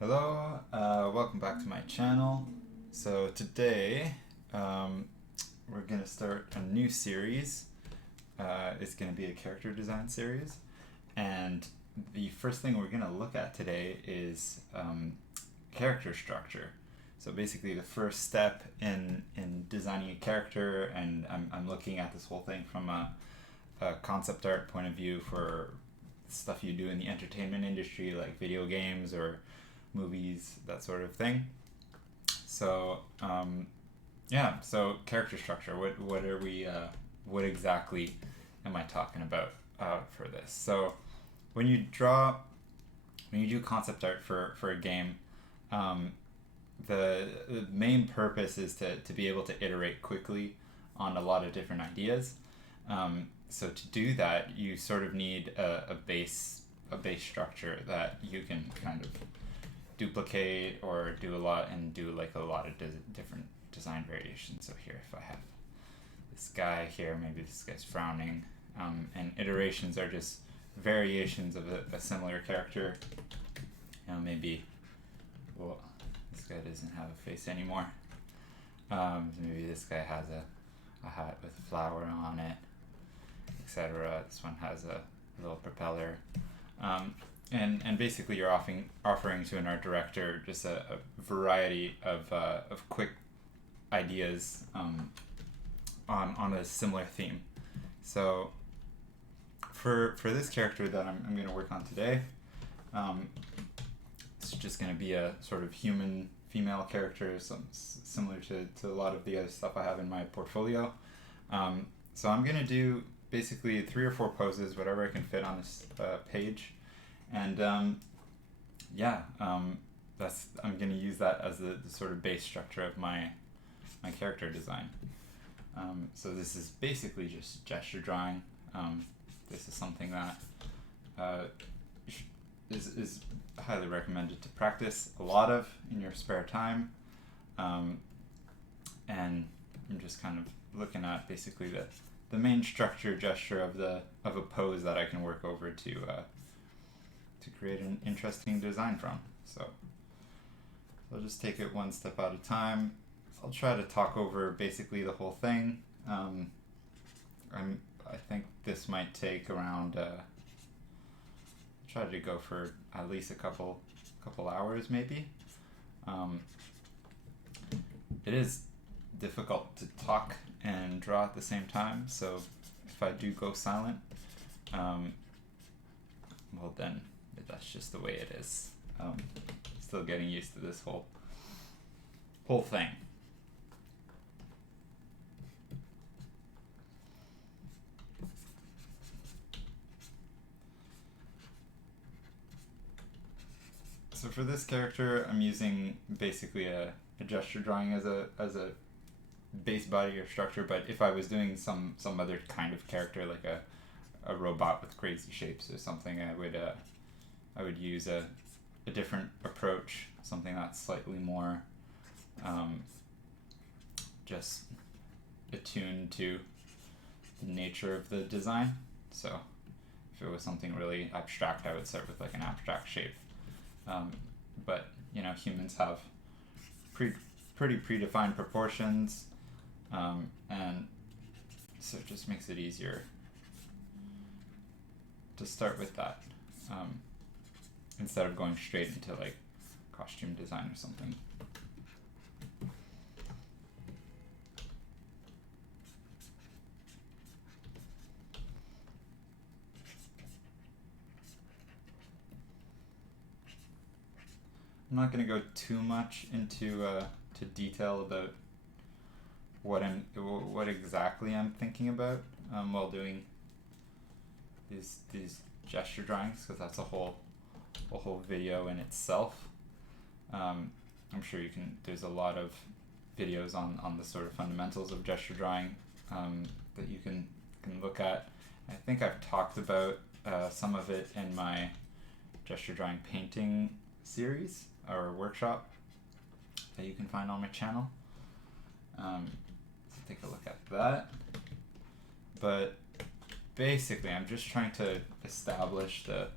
Hello, welcome back to my channel. So today we're going to start a new series. It's going to be a character design series, and the first thing we're going to look at today is character structure. So basically the first step in designing a character, and I'm looking at this whole thing from a concept art point of view for stuff you do in the entertainment industry like video games or movies, that sort of thing. So so character structure. What exactly am I talking about for this? So when you do concept art for a game, the main purpose is to be able to iterate quickly on a lot of different ideas. So to do that, you sort of need a base structure that you can kind of duplicate or do a lot of different design variations. So here, if I have this guy here, maybe this guy's frowning, and iterations are just variations of a similar character. Maybe, well, this guy doesn't have a face anymore. Maybe this guy has a hat with a flower on it, etc. This one has a little propeller. And basically you're offering to an art director just a variety of quick ideas on a similar theme. So for this character that I'm going to work on today, it's just going to be a sort of human female character, similar to a lot of the other stuff I have in my portfolio. So I'm going to do basically 3 or 4 poses, whatever I can fit on this page. And I'm going to use that as the sort of base structure of my character design. So this is basically just gesture drawing. This is something that is highly recommended to practice a lot of in your spare time. And I'm just kind of looking at basically the main structure gesture of a pose that I can work over to create an interesting design from. So I'll just take it one step at a time. I'll try to talk over basically the whole thing. I think this might take around. Try to go for at least a couple hours, maybe. It is difficult to talk and draw at the same time, so if I do go silent, well then that's just the way it is. Still getting used to this whole thing. So for this character, I'm using basically a gesture drawing as a base body or structure, but if I was doing some other kind of character, like a robot with crazy shapes or something, I would use a different approach, something that's slightly more just attuned to the nature of the design. So if it was something really abstract, I would start with like an abstract shape. But humans have pretty predefined proportions, and so it just makes it easier to start with that. Instead of going straight into like costume design or something. I'm not going to go too much into to detail about what exactly I'm thinking about while doing these gesture drawings, because that's a whole video in itself. I'm sure there's a lot of videos on the sort of fundamentals of gesture drawing that you can look at. I think I've talked about some of it in my gesture drawing painting series or workshop that you can find on my channel. So take a look at that. But basically I'm just trying to establish the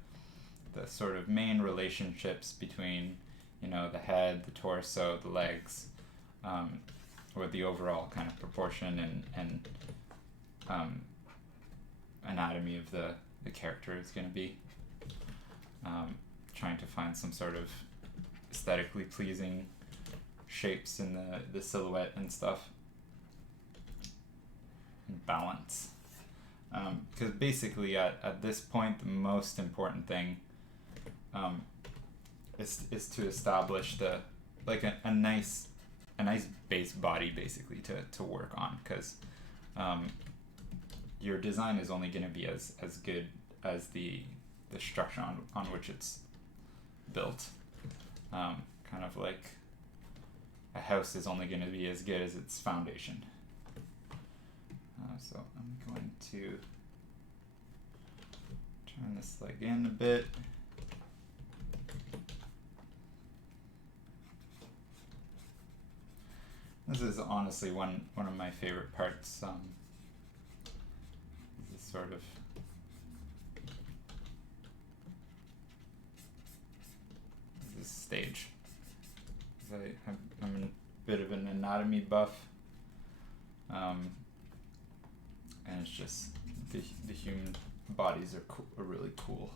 sort of main relationships between you know, the head, the torso, the legs, what the overall kind of proportion and anatomy of the character is going to be. Trying to find some sort of aesthetically pleasing shapes in the silhouette and stuff. And balance. Because basically at this point the most important thing is to establish a nice base body basically to work on, because your design is only going to be as good as the structure on which it's built. Kind of like a house is only going to be as good as its foundation. So I'm going to turn this leg in a bit. This is honestly one of my favorite parts. This sort of this stage. I'm a bit of an anatomy buff, and it's just the human bodies are a really cool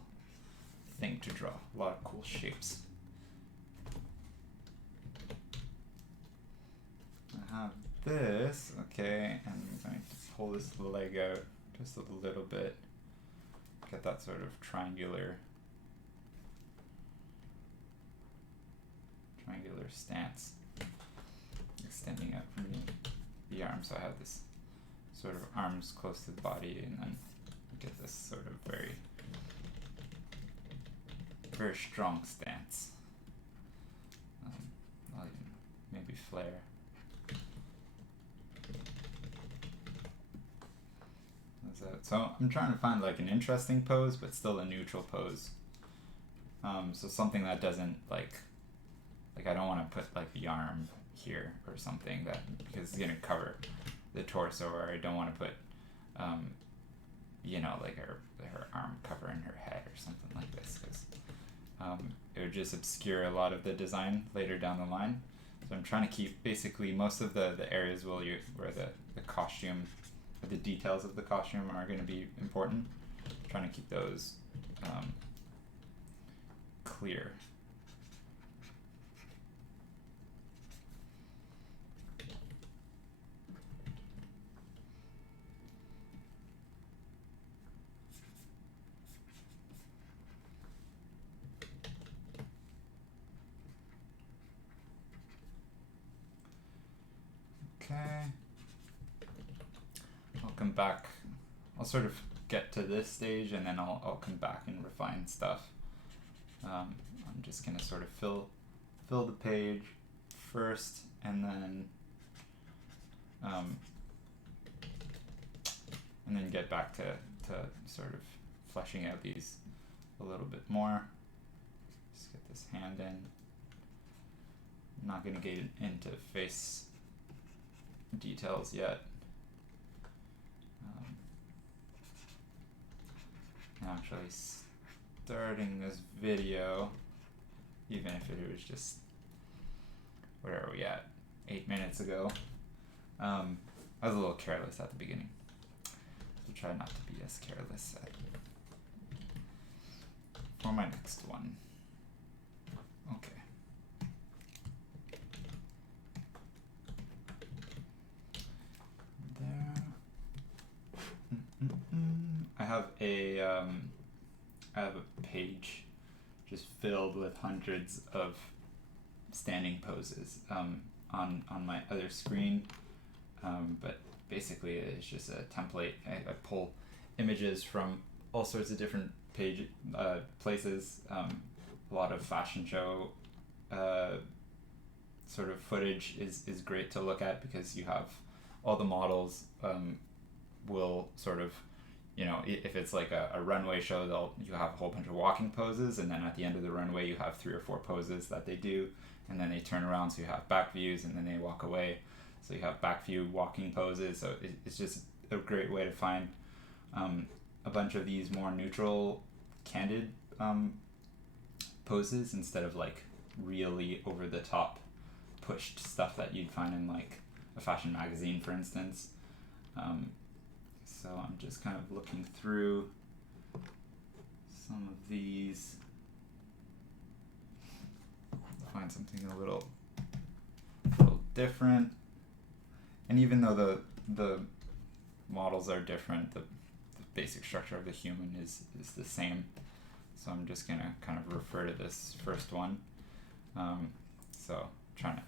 thing to draw. A lot of cool shapes. I have this, okay, and I'm going to pull this leg out just a little bit. Get that sort of triangular stance extending out from the arm. So I have this sort of arms close to the body, and then get this sort of very strong stance. I'll even maybe flare. So I'm trying to find like an interesting pose, but still a neutral pose. So something that doesn't like I don't want to put like the arm here or something that, because it's gonna cover the torso, or I don't want to put, you know, like her arm covering her head or something like this, because it would just obscure a lot of the design later down the line. So I'm trying to keep basically most of the areas where the costume, or the details of the costume are going to be important. I'm trying to keep those clear. Okay, I'll come back. I'll sort of get to this stage, and then I'll come back and refine stuff. I'm just gonna sort of fill the page first, and then get back to sort of fleshing out these a little bit more. Just get this hand in. I'm not gonna get into face details yet. Actually starting this video, even if it was just, where are we at, 8 minutes ago, I was a little careless at the beginning. So try not to be as careless for my next one. Okay. I have a page just filled with hundreds of standing poses on my other screen, but basically it's just a template. I pull images from all sorts of different places. A lot of fashion show sort of footage is great to look at, because you have all the models will sort of, you know, if it's like a runway show, you have a whole bunch of walking poses, and then at the end of the runway you have 3 or 4 poses that they do, and then they turn around, so you have back views, and then they walk away, so you have back view walking poses. So it's just a great way to find a bunch of these more neutral, candid poses, instead of like really over the top pushed stuff that you'd find in like a fashion magazine, for instance. So I'm just kind of looking through some of these. Find something a little different. And even though the models are different, the basic structure of the human is the same. So I'm just gonna kind of refer to this first one. So trying to,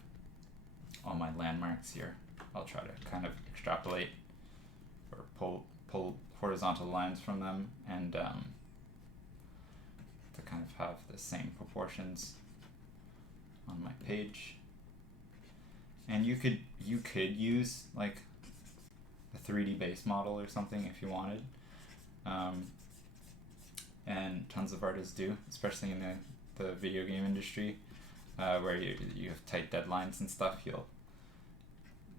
all my landmarks here, I'll try to kind of extrapolate or pull horizontal lines from them, and to kind of have the same proportions on my page. And you could use like a 3D base model or something if you wanted, and tons of artists do, especially in the video game industry, where you have tight deadlines and stuff.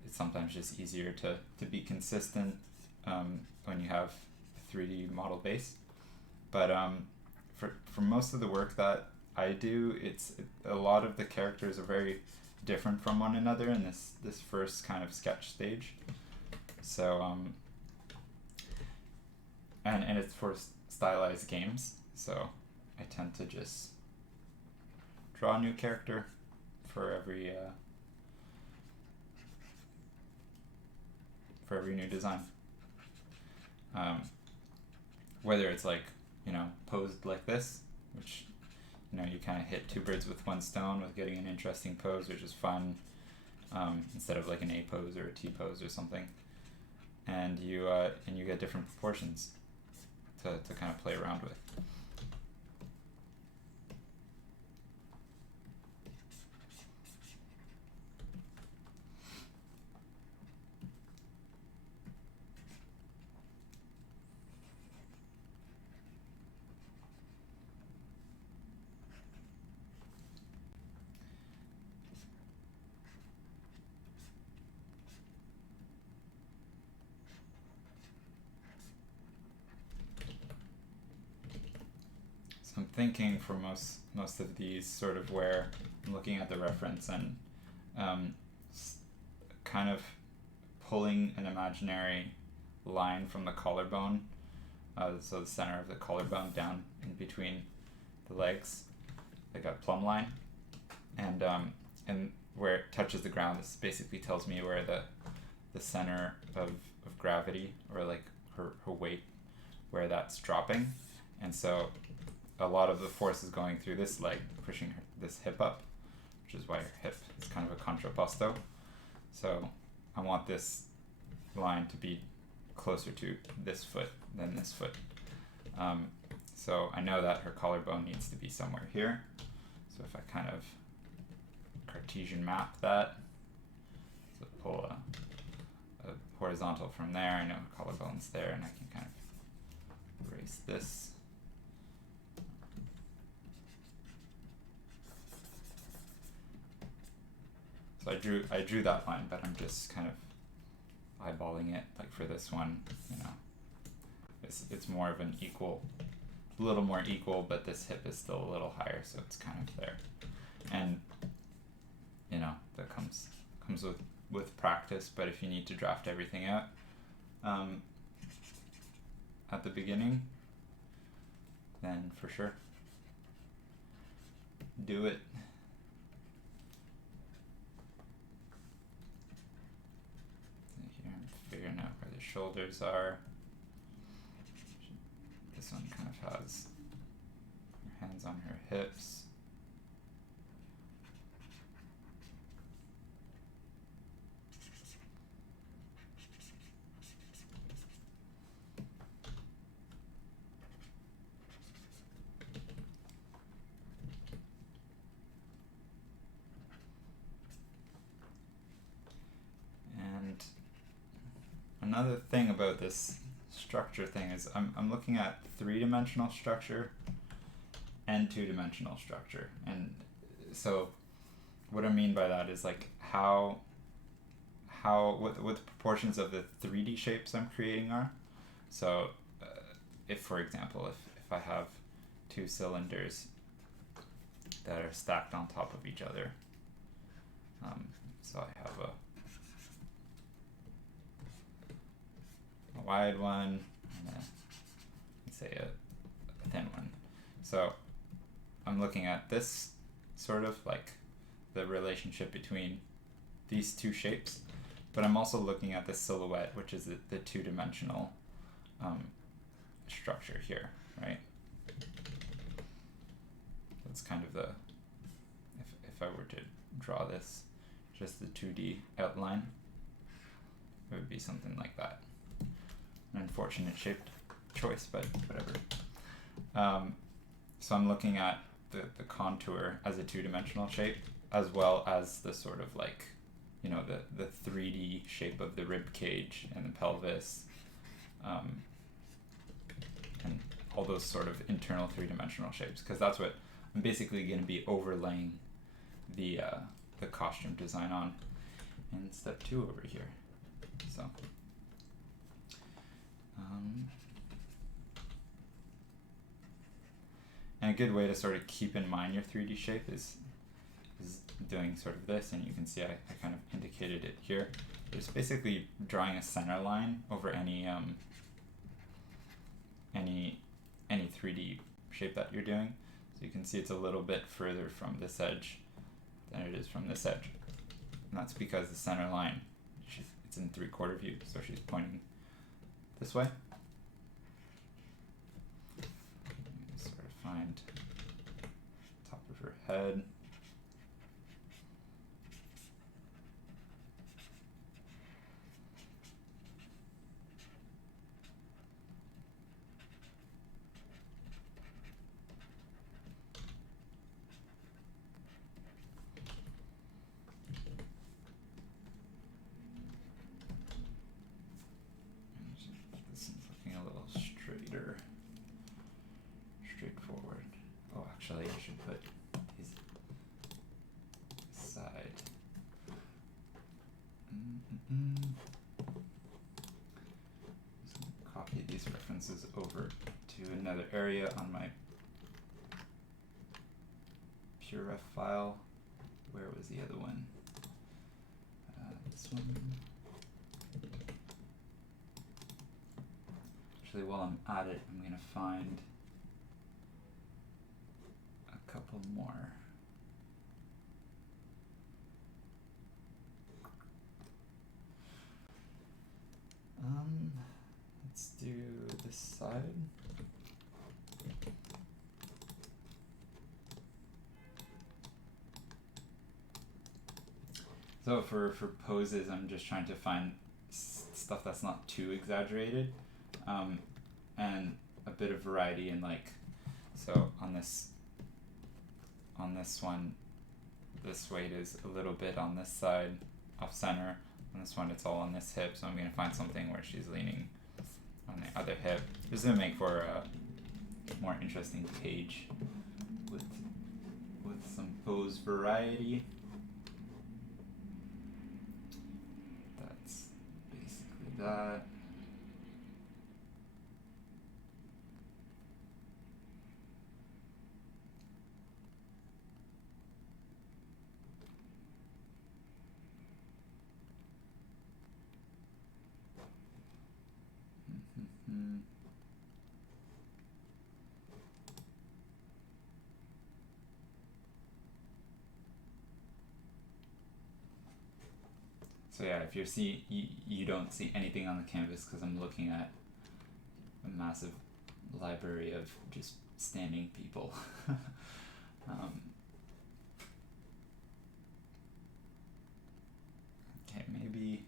It's sometimes just easier to be consistent when you have a 3D model base. But for most of the work that I do, a lot of the characters are very different from one another in this first kind of sketch stage. So and it's for stylized games, so I tend to just draw a new character for every new design. Whether it's like, posed like this, which you kind of hit two birds with one stone with getting an interesting pose, which is fun, instead of like an A pose or a T pose or something, and you get different proportions to kind of play around with. I'm thinking for most of these, sort of where I'm looking at the reference and kind of pulling an imaginary line from the collarbone, so the center of the collarbone down in between the legs, like a plumb line, and where it touches the ground, this basically tells me where the center of gravity, or like her weight, where that's dropping. And so a lot of the force is going through this leg, pushing this hip up, which is why her hip is kind of a contrapposto. So I want this line to be closer to this foot than this foot. So I know that her collarbone needs to be somewhere here. So if I kind of Cartesian map that, so pull a horizontal from there, I know her collarbone's there, and I can kind of erase this. So I drew that line, but I'm just kind of eyeballing it. Like for this one, it's more of an equal, a little more equal, but this hip is still a little higher, so it's kind of there. And that comes with practice. But if you need to draft everything out at the beginning, then for sure do it. Here I'm figuring out where the shoulders are. This one kind of has her hands on her hips. Another thing about this structure thing is I'm looking at 3-dimensional structure and 2-dimensional structure. And so what I mean by that is like what the proportions of the 3D shapes I'm creating are. So if, for example, if I have 2 cylinders that are stacked on top of each other. So I have a wide one and let's say a thin one. So I'm looking at this sort of like the relationship between these two shapes, but I'm also looking at the silhouette, which is the two-dimensional structure here, right? That's kind of the, if I were to draw this, just the 2D outline, it would be something like that. An unfortunate shaped choice, but whatever. So I'm looking at the contour as a two-dimensional shape, as well as the sort of like, you know, the 3D shape of the rib cage and the pelvis, and all those sort of internal three-dimensional shapes, because that's what I'm basically going to be overlaying the costume design on in step 2 over here. So and a good way to sort of keep in mind your 3D shape is doing sort of this, and you can see I kind of indicated it here. Just basically drawing a center line over any 3D shape that you're doing. So you can see it's a little bit further from this edge than it is from this edge. And that's because the center line, it's in 3/4 view, so she's pointing this way. Sort of find top of her head. Straightforward. Oh, actually, I should put these aside. Just gonna copy these references over to another area on my PureRef file. Where was the other one? This one. Actually, while I'm at it, I'm gonna find a couple more. Let's do this side. So for poses, I'm just trying to find stuff that's not too exaggerated, and a bit of variety in, like, so on this one, this weight is a little bit on this side off center. On this one, it's all on this hip, so I'm gonna find something where she's leaning on the other hip. This is gonna make for a more interesting page with some pose variety. That's basically that. So yeah, if you don't see anything on the canvas because I'm looking at a massive library of just standing people. Okay, maybe.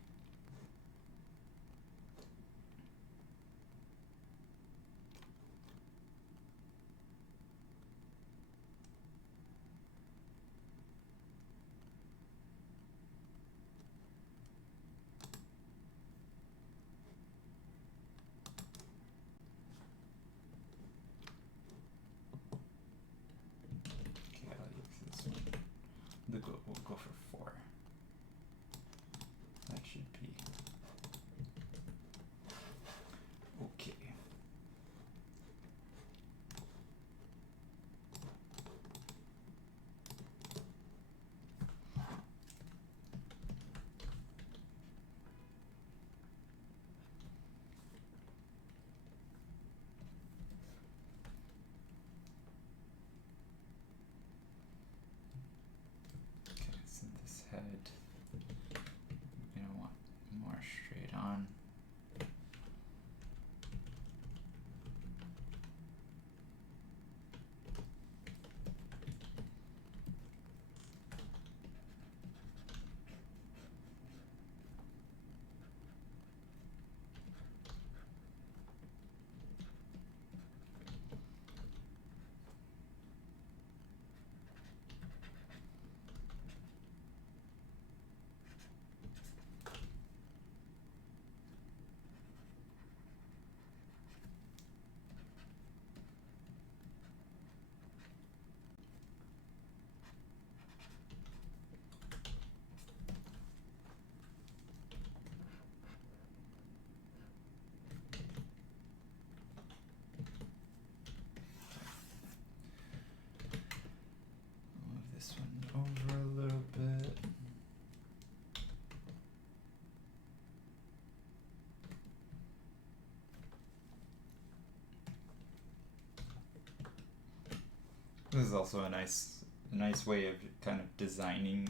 This is also a nice way of kind of designing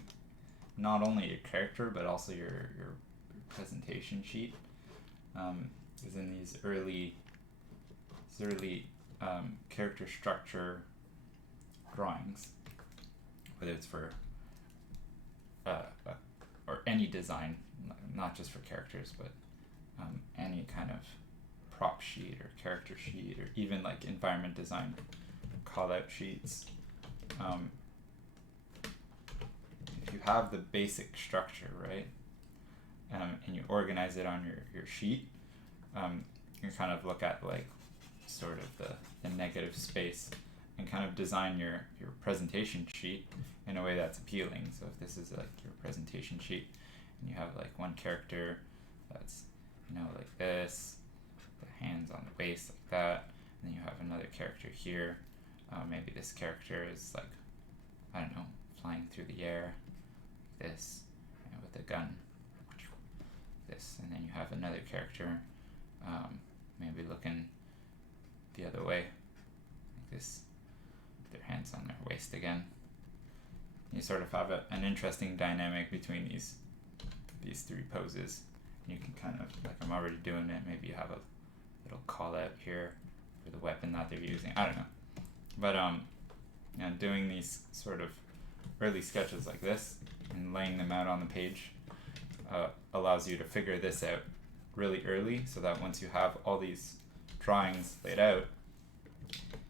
not only your character but also your presentation sheet. Is in these early character structure drawings, whether it's for or any design, not just for characters, but any kind of prop sheet or character sheet, or even like environment design call out sheets. If you have the basic structure, right, and you organize it on your sheet, you kind of look at like sort of the negative space and kind of design your presentation sheet in a way that's appealing. So if this is like your presentation sheet and you have like one character that's, you know, like this, the hands on the waist like that, and then you have another character here, maybe this character is like, I don't know, flying through the air, this, with a gun, this, and then you have another character, maybe looking the other way, like this, with their hands on their waist again. You sort of have an interesting dynamic between these three poses. You can kind of, like I'm already doing it, maybe you have a little call out here for the weapon that they're using, I don't know. But you know, doing these sort of early sketches like this and laying them out on the page allows you to figure this out really early, so that once you have all these drawings laid out,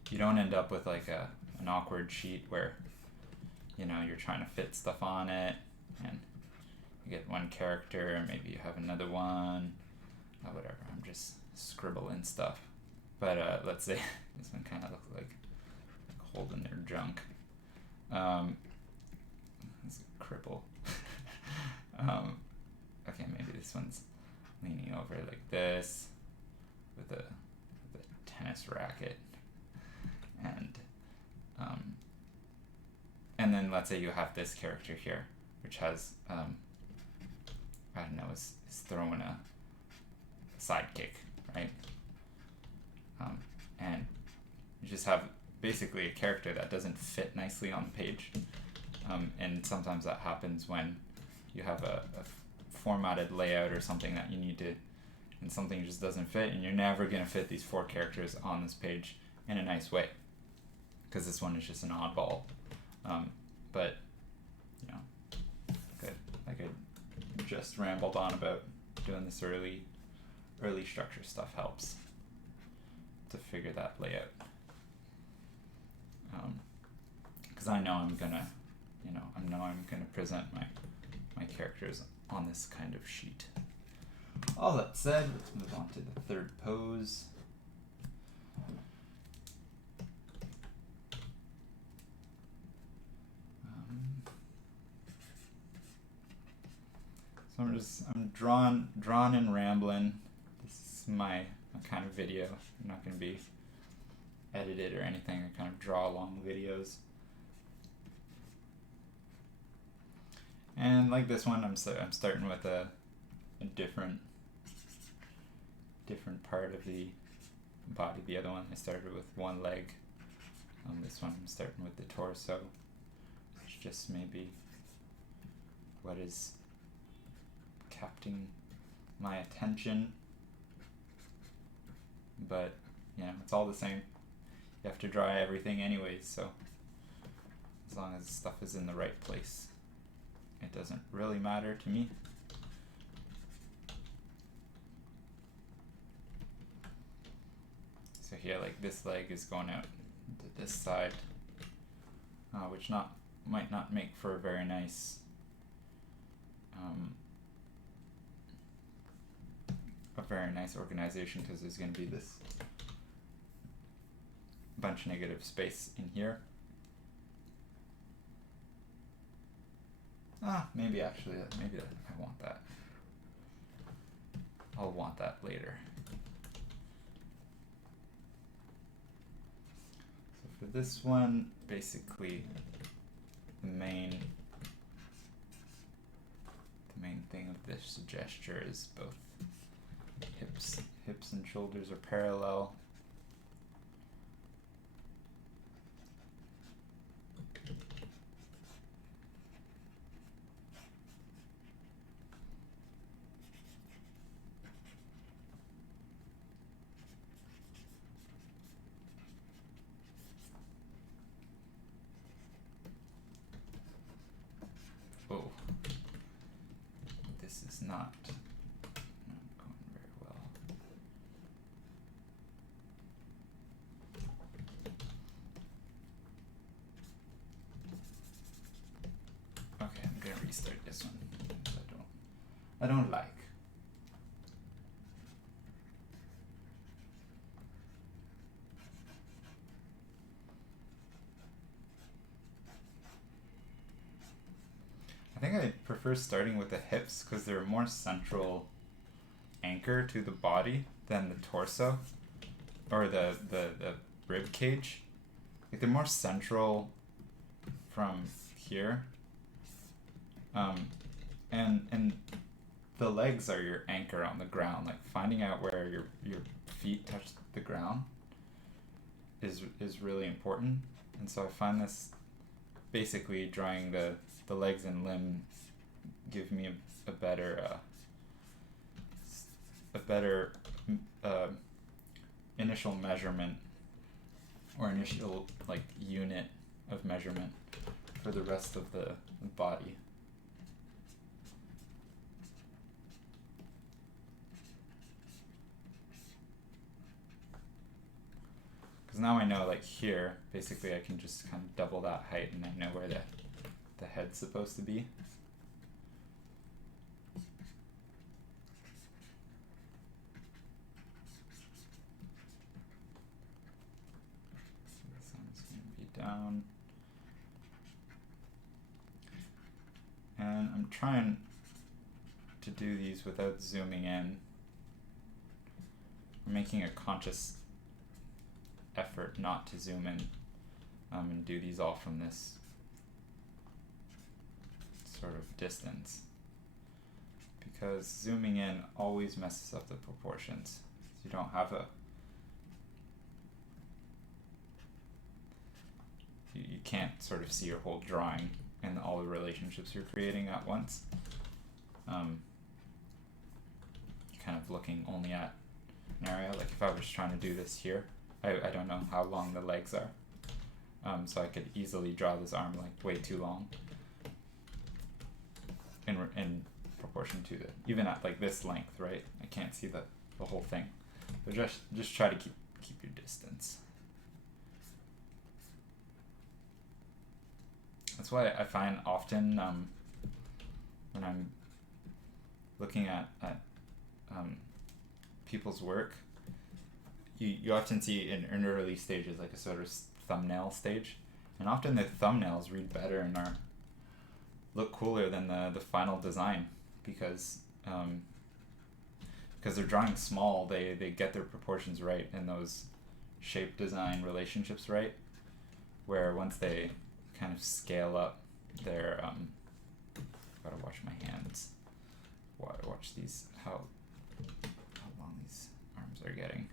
you don't end up with like an awkward sheet where, you know, you're trying to fit stuff on it and you get one character and maybe you have another one, or whatever. I'm just scribbling stuff. But let's say this one kind of looks like holding their junk. It's a cripple. Okay, maybe this one's leaning over like this with a tennis racket, and then let's say you have this character here, which has I don't know, is throwing a sidekick, right? And you just have basically a character that doesn't fit nicely on the page, and sometimes that happens when you have a formatted layout or something that you need to, and something just doesn't fit, and you're never going to fit these four characters on this page in a nice way, because this one is just an oddball. But you know, like I just rambled on about, doing this early structure stuff helps to figure that layout, because I know I'm gonna present my characters on this kind of sheet. All that said, let's move on to the third pose. So I'm drawn and rambling. This is my kind of video. I'm not going to be edited or anything. I kind of draw long videos. And like this one, I'm starting with a different part of the body. The other one I started with one leg. This one I'm starting with the torso, which just maybe what is capturing my attention. But you know, it's all the same. You have to draw everything anyways, so as long as stuff is in the right place, it doesn't really matter to me. So here, like this leg is going out to this side, which might not make for a very nice organization, because there's going to be this bunch of negative space in here. Maybe I want that. I'll want that later. So for this one, basically the main thing of this gesture is both hips and shoulders are parallel. not going very well. Okay, I'm gonna restart this one. I don't like. I think I prefer starting with the hips because they're a more central anchor to the body than the torso or the rib cage. Like they're more central from here. And the legs are your anchor on the ground. Like finding out where your feet touch the ground is really important. And so I find this basically drawing the legs and limb give me a better initial measurement or initial like unit of measurement for the rest of the body. Because now I know, like here, basically I can just kind of double that height and I know where the head's supposed to be. So this one's going to be down. And I'm trying to do these without zooming in. I'm making a conscious effort not to zoom in and do these all from this sort of distance, because zooming in always messes up the proportions. You don't have you can't sort of see your whole drawing and all the relationships you're creating at once. You're kind of looking only at an area. Like if I was trying to do this here, I don't know how long the legs are, so I could easily draw this arm like way too long in proportion to even at like this length, right? I can't see the whole thing. So just try to keep your distance. That's why I find often when I'm looking at people's work, you often see in early stages like a sort of thumbnail stage, and often the thumbnails read better and look cooler than the final design because they're drawing small, they get their proportions right and those shape design relationships right, where once they kind of scale up their gotta watch my hands, watch these how long these arms are getting.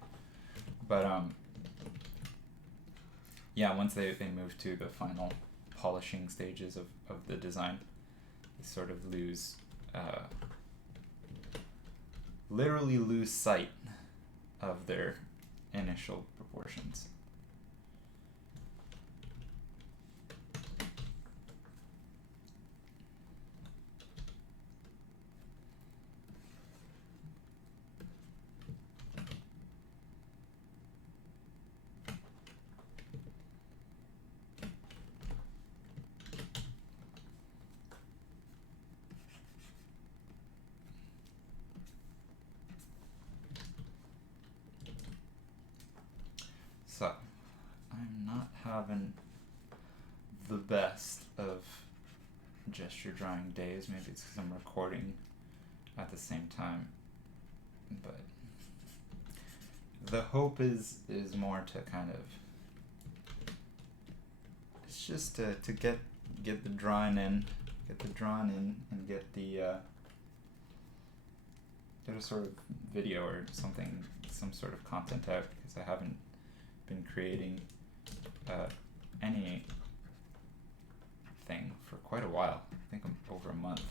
But yeah, once they move to the final polishing stages of the design, they sort of lose, literally lose sight of their initial proportions. So, I'm not having the best of gesture drawing days. Maybe it's because I'm recording at the same time. But the hope is more to kind of, it's just to get the drawing in, and get a sort of video or something, some sort of content out, because I haven't been creating anything for quite a while. I think I'm over a month.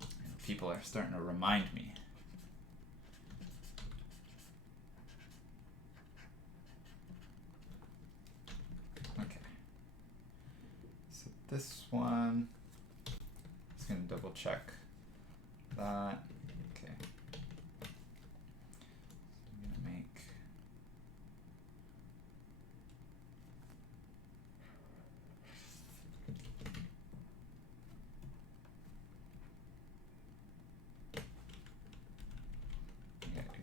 And people are starting to remind me. Okay. So this one, gonna double check that. Okay. I'm gonna make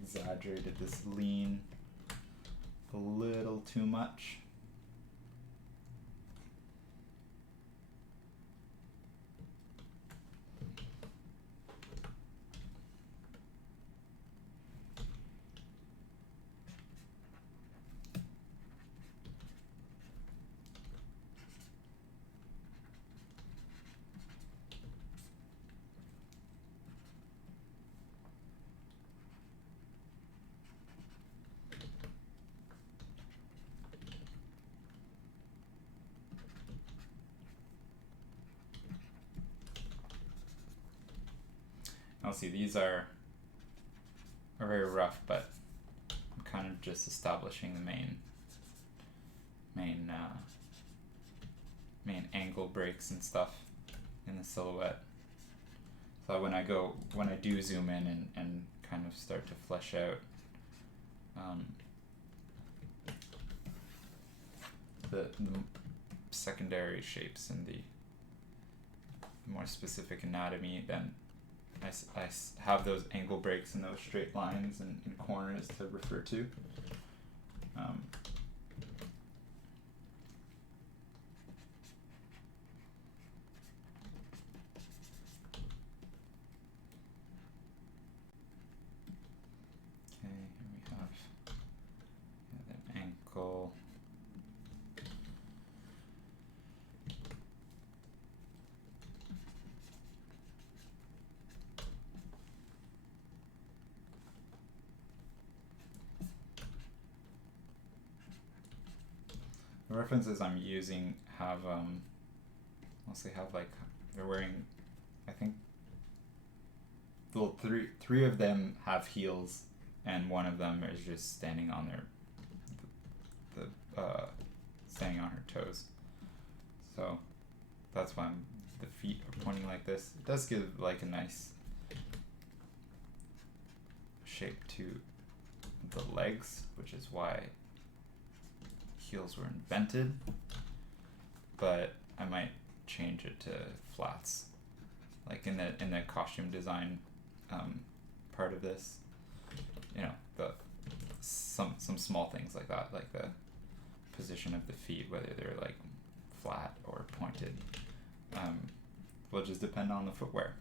exaggerated this lean a little too much. I'll see, these are very rough, but I'm kind of just establishing the main angle breaks and stuff in the silhouette. So when I do zoom in and kind of start to flesh out the secondary shapes and the more specific anatomy, then I have those angle breaks and those straight lines and corners to refer to. Okay, here we have an ankle. The references I'm using have mostly have like, they're wearing, I think, well, three of them have heels and one of them is just standing on standing on her toes. So that's why the feet are pointing like this. It does give like a nice shape to the legs, which is why heels were invented, but I might change it to flats, like in the costume design part of this. You know, some small things like that, like the position of the feet, whether they're like flat or pointed, will just depend on the footwear.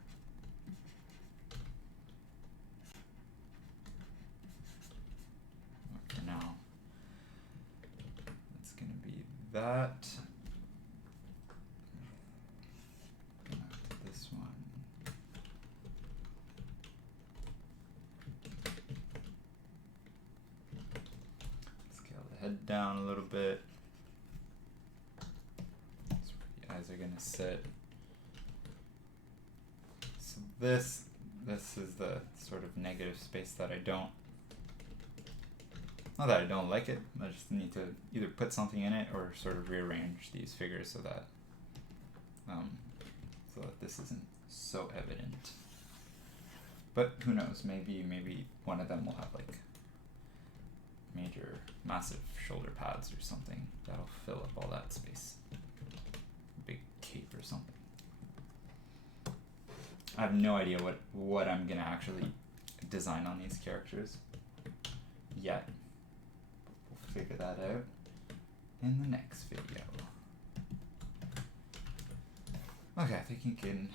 For now, it's gonna be that. This one. Scale the head down a little bit. That's where the eyes are gonna sit. So this is the sort of negative space that I don't. Not that I don't like it, I just need to either put something in it or sort of rearrange these figures so that this isn't so evident. But who knows, maybe one of them will have like massive shoulder pads or something that'll fill up all that space. A big cape or something. I have no idea what I'm gonna actually design on these characters yet. We'll figure that out in the next video. Okay, I think you can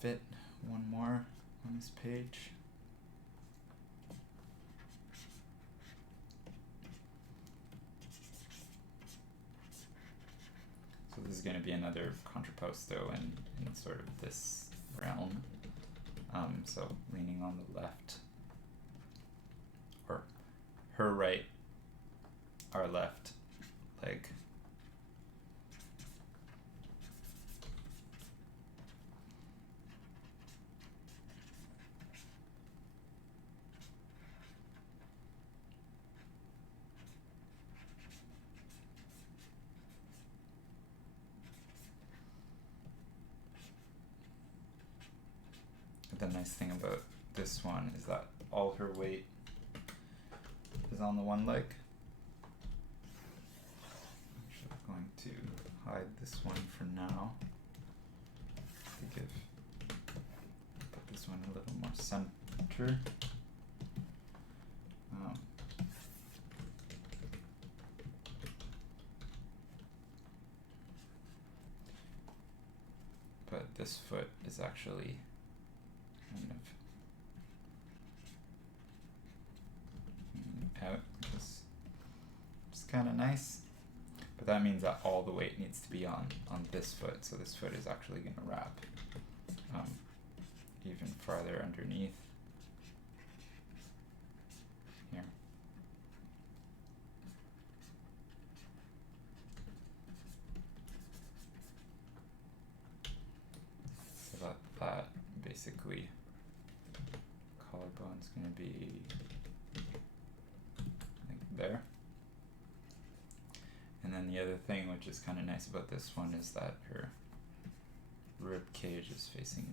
fit one more on this page. So this is going to be another contrapposto in sort of this realm. So leaning on the left, or her right, our left leg. the nice thing about this one is that all her weight is on the one leg. Actually, I'm going to hide this one for now to put this one a little more center. But this foot is actually kind of out, which is kind of nice. But that means that all the weight needs to be on this foot, so this foot is actually going to wrap even farther underneath here. So that basically collarbone's going to be like there. And then the other thing which is kind of nice about this one is that her rib cage is facing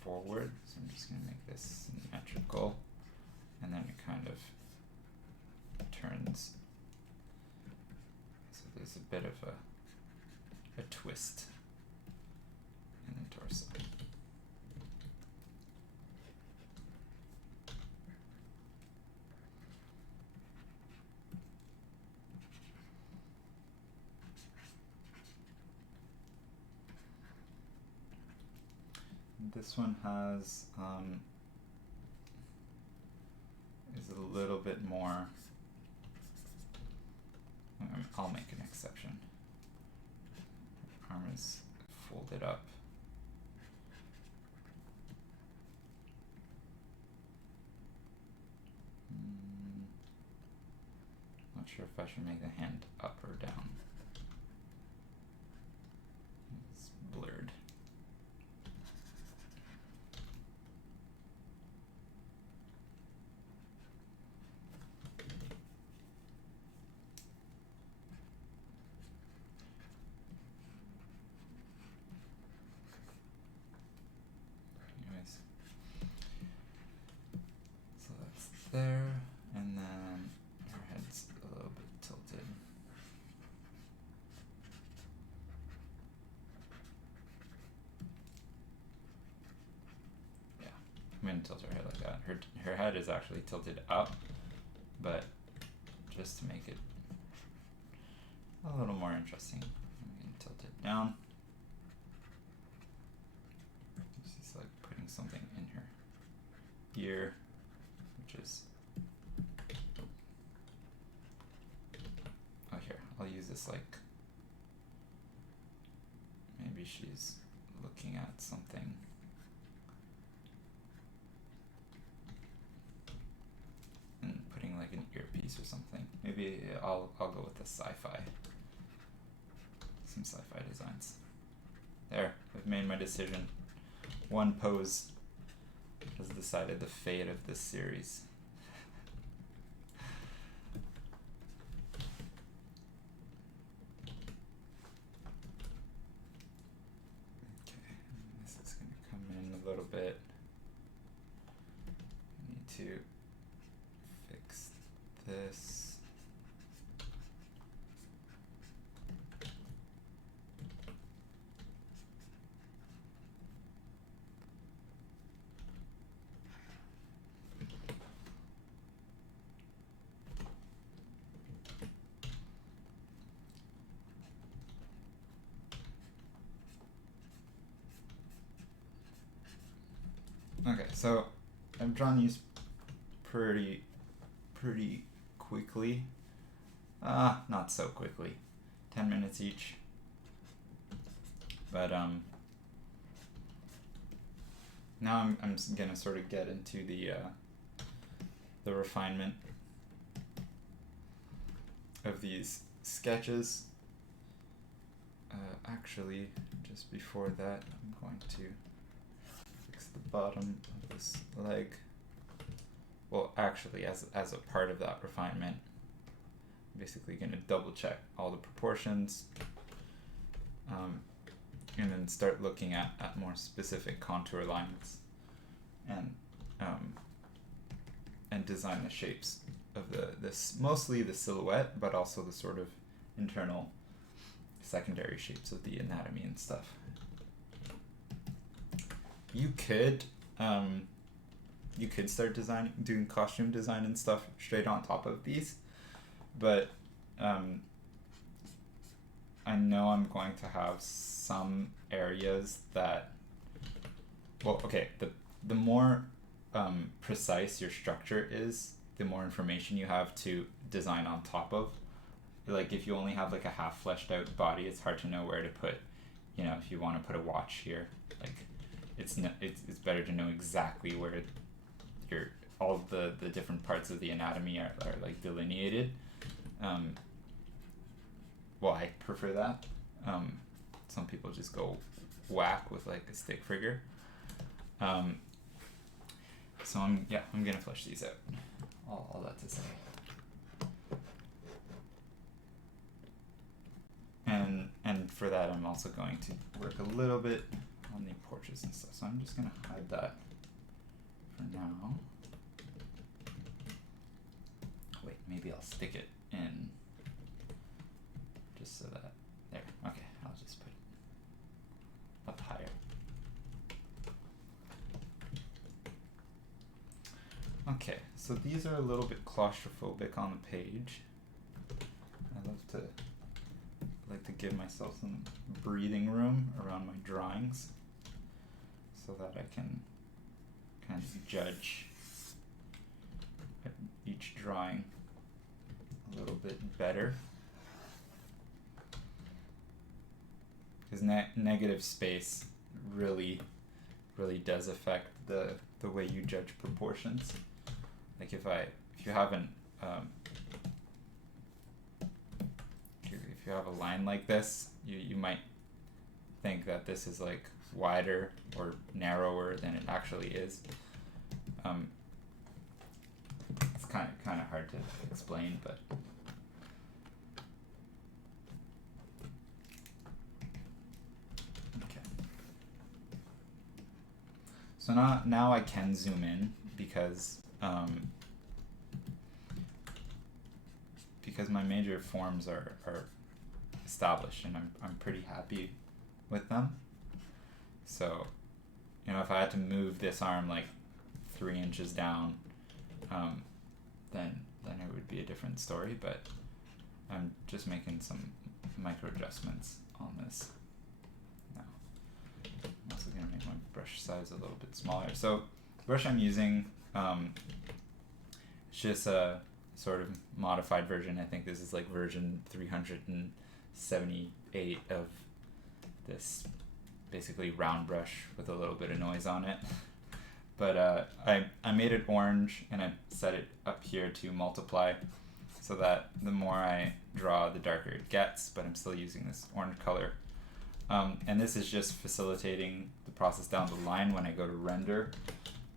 forward, so I'm just going to make this symmetrical, and then it kind of turns, so there's a bit of a twist in the torso. This one has is a little bit more. I'll make an exception. Arm is folded up. Not sure if I should make the hand up or down. It's blurred. So that's there, and then her head's a little bit tilted. Yeah, I'm gonna tilt her head like that. Her head is actually tilted up, but just to make it a little more interesting, I'm gonna tilt it down. She's like putting something in her ear, which is, oh here, I'll use this like, maybe she's looking at something. And putting like an earpiece or something. Maybe I'll go with the sci-fi. Some sci-fi designs. There, I've made my decision. One pose has decided the fate of this series. Okay, this is going to come in a little bit. I need to fix this. Okay, so I've drawn these pretty quickly. Not so quickly. 10 minutes each. But now I'm gonna sort of get into the refinement of these sketches. Actually, just before that, I'm going to fix the bottom of this leg. Well, actually, as a part of that refinement, I'm basically going to double check all the proportions, and then start looking at more specific contour lines and design the shapes of this mostly the silhouette, but also the sort of internal secondary shapes of the anatomy and stuff. You could start doing costume design and stuff straight on top of these, but I know I'm going to have some areas that, well, okay, the more precise your structure is, the more information you have to design on top of. Like if you only have like a half fleshed out body, it's hard to know where to put, you know, if you want to put a watch here, like it's better to know exactly where all the different parts of the anatomy are like delineated. Well, I prefer that. Some people just go whack with like a stick figure. So I'm gonna flesh these out. All that to say. And for that, I'm also going to work a little bit on the portraits and stuff. So I'm just gonna hide that for now. Wait, maybe I'll stick it in just so that, there, okay, I'll just put it up higher. Okay, so these are a little bit claustrophobic on the page. I like to give myself some breathing room around my drawings so that I can kind of judge each drawing a little bit better. Because negative space really does affect the way you judge proportions. Like if you haven't if you have a line like this, you might think that this is like wider or narrower than it actually is. It's kind of hard to explain, but okay. So now I can zoom in because my major forms are established and I'm pretty happy with them. So, you know, if I had to move this arm like 3 inches down, then it would be a different story, but I'm just making some micro adjustments on this now. I'm also going to make my brush size a little bit smaller. So the brush I'm using, it's just a sort of modified version. I think this is like version 378 of this basically round brush with a little bit of noise on it. But I made it orange and I set it up here to multiply so that the more I draw, the darker it gets, but I'm still using this orange color. And this is just facilitating the process down the line when I go to render.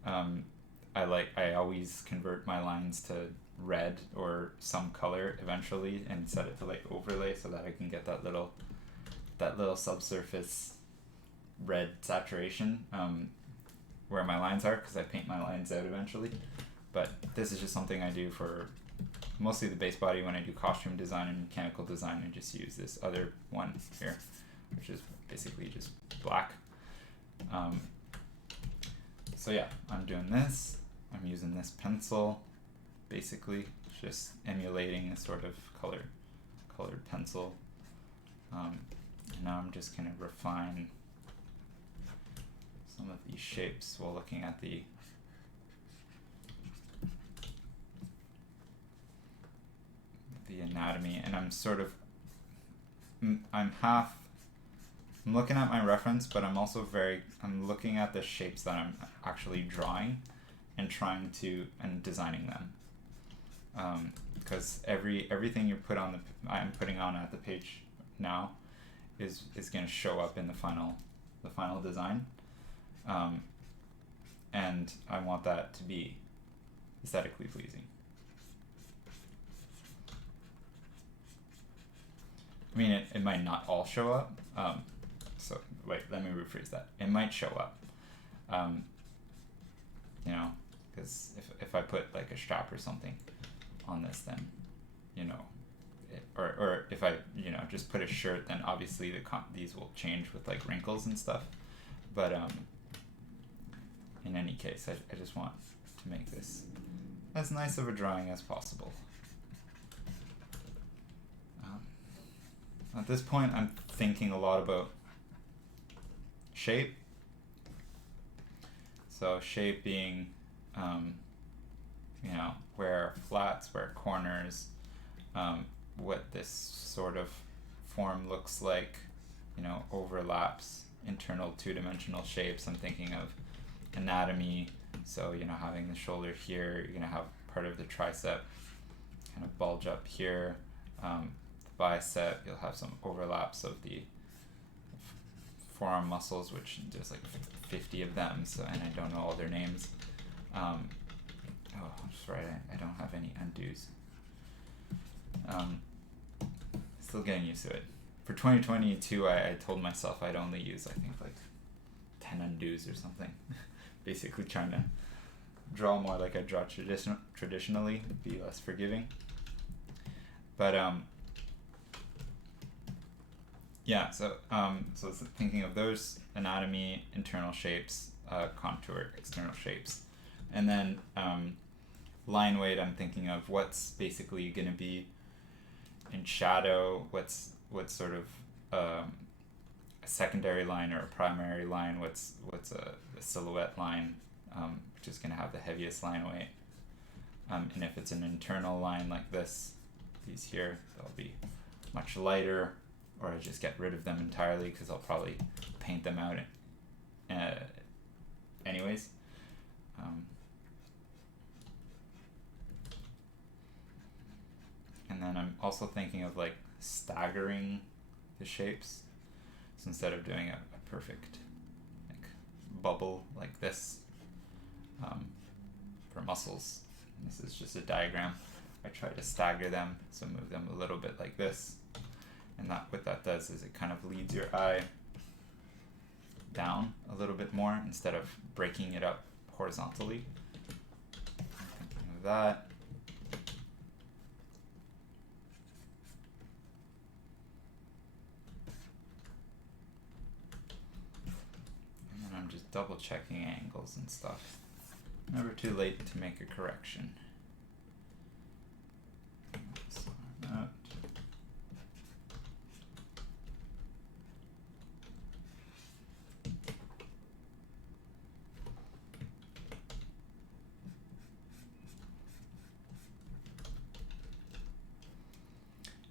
I always convert my lines to red or some color eventually and set it to like overlay so that I can get that little subsurface red saturation where my lines are, because I paint my lines out eventually. But this is just something I do for mostly the base body. When I do costume design and mechanical design, I just use this other one here, which is basically just black. So yeah, I'm doing this. I'm using this pencil, basically just emulating a sort of colored pencil. And now I'm just going to refine some of these shapes while looking at the anatomy. And I'm sort of, I'm looking at my reference, but I'm also I'm looking at the shapes that I'm actually drawing and designing them. Because everything I'm putting on at the page now is going to show up in the final design. And I want that to be aesthetically pleasing. I mean, it might not all show up. So wait, let me rephrase that. It might show up. you know, because if I put like a strap or something on this, then, you know, or if I, you know, just put a shirt, then obviously these will change with like wrinkles and stuff. But in any case, I just want to make this as nice of a drawing as possible. At this point, I'm thinking a lot about shape. So shape being, you know, where flats, where corners, what this sort of form looks like, you know, overlaps, internal two-dimensional shapes. I'm thinking of anatomy. So, you know, having the shoulder here, you're gonna have part of the tricep kind of bulge up here. The bicep, you'll have some overlaps of the forearm muscles, which there's like 50 of them, so, and I don't know all their names. Oh, that's right, I don't have any undos. Still getting used to it. For 2022, I told myself I'd only use, I think, like 10 undos or something. Basically trying to draw more like I draw traditionally, be less forgiving. But yeah, so thinking of those: anatomy, internal shapes, contour, external shapes, and then line weight. I'm thinking of what's basically going to be in shadow, what's sort of a secondary line or a primary line, what's a silhouette line, which is going to have the heaviest line weight, and if it's an internal line like this, these here, they'll be much lighter, or I just get rid of them entirely because I'll probably paint them out anyways. And then I'm also thinking of like staggering the shapes. So instead of doing a perfect like bubble like this for muscles, this is just a diagram, I try to stagger them, so move them a little bit like this. And what that does is it kind of leads your eye down a little bit more instead of breaking it up horizontally. I'm thinking of that. And then I'm just double checking angles and stuff. Never too late to make a correction.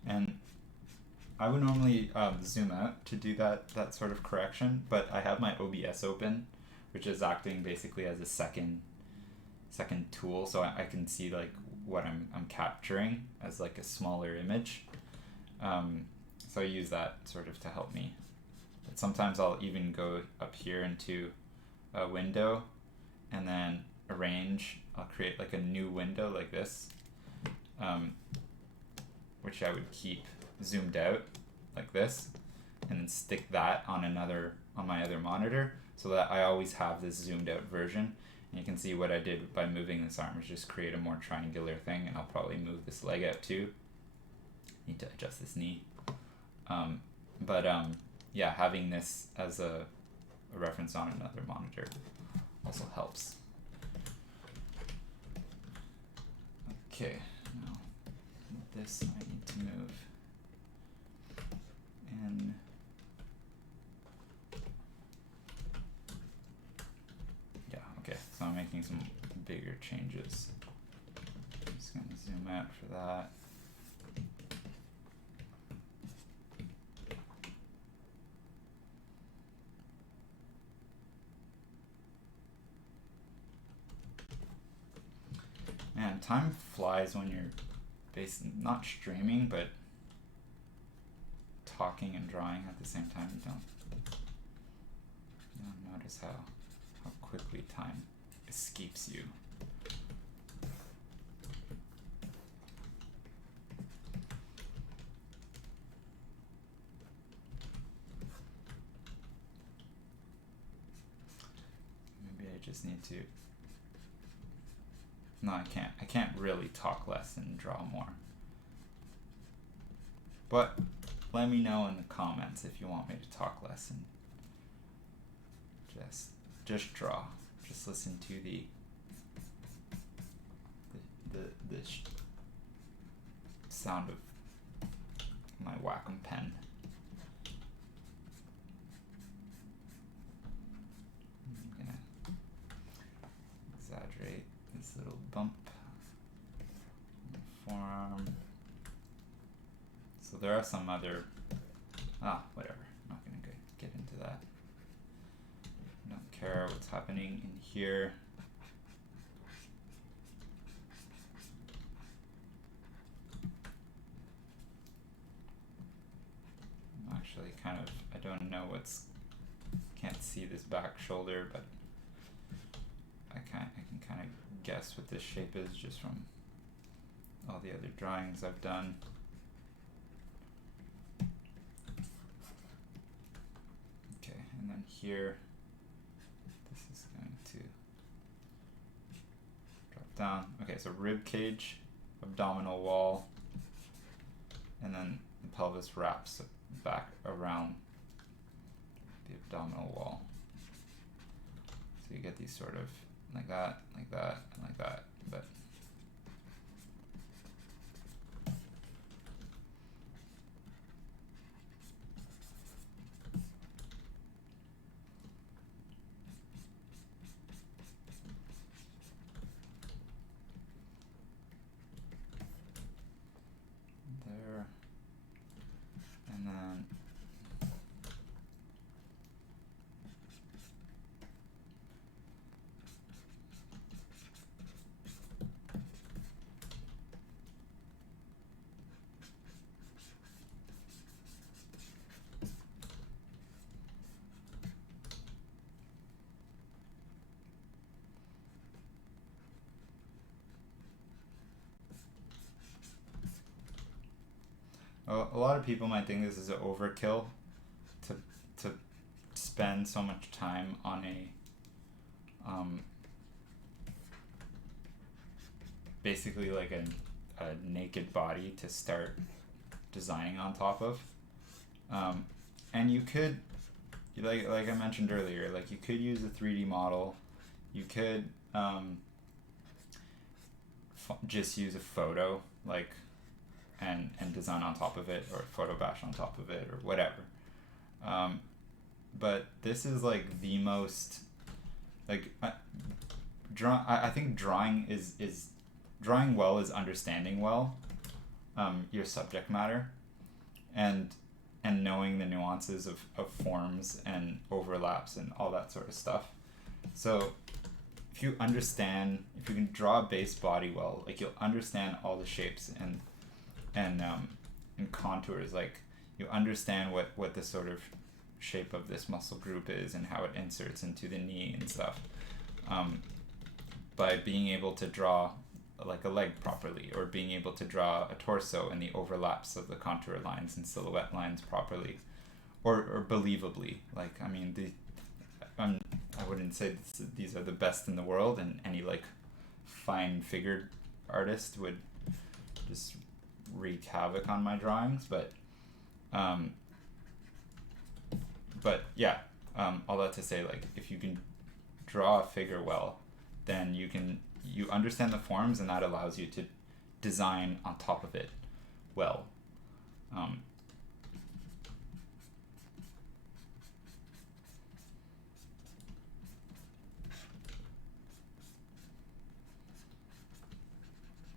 And I would normally zoom out to do that sort of correction, but I have my OBS open, which is acting basically as a second tool, so I can see like what I'm capturing as like a smaller image. So I use that sort of to help me. But sometimes I'll even go up here into a window and then arrange. I'll create like a new window like this, which I would keep zoomed out like this, and then stick that on my other monitor, so that I always have this zoomed out version. And you can see what I did by moving this arm is just create a more triangular thing, and I'll probably move this leg out too. Need to adjust this knee. Yeah, having this as a reference on another monitor also helps. Okay, now this I need to move in. Yeah, okay, so I'm making some bigger changes. I'm just gonna zoom out for that. Man, time flies when you're not streaming, but talking and drawing at the same time. You don't notice how quickly time escapes you. Maybe I just need to No, I can't. I can't really talk less and draw more. But let me know in the comments if you want me to talk less and just draw. Just listen to the sound of my Wacom pen. I'm gonna exaggerate this little bump in the forearm. So there are some other, whatever, I'm not gonna get into that. I don't care what's happening in here. I'm actually kind of, I don't know can't see this back shoulder, but I can kind of guess what this shape is just from all the other drawings I've done. Okay, and then here, this is going to drop down. Okay, so rib cage, abdominal wall, and then the pelvis wraps back around the abdominal wall. So you get these sort of like that, and like that, but there, and then a lot of people might think this is an overkill to spend so much time on a basically like a naked body to start designing on top of, and you could, like I mentioned earlier, like you could use a 3D model, you could just use a photo, like and design on top of it, or photo bash on top of it, or whatever. But this is like the most, like, I think drawing is drawing well is understanding well your subject matter, and knowing the nuances of forms and overlaps and all that sort of stuff. So if you can draw a base body well, like you'll understand all the shapes and contours, like you understand what the sort of shape of this muscle group is and how it inserts into the knee and stuff, by being able to draw like a leg properly, or being able to draw a torso and the overlaps of the contour lines and silhouette lines properly, or believably. Like, I mean, I wouldn't say these are the best in the world, and any like fine figured artist would just wreak havoc on my drawings, but yeah, all that to say, like, if you can draw a figure well, then you understand the forms, and that allows you to design on top of it well.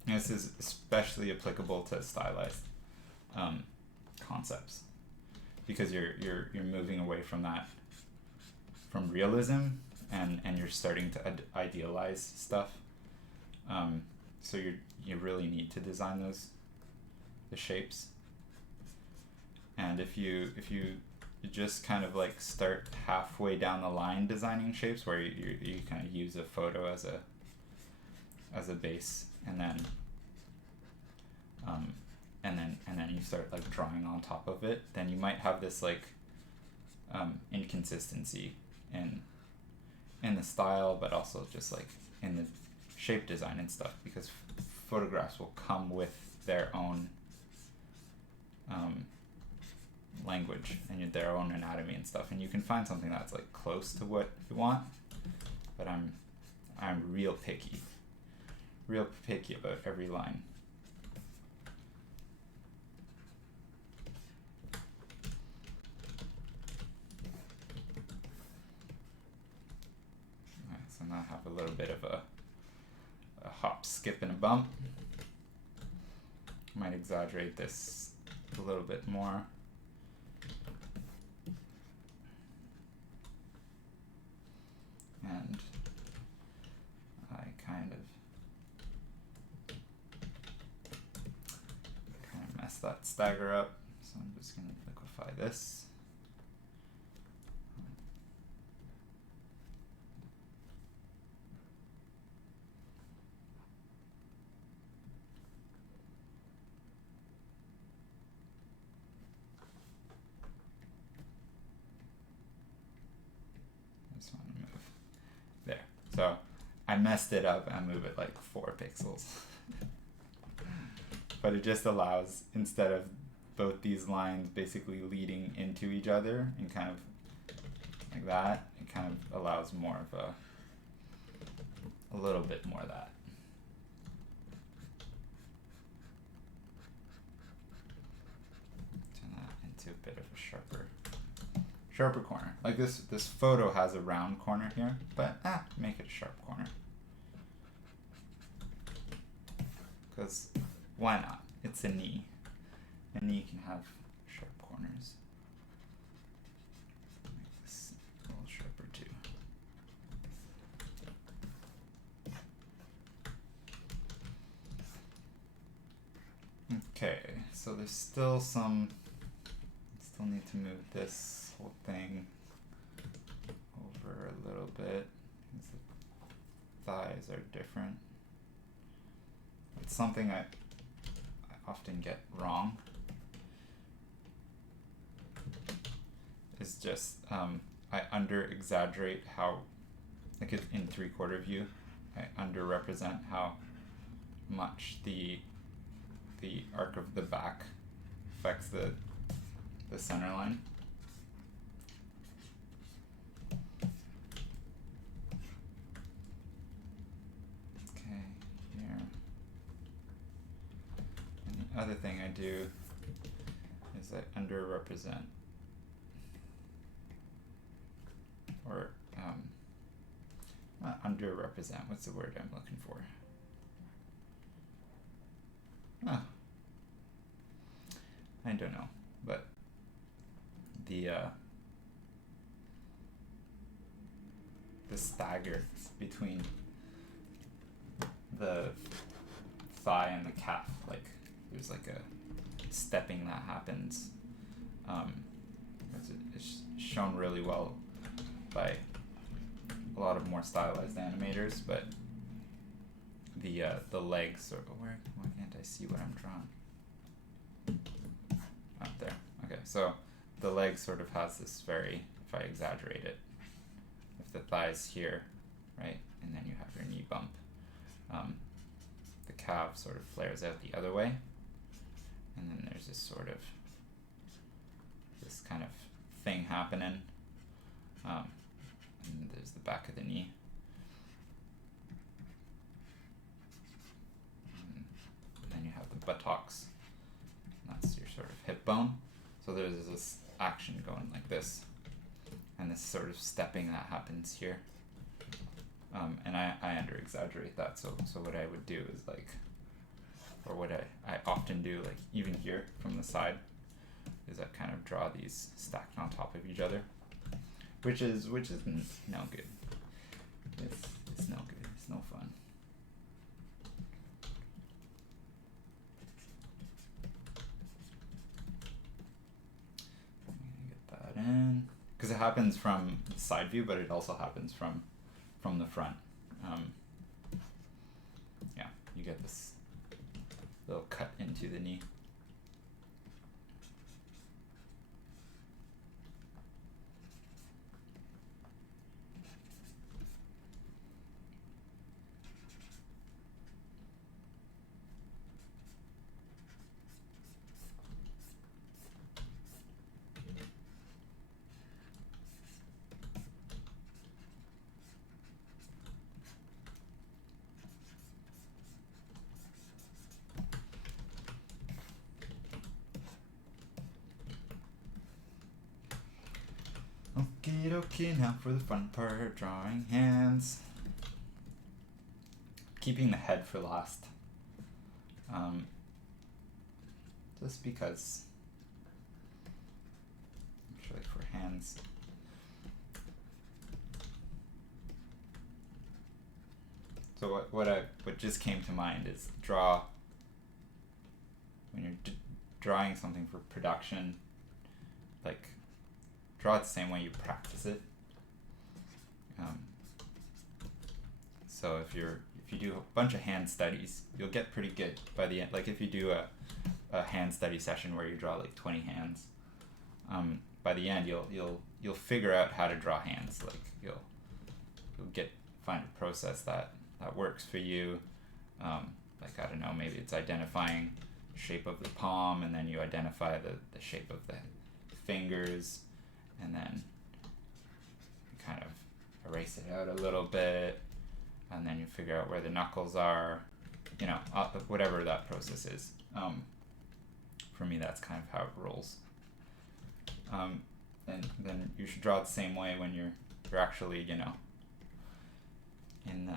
This is especially applicable to stylized concepts, because you're moving away from realism, and you're starting to idealize stuff. So you really need to design the shapes. And if you just kind of like start halfway down the line designing shapes, where you kind of use a photo as a base, and then you start like drawing on top of it, then you might have this like inconsistency in the style, but also just like in shape design and stuff, because photographs will come with their own language and their own anatomy and stuff, and you can find something that's like close to what you want, but I'm real picky about every line. Alright, so now I have a little bit of a hop, skip, and a bump. Might exaggerate this a little bit more. And I kind of mess that stagger up, so I'm just going to liquefy this. Just want to move there. So I messed it up and move it like 4 pixels. But it just allows, instead of both these lines basically leading into each other and kind of like that, it kind of allows more of a little bit more of that. Turn that into a bit of a sharper corner. Like this photo has a round corner here, but make it a sharp corner. Because why not? It's a knee. A knee can have sharp corners. Make this a little sharper too. Okay, so there's still some, still need to move this whole thing over a little bit, because the thighs are different. It's something I often get wrong, is just I under exaggerate how, like in 3/4 view, I underrepresent how much the arc of the back affects the center line. Okay, here. And the other thing I do is I underrepresent, or not underrepresent, what's the word I'm looking for? I don't know, but the stagger between the thigh and the calf, like there's like a stepping that happens. It's shown really well by a lot of more stylized animators, but the legs sort of, why can't I see what I'm drawing? Up there. Okay, so the leg sort of has this very, if I exaggerate it, if the thigh's here, right, and then you have your knee bump, the calf sort of flares out the other way, and then there's this sort of, this kind of thing happening, and there's the back of the knee. And then you have the buttocks. That's your sort of hip bone. So there's this action going like this, and this sort of stepping that happens here. And I under exaggerate that. So what I would do is like, or what I often do, like even here from the side, is I kind of draw these stacked on top of each other, which is no good. It's no good. It's no fun. In, because it happens from the side view, but it also happens from the front. Yeah, you get this little cut into the knee. Okay, okay, now for the fun part, drawing hands. Keeping the head for last. Just because, actually for hands, so what just came to mind is when you're drawing something for production, like draw it the same way you practice it. So if you do a bunch of hand studies, you'll get pretty good by the end. Like if you do a hand study session where you draw like 20 hands, by the end you'll figure out how to draw hands. Like you'll find a process that works for you. Like I don't know, maybe it's identifying the shape of the palm, and then you identify the shape of the fingers, and then you kind of erase it out a little bit, and then you figure out where the knuckles are, you know, whatever that process is. For me, that's kind of how it rolls. And then you should draw it the same way when you're actually, you know, in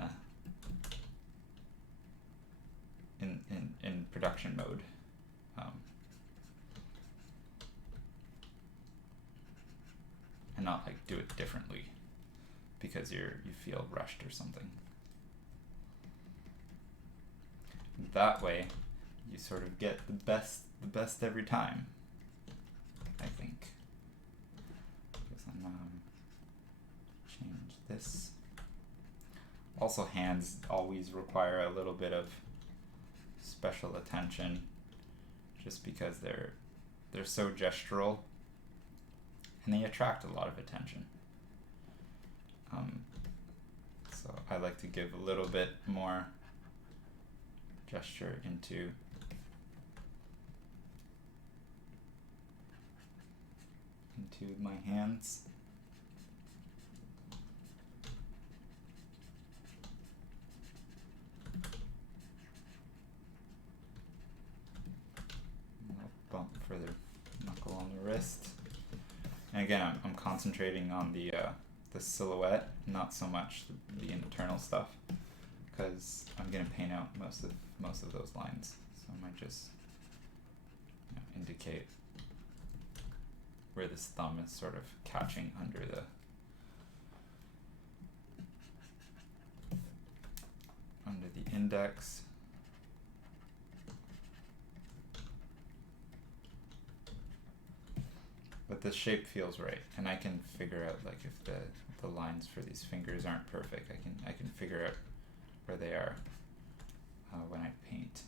production mode. And not like do it differently because you feel rushed or something. That way, you sort of get the best every time, I think. Guess I'm change this. Also, hands always require a little bit of special attention, just because they're so gestural, and they attract a lot of attention. So I like to give a little bit more gesture into my hands. A bump for the knuckle on the wrist. And again, I'm concentrating on the silhouette, not so much the internal stuff, because I'm gonna paint out most of those lines. So I might just, you know, indicate where this thumb is sort of catching under the index. But the shape feels right, and I can figure out, like, if the lines for these fingers aren't perfect, I can figure out where they are when I paint.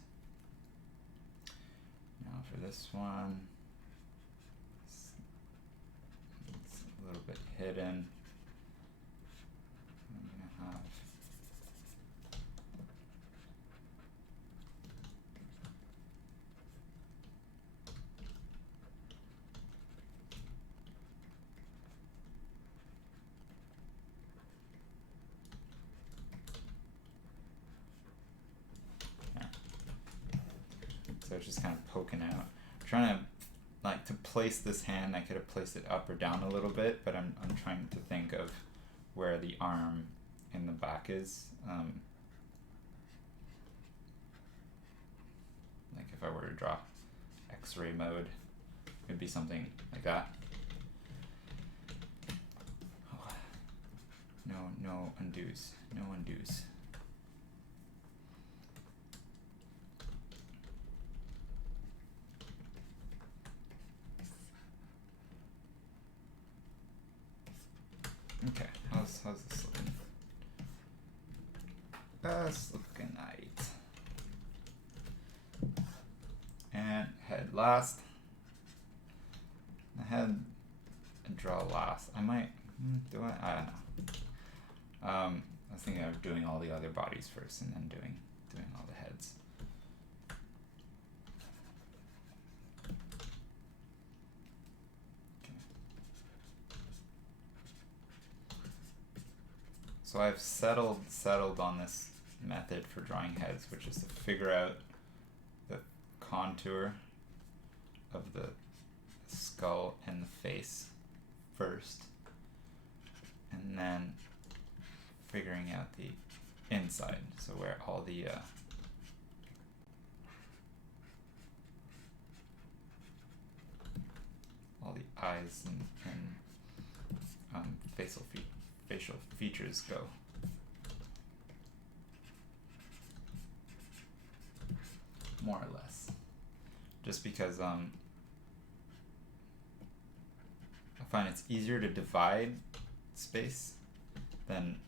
Now for this one, it's a little bit hidden. I'm gonna have so it's just kind of poking out. I'm trying to, like, to place this hand, I could have placed it up or down a little bit, but I'm trying to think of where the arm in the back is. Like if I were to draw X-ray mode, it'd be something like that. Oh, no undos, no undos. Okay, how's this looking? That's looking right. And head last. The head and draw last. I might do I? I don't know. I was thinking of doing all the other bodies first and then doing all the heads. So I've settled on this method for drawing heads, which is to figure out the contour of the skull and the face first, and then figuring out the inside, so where all the eyes and facial features go. More or less. Just because I find it's easier to divide space than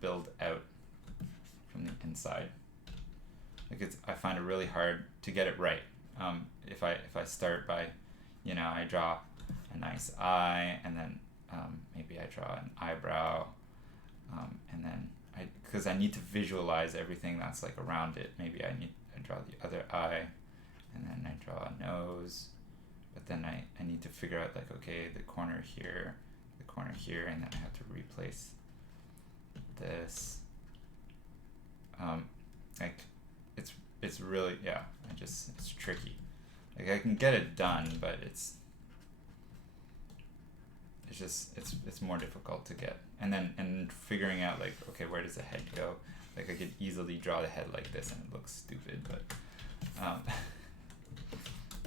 build out from the inside. Like I find it really hard to get it right. If I start by, I draw a nice eye, and then maybe I draw an eyebrow, and then because I need to visualize everything that's like around it. Maybe I draw the other eye, and then I draw a nose, but then I need to figure out like, okay, the corner here, and then I have to replace this. Like it's really, it's tricky. Like I can get it done, but it's more difficult to get. And figuring out like, okay, where does the head go? Like I could easily draw the head like this and it looks stupid, but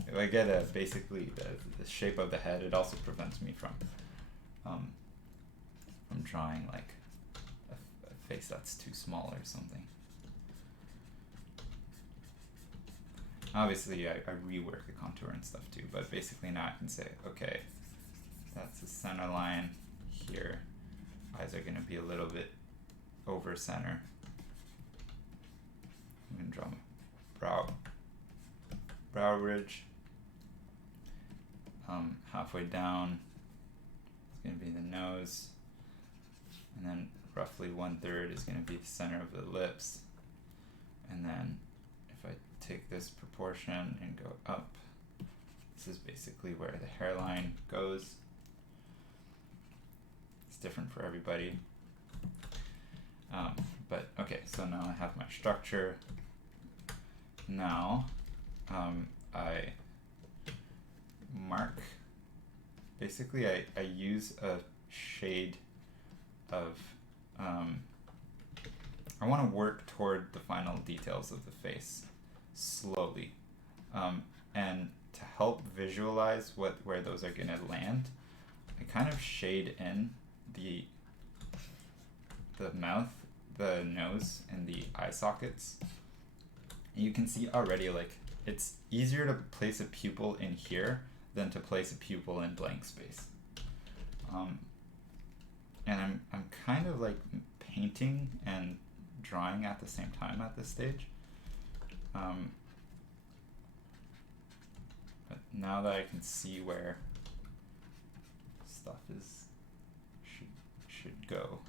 if I get basically the shape of the head, it also prevents me from drawing like a face that's too small or something. Obviously, I rework the contour and stuff too, but basically now I can say, okay, that's the center line here. Eyes are going to be a little bit over center. I'm going to draw my brow ridge. Halfway down, it's going to be the nose, and then roughly 1/3 is going to be the center of the lips, and then if I take this proportion and go up, this is basically where the hairline goes. It's different for everybody. But okay, so now I have my structure. Now I mark. Basically, I use a shade of. I want to work toward the final details of the face slowly, and to help visualize where those are gonna land, I kind of shade in the mouth, the nose, and the eye sockets. And you can see already, like, it's easier to place a pupil in here than to place a pupil in blank space. And I'm kind of like painting and drawing at the same time at this stage. But now that I can see where stuff should go,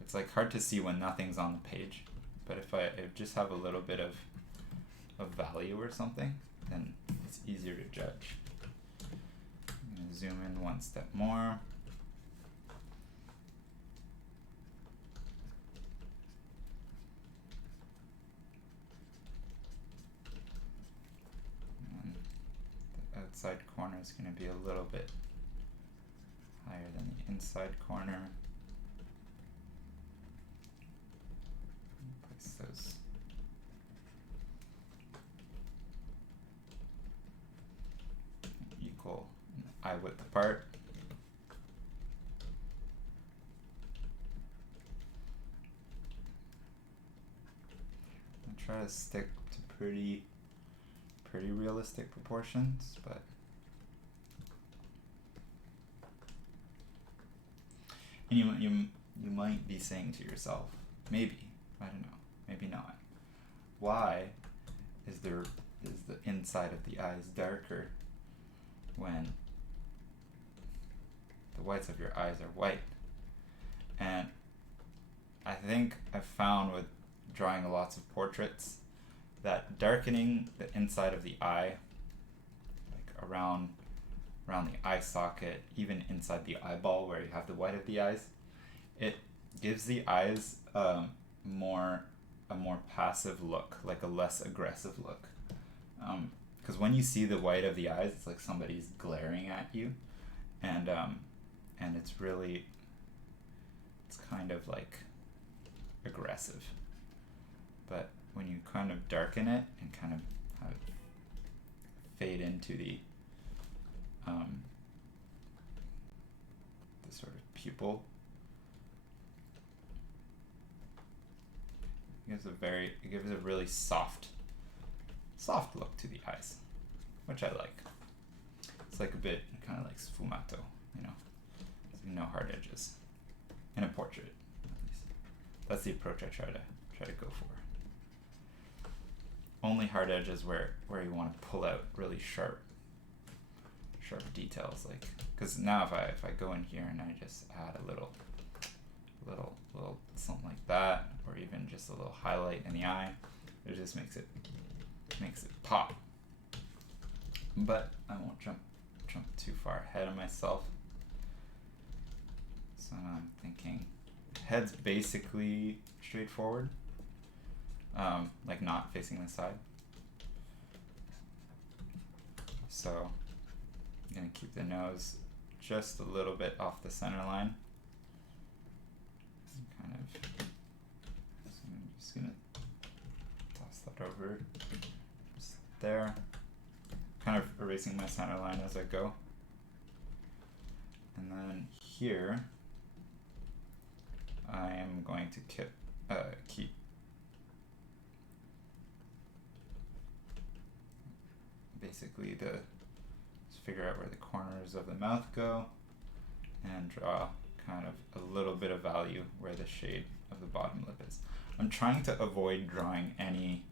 it's like hard to see when nothing's on the page. But if I just have a little bit of value or something, then it's easier to judge. I'm gonna zoom in one step more. And the outside corner is gonna be a little bit higher than the inside corner. Place those. Equal eye width apart. I'll try to stick to pretty realistic proportions, but and you might be saying to yourself, maybe, I don't know, maybe not, why is the inside of the eyes darker when the whites of your eyes are white? And I think I've found with drawing lots of portraits that darkening the inside of the eye, like around the eye socket, even inside the eyeball where you have the white of the eyes, it gives the eyes a more passive look, like a less aggressive look. Because when you see the white of the eyes, it's like somebody's glaring at you, and and it's kind of like aggressive. But when you kind of darken it and kind of have it fade into the sort of pupil, it gives a really soft look to the eyes, which I like. It's like a bit kind of like sfumato, you know, so no hard edges in a portrait. At least that's the approach I try to go for. Only hard edges where you want to pull out really sharp details, like, because now if I go in here and I just add a little something like that, or even just a little highlight in the eye, it just makes it pop. But I won't jump too far ahead of myself. So now I'm thinking head's basically straightforward, like not facing the side. So I'm gonna keep the nose just a little bit off the center line. So I'm just gonna toss that over just there, kind of erasing my center line as I go. And then here I am going to keep basically just figure out where the corners of the mouth go and draw kind of a little bit of value where the shade of the bottom lip is. I'm trying to avoid drawing any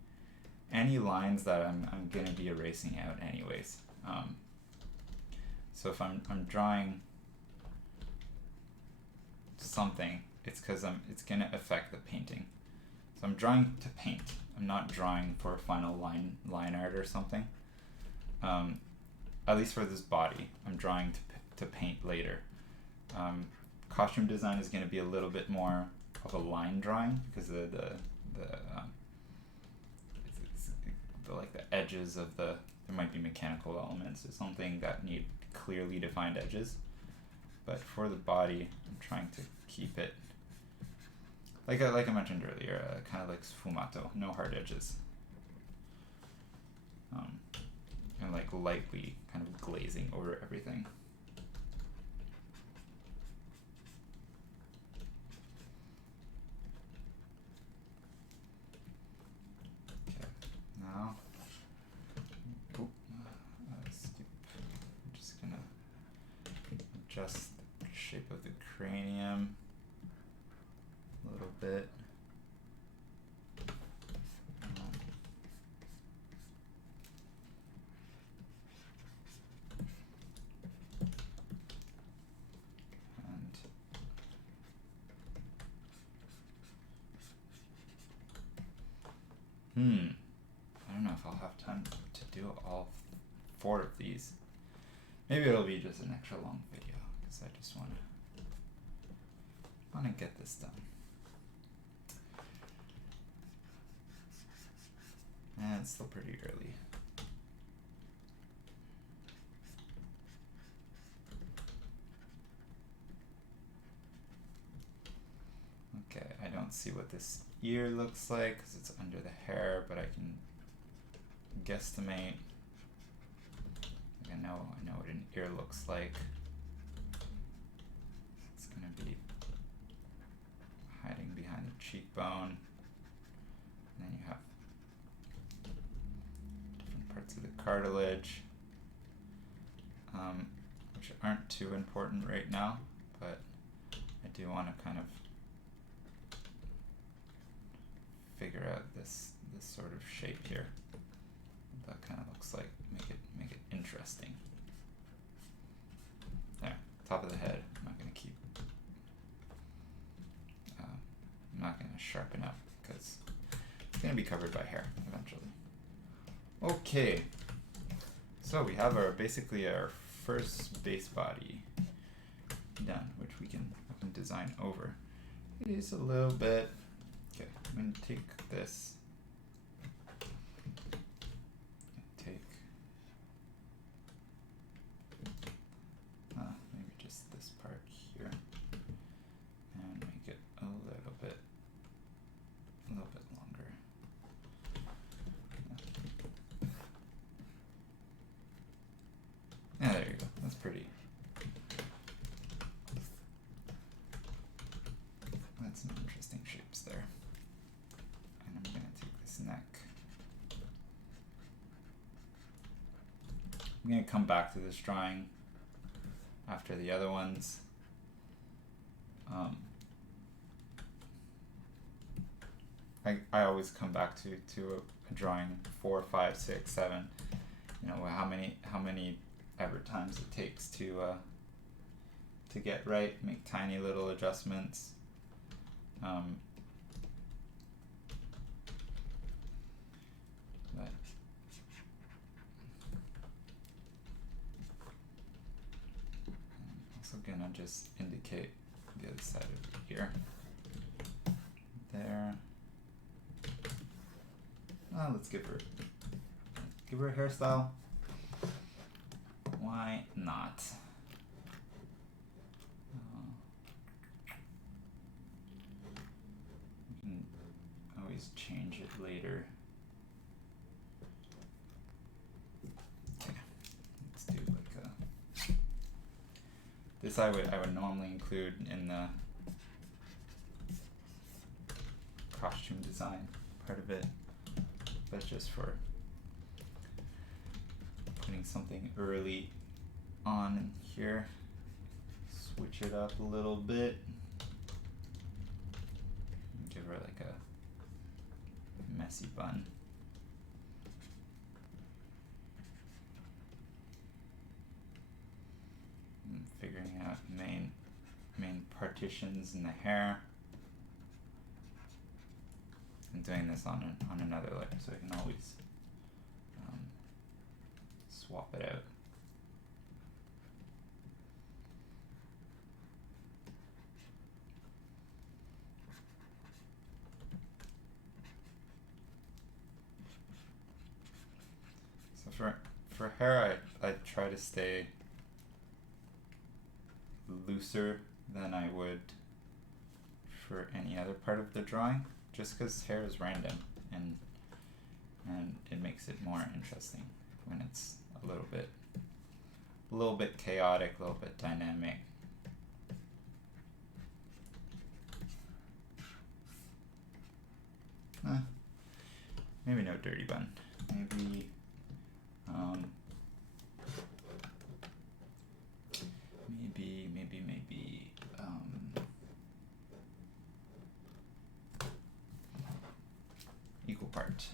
lines that I'm going to be erasing out anyways. So if I'm drawing something, it's because it's going to affect the painting. So I'm drawing to paint. I'm not drawing for a final line art or something. At least for this body, I'm drawing to paint later. Costume design is going to be a little bit more of a line drawing because like the edges of there might be mechanical elements or something that need clearly defined edges. But for the body, I'm trying to keep it like I mentioned earlier, kind of like sfumato, no hard edges, and like lightly kind of glazing over everything. Okay, now, I'm just gonna adjust the shape of the cranium a little bit. I don't know if I'll have time to do all 4 of these. Maybe it'll be just an extra long video because I just want to get this done. And it's still pretty early. Okay, I don't see what this ear looks like because it's under the hair, but I can guesstimate. Like I know what an ear looks like. It's gonna be hiding behind the cheekbone. And then you have different parts of the cartilage, which aren't too important right now, but I do want to kind of figure out this sort of shape here. That kind of looks like, make it interesting. There, top of the head. I'm not gonna sharpen up because it's gonna be covered by hair eventually. Okay, so we have basically our first base body done, which we can design over. It is a little bit. Okay, I'm going to take this, maybe just this part you go. That's pretty. That's some interesting shapes there. And I'm gonna take this neck. I'm gonna come back to this drawing after the other ones. I always come back to a drawing 4, 5, 6, 7. You know, how many ever times it takes to get right, make tiny little adjustments. But I'm also gonna just indicate the other side of the ear. There. Let's give her a hairstyle. Why not? You can always change it later. Okay, let's do like a. This I would normally include in the costume design part of it. That's just for putting something early on in here. Switch it up a little bit. Give her like a messy bun. And figuring out main partitions in the hair. I'm doing this on another layer, so I can always swap it out. So for hair, I try to stay looser than I would for any other part of the drawing. Just because hair is random and it makes it more interesting when it's a little bit chaotic, a little bit dynamic. Maybe no dirty bun. Maybe equal part.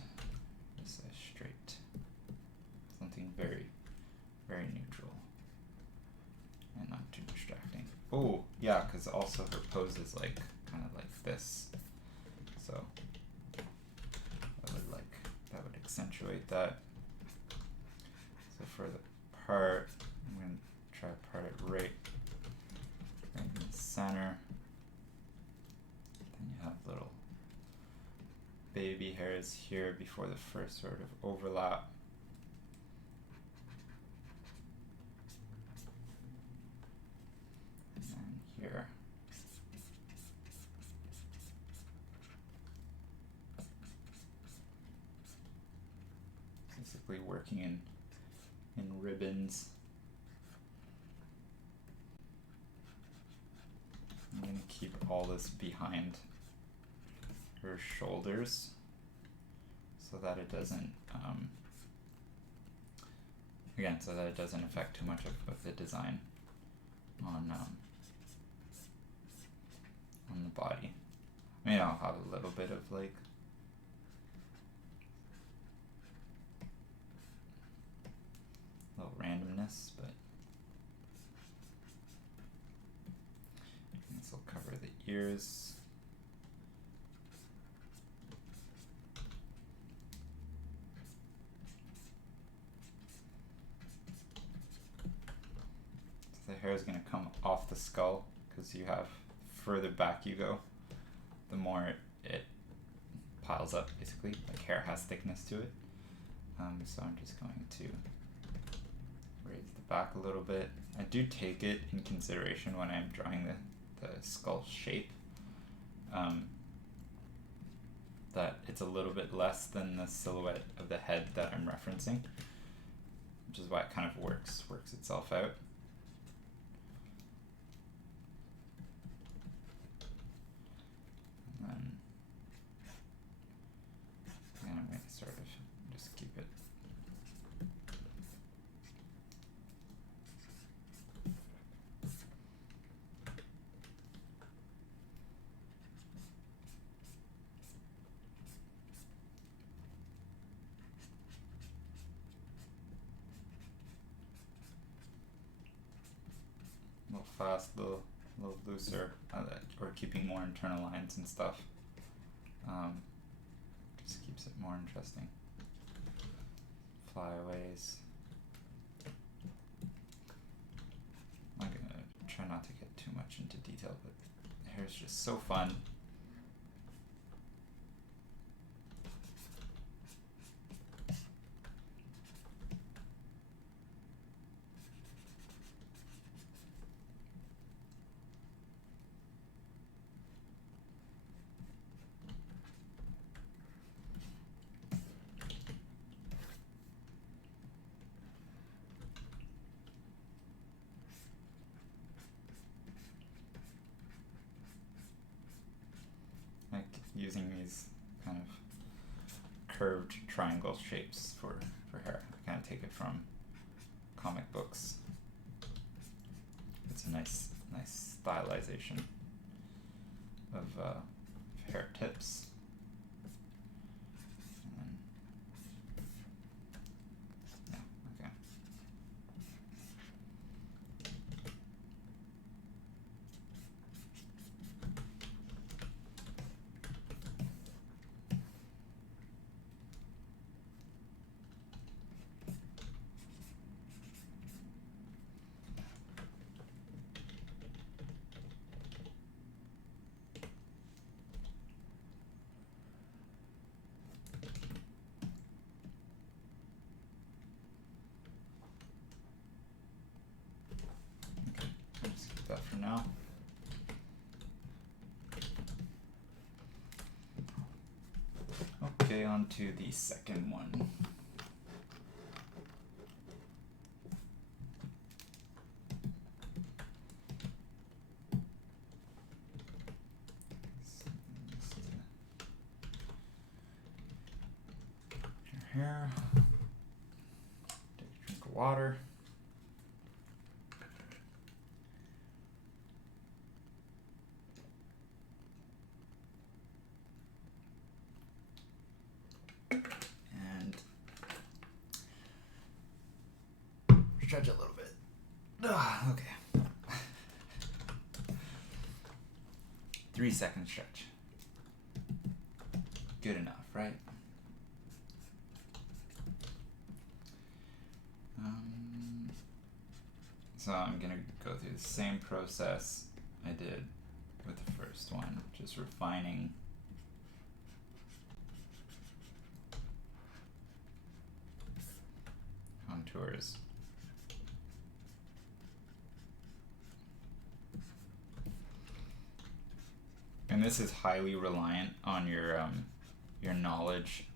Just a straight. Something very, very neutral. And not too distracting. Oh, yeah, because also her pose is like kind of like this. So that would accentuate that. So for the part, I'm going to try to part it right in the center. Then you have little baby hairs here before the first sort of overlap. And then here. Basically working in ribbons. I'm going to keep all this behind her shoulders so that it doesn't affect too much of the design on the body. I mean, I'll have a little bit of like little randomness, but this will cover the ears. So the hair is going to come off the skull because you have further back you go, the more it piles up, basically. Like hair has thickness to it. So I'm just going to raise the back a little bit. I do take it in consideration when I'm drawing the skull shape, that it's a little bit less than the silhouette of the head that I'm referencing, which is why it kind of works itself out. And then again, I'm going to sort of just keep it. A little fast, a little looser, or keeping more internal lines and stuff. Just keeps it more interesting. Flyaways. I'm gonna try not to get too much into detail, but the hair is just so fun. Like using these kind of curved triangle shapes for hair. I kind of take it from comic books. It's a nice stylization of hair tips. And then, yeah, okay. Just keep that for now. Okay, on to the second one. Your hair. Take a drink of water. Stretch a little bit. Okay. 3 second stretch. Good enough, right? So I'm gonna go through the same process I did with the first one, just refining contours. And this is highly reliant on your knowledge.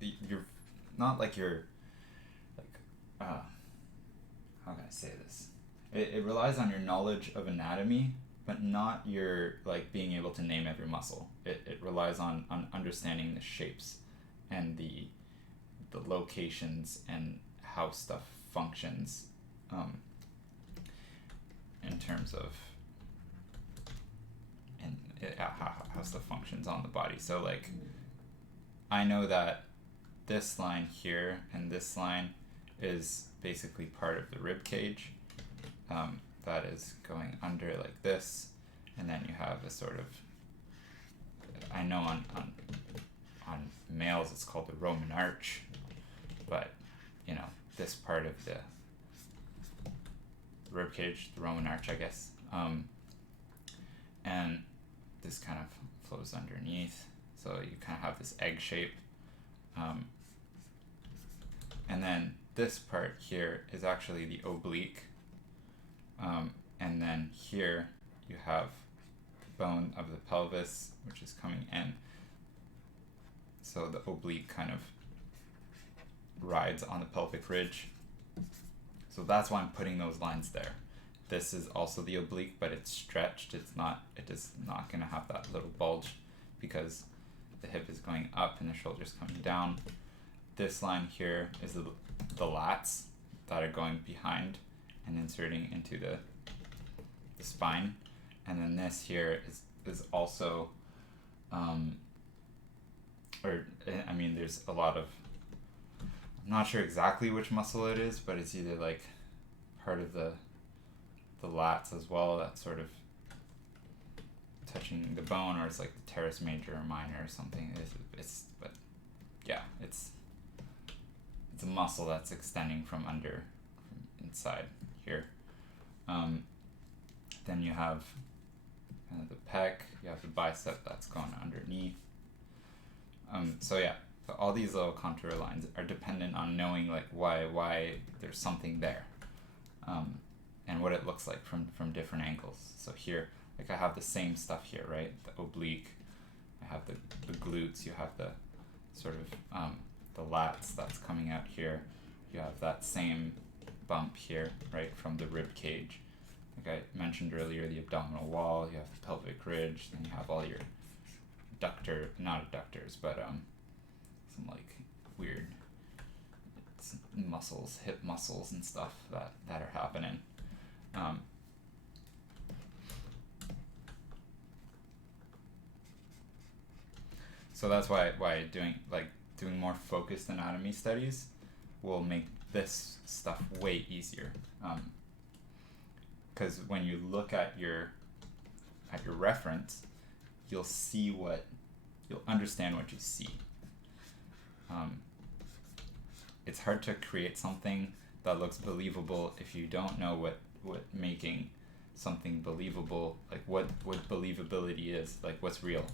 You're not like your how can I say this? It relies on your knowledge of anatomy, but not your like being able to name every muscle. It relies on understanding the shapes and the locations and how stuff functions in terms of how stuff functions on the body. So like I know that this line here and this line is basically part of the rib cage that is going under like this, and then you have a sort of, I know on males it's called the Roman arch, but you know, this part of the rib cage, the Roman arch, I guess, and this kind of flows underneath, so you kind of have this egg shape, and then this part here is actually the oblique, and then here you have the bone of the pelvis, which is coming in, so the oblique kind of rides on the pelvic ridge, So that's why I'm putting those lines there. This is also the oblique, but it's stretched. It is not going to have that little bulge because the hip is going up and the shoulder's coming down. This line here is the lats that are going behind and inserting into the spine. And then this here is also, there's a lot of, I'm not sure exactly which muscle it is, but it's either like part of the lats as well, that's sort of touching the bone, or it's like the teres major or minor or something. But yeah, it's a muscle that's extending from inside here. Then you have kind of the pec, you have the bicep that's going underneath. So all these little contour lines are dependent on knowing like why there's something there, and what it looks like from different angles. So here, like I have the same stuff here, right? The oblique, I have the glutes, you have the sort of the lats that's coming out here. You have that same bump here, right, from the rib cage. Like I mentioned earlier, the abdominal wall, you have the pelvic ridge, then you have all your not adductors, but some like weird muscles, hip muscles and stuff that are happening. So that's why doing more focused anatomy studies will make this stuff way easier. Because when you look at your reference, you'll understand what you see. It's hard to create something that looks believable if you don't know what making something believable, like what believability is, like what's real.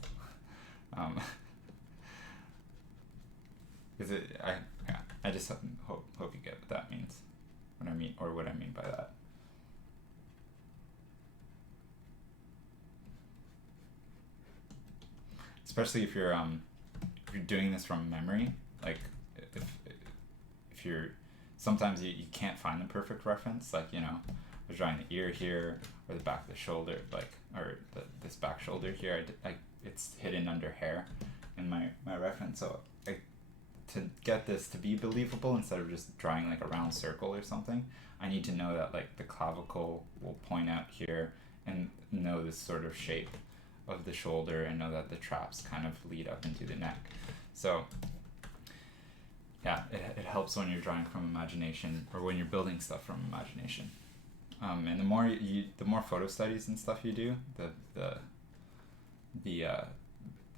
I just hope you get what that means, what I mean by that. Especially if you're doing this from memory, like if you're sometimes you can't find the perfect reference, like I was drawing the ear here or the back of the shoulder, or this back shoulder here. It's hidden under hair in my reference, so to get this to be believable, instead of just drawing like a round circle or something, I need to know that like the clavicle will point out here and know this sort of shape of the shoulder, and know that the traps kind of lead up into the neck. So it helps when you're drawing from imagination, or when you're building stuff from imagination. And the more photo studies and stuff you do, the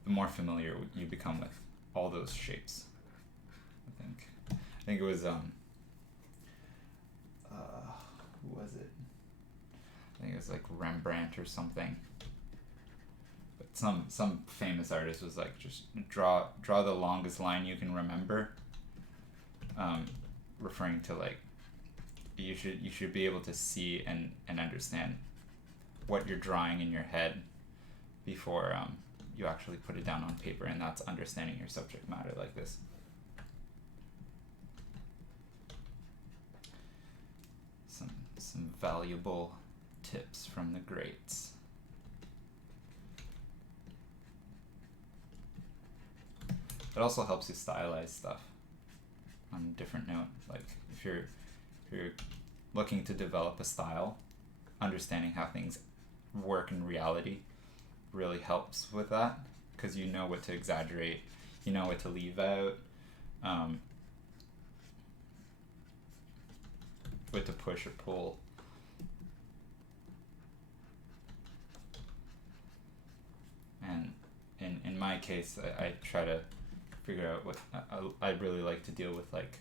more familiar you become with all those shapes. I think it was who was it? I think it was like Rembrandt or something. But some famous artist was like, just draw the longest line you can remember. Referring to like you should be able to see and understand what you're drawing in your head before you actually put it down on paper, and that's understanding your subject matter like this. Some valuable tips from the greats. It also helps you stylize stuff on a different note. Like if you're looking to develop a style, understanding how things work in reality really helps with that, because you know what to exaggerate, you know what to leave out, what to push or pull. And in my case, I try to figure out what I really like to deal with, like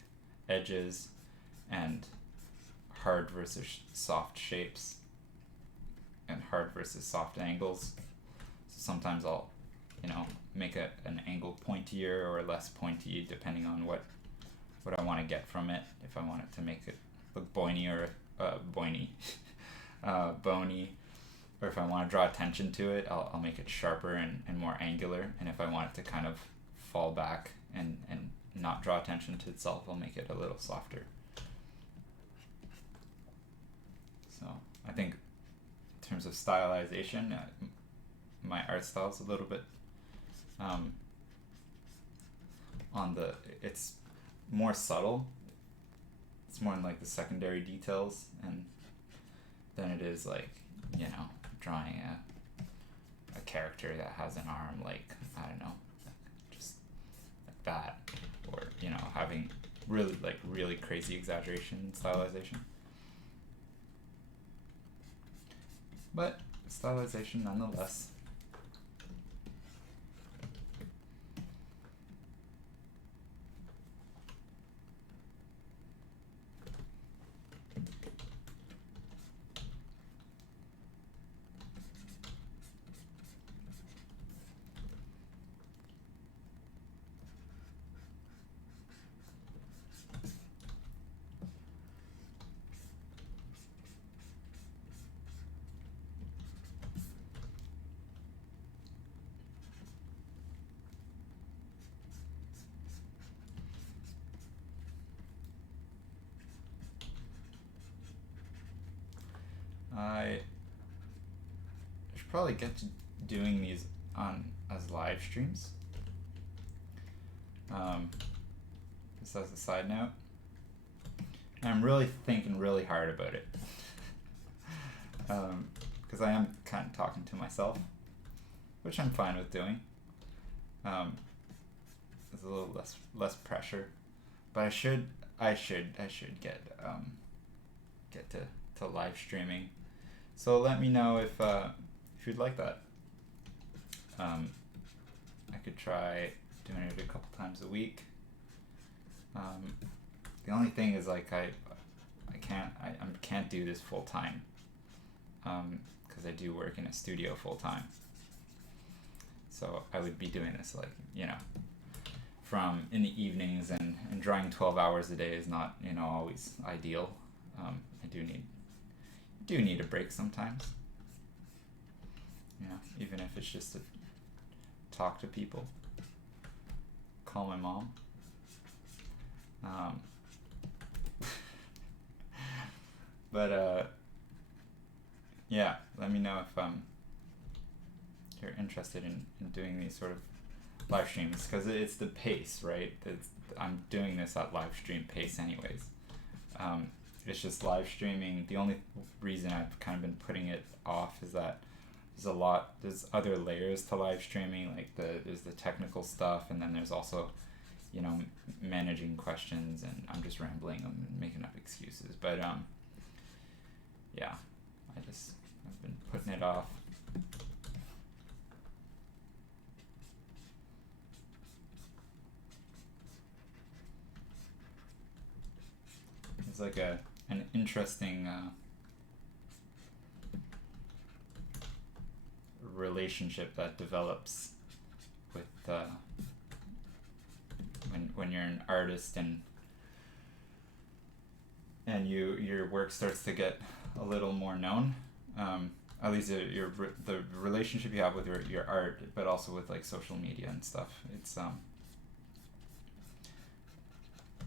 edges and hard versus soft shapes and hard versus soft angles. So sometimes I'll make an angle pointier or less pointy depending on what I want to get from it. If I want it to make it look bony, or bony, or if I want to draw attention to it, I'll make it sharper and more angular. And if I want it to kind of fall back and not draw attention to itself, I'll make it a little softer. terms of stylization, my art style is a little bit it's more subtle. It's more in like the secondary details and than it is like, you know, drawing a character that has an arm, like, I don't know, just like that, or, you know, having really crazy exaggeration and stylization. But stylization nonetheless. I should probably get to doing these as live streams. Just as a side note. And I'm really thinking really hard about it. Because I am kind of talking to myself, which I'm fine with doing. There's a little less pressure, but I should get to live streaming. So let me know if you'd like that. I could try doing it a couple times a week. The only thing is, like, I can't do this full time, because I do work in a studio full time. So I would be doing this, like, you know, from in the evenings, and drawing 12 hours a day is not, you know, always ideal. I do need a break sometimes. You know, even if it's just to talk to people, call my mom. But yeah, let me know if you're interested in doing these sort of live streams, because it's the pace, right? I'm doing this at live stream pace anyways. It's just live streaming. The only reason I've kind of been putting it off is that there's other layers to live streaming, like there's the technical stuff, and then there's also, you know, managing questions, and I'm just rambling and making up excuses. But yeah, I've been putting it off. It's like an interesting relationship that develops with when you're an artist, and your work starts to get a little more known. At least the relationship you have with your art, but also with, like, social media and stuff.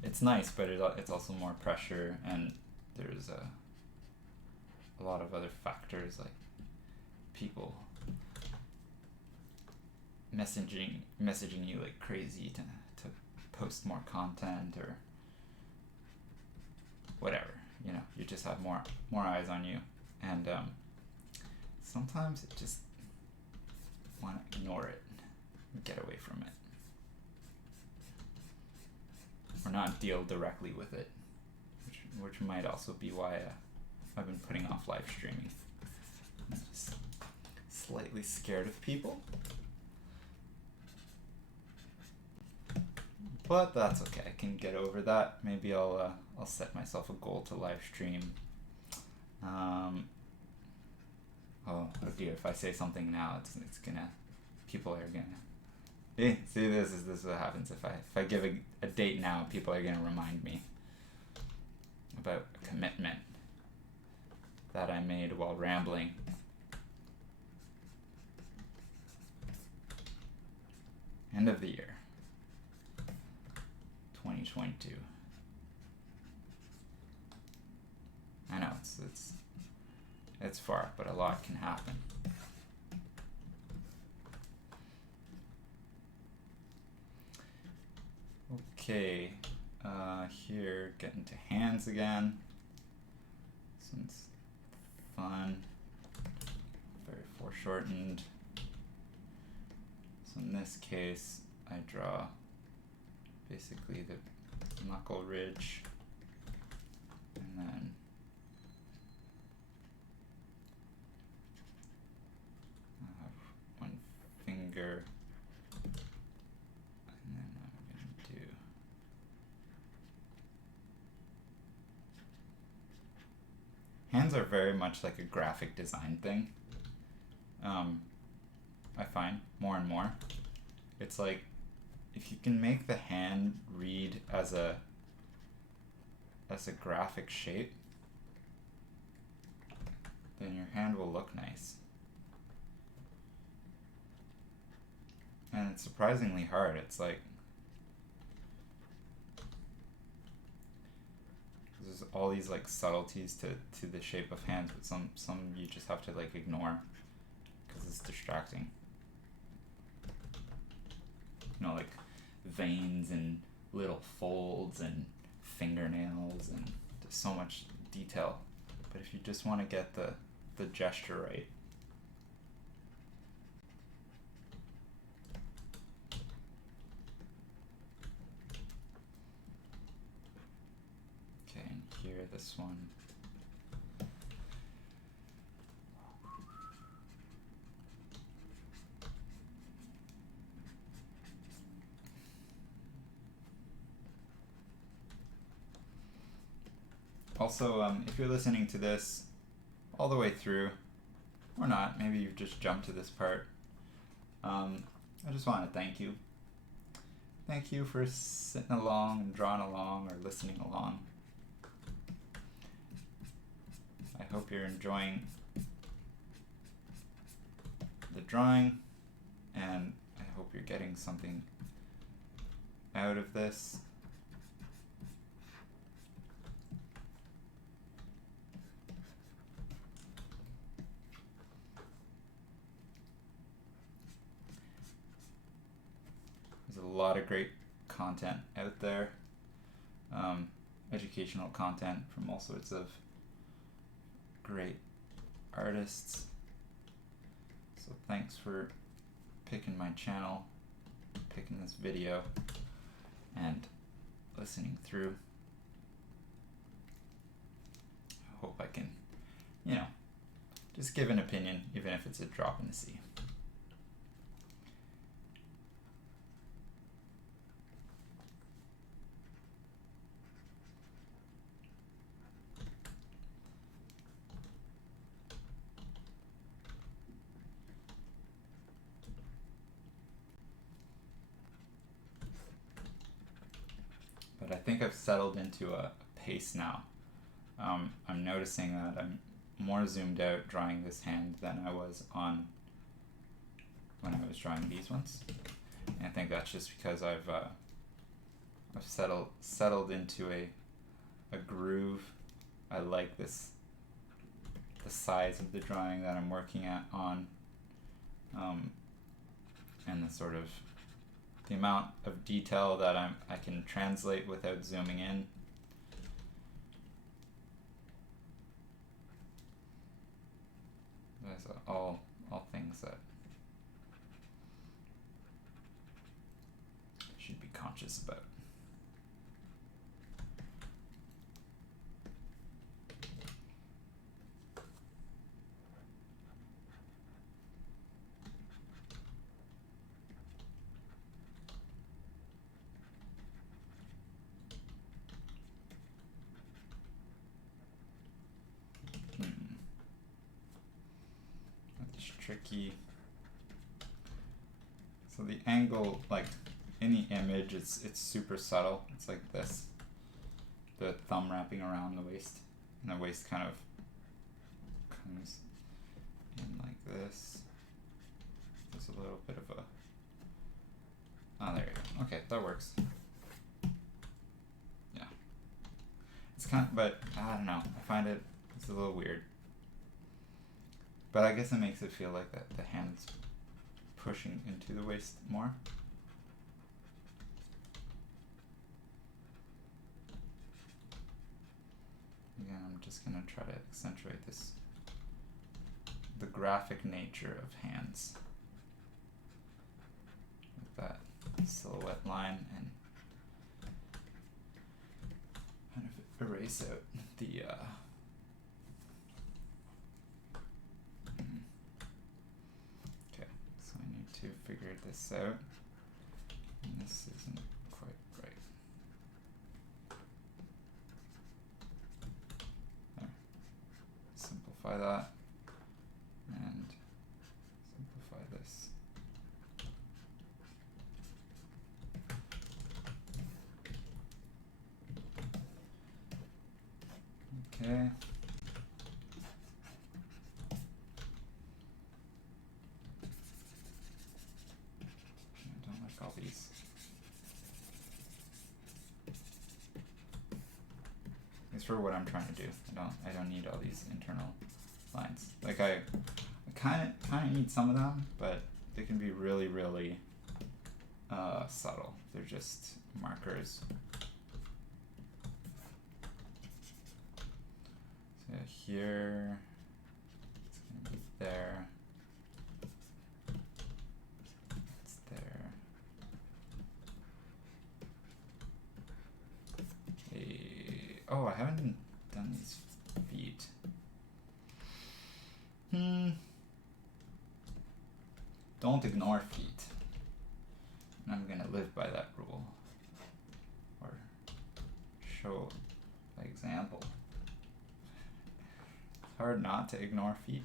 It's nice, but it's also more pressure, and there's a lot of other factors, like people messaging you like crazy to post more content or whatever. You know, you just have more eyes on you, and sometimes you just want to ignore it and get away from it, or not deal directly with it, which might also be why I've been putting off live streaming. I'm just slightly scared of people, but that's okay. I can get over that. Maybe I'll set myself a goal to live stream. Oh dear! If I say something now, it's gonna, people are gonna. See, this is what happens if I give a date now. People are gonna remind me about a commitment that I made while rambling. End of the year, 2022. it's far, but a lot can happen. Okay, here, getting to hands again. This one's fun, very foreshortened. So in this case, I draw basically the knuckle ridge, and then I have one finger, and then I'm going to do hands are very much like a graphic design thing. I find more and more. It's like if you can make the hand read as a graphic shape, then your hand will look nice. And it's surprisingly hard. It's like there's all these like subtleties to the shape of hands, but some you just have to like ignore because it's distracting. You know, like veins and little folds and fingernails, and there's so much detail. But if you just want to get the gesture right, okay, and here this one. Also, if you're listening to this all the way through, or not, maybe you've just jumped to this part, I just want to thank you. Thank you for sitting along and drawing along or listening along. I hope you're enjoying the drawing, and I hope you're getting something out of this. There's a lot of great content out there, educational content from all sorts of great artists. So thanks for picking my channel, picking this video, and listening through. I hope I can, just give an opinion, even if it's a drop in the sea. But I think I've settled into a pace now. I'm noticing that I'm more zoomed out drawing this hand than I was on when I was drawing these ones. And I think that's just because I've settled into a groove. I like the size of the drawing that I'm working on, and the sort of the amount of detail that I can translate without zooming in. Those are all things that I should be conscious about. Tricky. So the angle, like in the image, it's super subtle. It's like this, the thumb wrapping around the waist, and the waist kind of comes in like this. There's a little bit of a, oh, there you go. Okay, that works. Yeah. It's kind of, but I don't know. I find it's a little weird. But I guess it makes it feel like that the hand's pushing into the waist more. Again, I'm just gonna try to accentuate this, the graphic nature of hands with that silhouette line, and kind of erase out the okay, so I need to figure this out, and this isn't quite right. There. Simplify that and simplify this. Okay. I don't like all these. It's for what I'm trying to do. I don't need all these internal lines. Like I kind of need some of them, but they can be really, really subtle. They're just markers. So here, it's gonna be there. It's there. Oh, I haven't done these feet. Don't ignore feet. And I'm gonna live by that rule. Or show by example. It's hard not to ignore feet,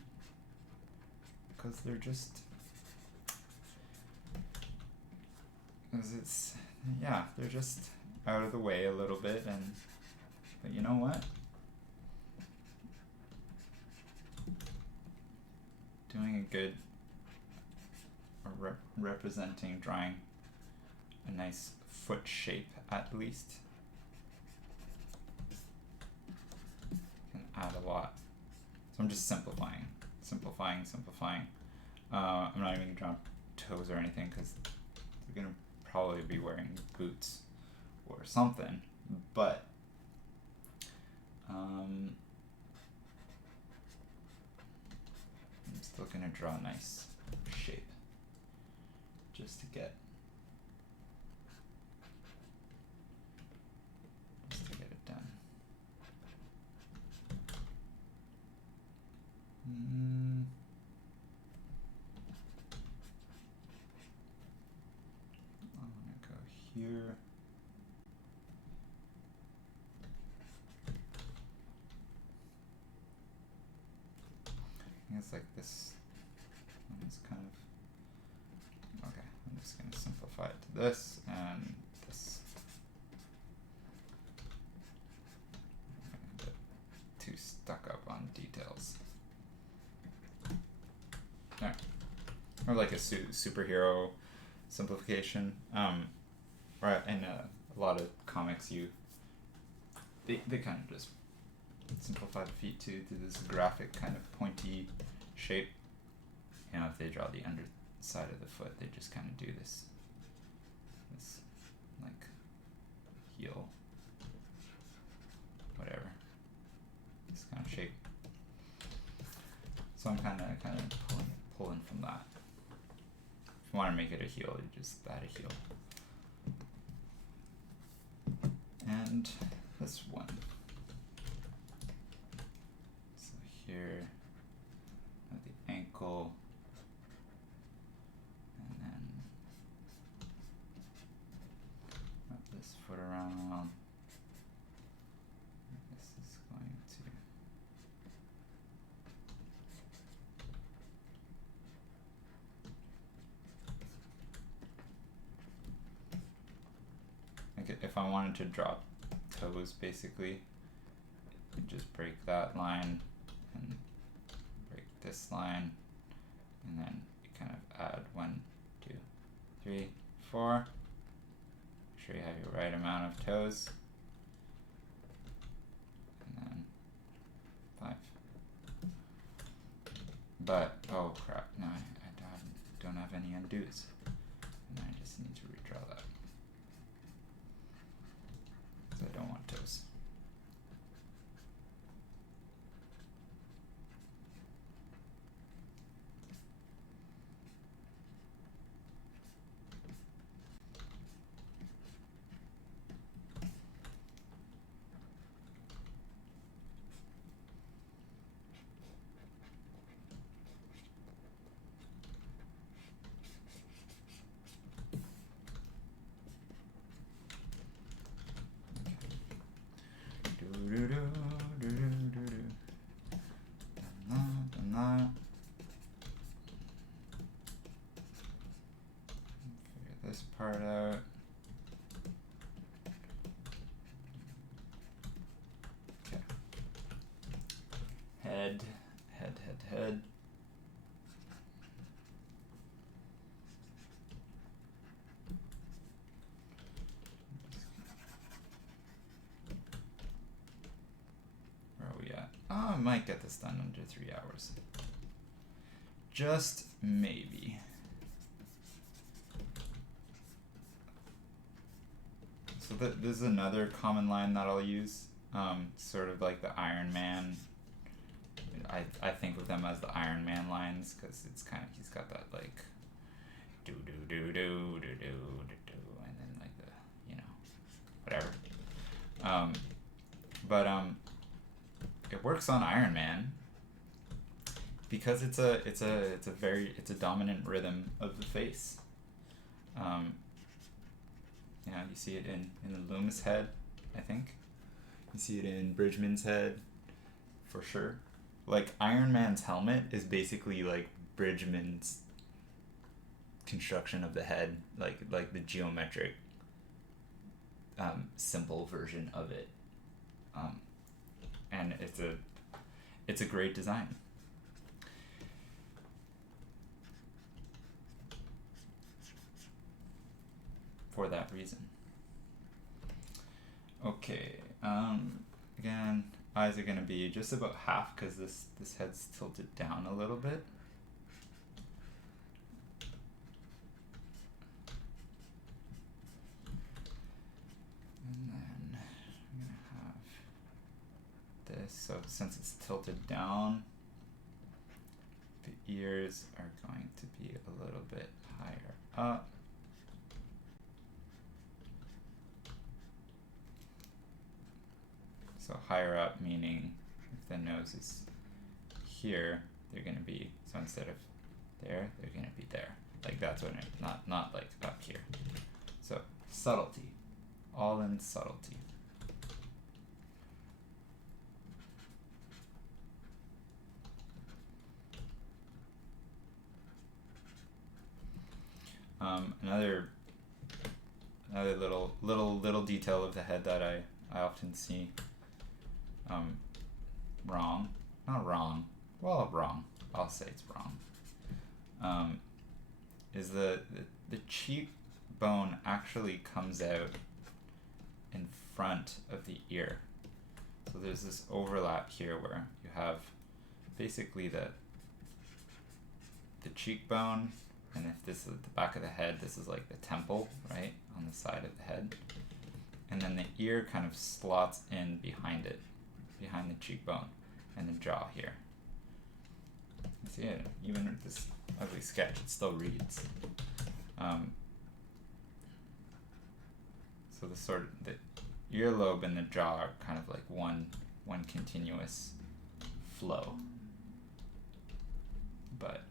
because they're just, they're just out of the way a little bit, and but you know what? Doing a good, or representing, drawing a nice foot shape at least can add a lot. So I'm just simplifying. I'm not even gonna draw toes or anything, because they're gonna probably be wearing boots or something, but I'm still gonna draw a nice shape just to get it done. I'm gonna go here. I guess like this one is kind of, okay, I'm just gonna simplify it to this and this. I'm gonna get too stuck up on details. Alright, or like a superhero simplification. Right, in a lot of comics, they kind of just simplify the feet to this graphic kind of pointy shape. You know, if they draw the underside of the foot, they just kind of do this like heel, whatever, this kind of shape. So I'm kind of pulling from that. If you want to make it a heel, you just add a heel. And this one. So here, at the ankle, and then wrap this foot around. This is going to, like, if I wanted to drop toes, basically, you just break that line and break this line, and then you kind of add 1, 2, 3, 4. Make sure you have your right amount of toes, and then 5. But, oh crap, no, I don't have any undos. And I just need to redraw that. So I don't want toes. Figure this part out. Okay. Head. Where are we at? Oh, I might get this done under 3 hours. Just maybe. So this is another common line that I'll use. Sort of like the Iron Man. I think of them as the Iron Man lines because it's kind of, he's got that like do do do do do do do do, and then like the, you know, whatever. But it works on Iron Man because it's a dominant rhythm of the face. You know, you see it in the Loomis head, I think. You see it in Bridgman's head, for sure. Like, Iron Man's helmet is basically like Bridgman's construction of the head, like the geometric simple version of it. And it's a great design. For that reason. Okay, again, eyes are gonna be just about half because this head's tilted down a little bit. And then I'm gonna have this, so since it's tilted down, the ears are going to be a little bit higher up. So higher up meaning if the nose is here, they're gonna be, so instead of there, they're gonna be there. Like that's what not like up here. So subtlety, all in subtlety. Another little detail of the head that I often see wrong, not wrong, well wrong, I'll say it's wrong, is the cheekbone actually comes out in front of the ear. So there's this overlap here where you have basically the cheekbone, and if this is the back of the head, this is like the temple, right, on the side of the head. And then the ear kind of slots in behind it, behind the cheekbone and the jaw here. You see it, even with this ugly sketch, it still reads. So the sort of the earlobe and the jaw are kind of like one continuous flow. But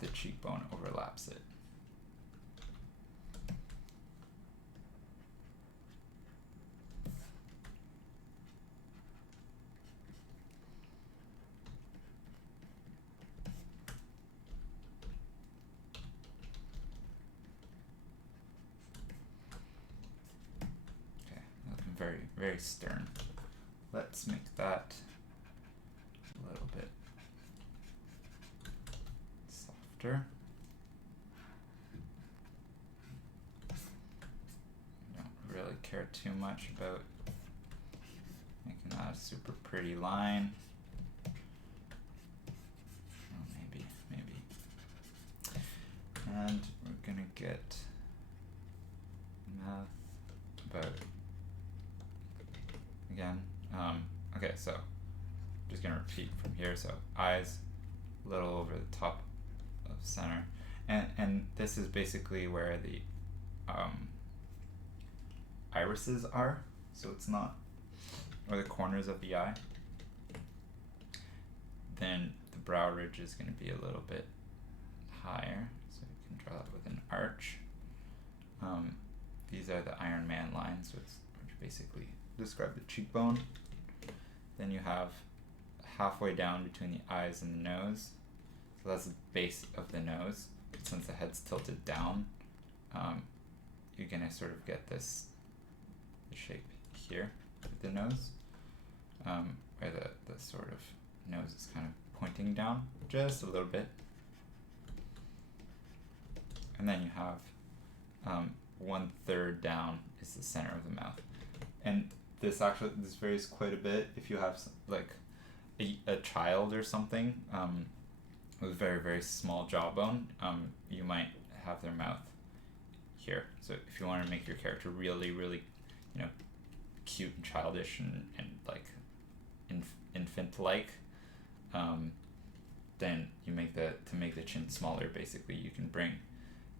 the cheekbone overlaps it. Very, very stern. Let's make that a little bit softer. Don't really care too much about making that a super pretty line. And we're gonna get mouth about again. Okay, so just gonna repeat from here. So eyes a little over the top of center, and this is basically where the irises are. So it's not, or the corners of the eye. Then the brow ridge is going to be a little bit higher, so you can draw that with an arch. These are the Iron Man lines, which basically describe the cheekbone. Then you have halfway down between the eyes and the nose, so that's the base of the nose. Since the head's tilted down, you're going to sort of get the shape here with the nose, where the sort of nose is kind of pointing down just a little bit. And then you have 1/3 down is the center of the mouth. And this varies quite a bit. If you have like a child or something with very, very small jawbone, you might have their mouth here. So if you want to make your character really, really, cute and childish and like infant-like, then you make to make the chin smaller, basically you can bring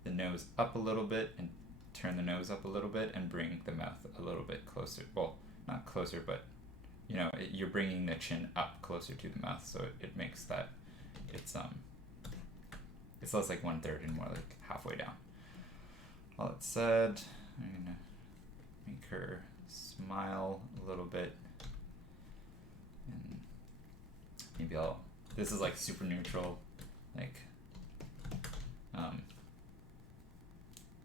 the nose up a little bit and turn the nose up a little bit and bring the mouth a little bit closer. Well, not closer, but you're bringing the chin up closer to the mouth, so it makes that it's less like 1/3 and more like halfway down. All that said, I'm gonna make her smile a little bit, and maybe this is like super neutral, like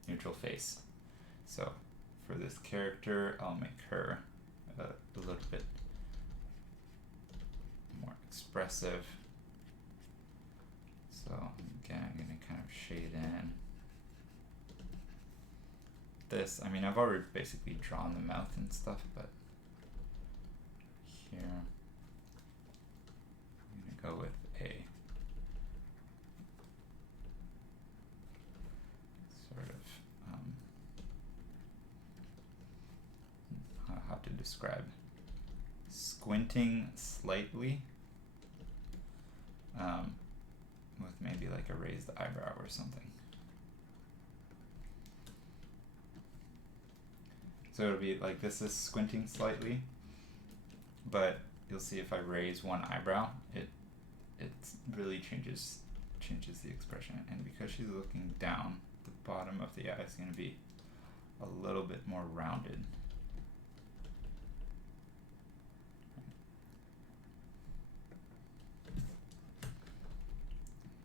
neutral face. So for this character, I'll make her a little bit more expressive. So again, I'm gonna kind of shade in this. I mean, I've already basically drawn the mouth and stuff, but here I'm gonna go with a sort of how to describe squinting slightly, with maybe like a raised eyebrow or something. So it'll be like this is squinting slightly, but you'll see if I raise one eyebrow, it really changes the expression. And because she's looking down, the bottom of the eye is going to be a little bit more rounded.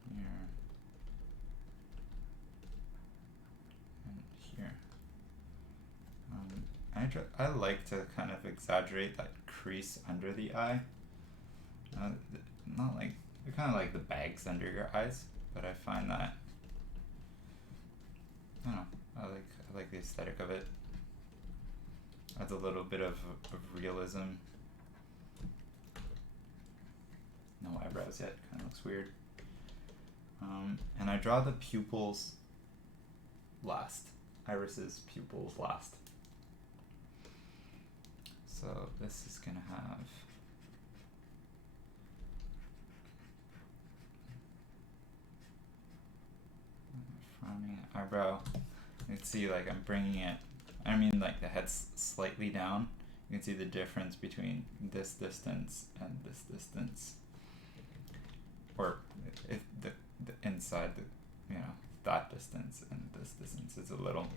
Here and here. I like to kind of exaggerate that crease under the eye. Not like, they're kind of like the bags under your eyes, but I find that, I don't know, I like the aesthetic of it. Adds a little bit of realism. No eyebrows yet, kind of looks weird. And I draw the pupils last. Iris's pupils last. So this is gonna have frowning eyebrow. You can see like I'm bringing it, I mean like the head's slightly down. You can see the difference between this distance and this distance. Or if the inside, that distance and this distance is a little,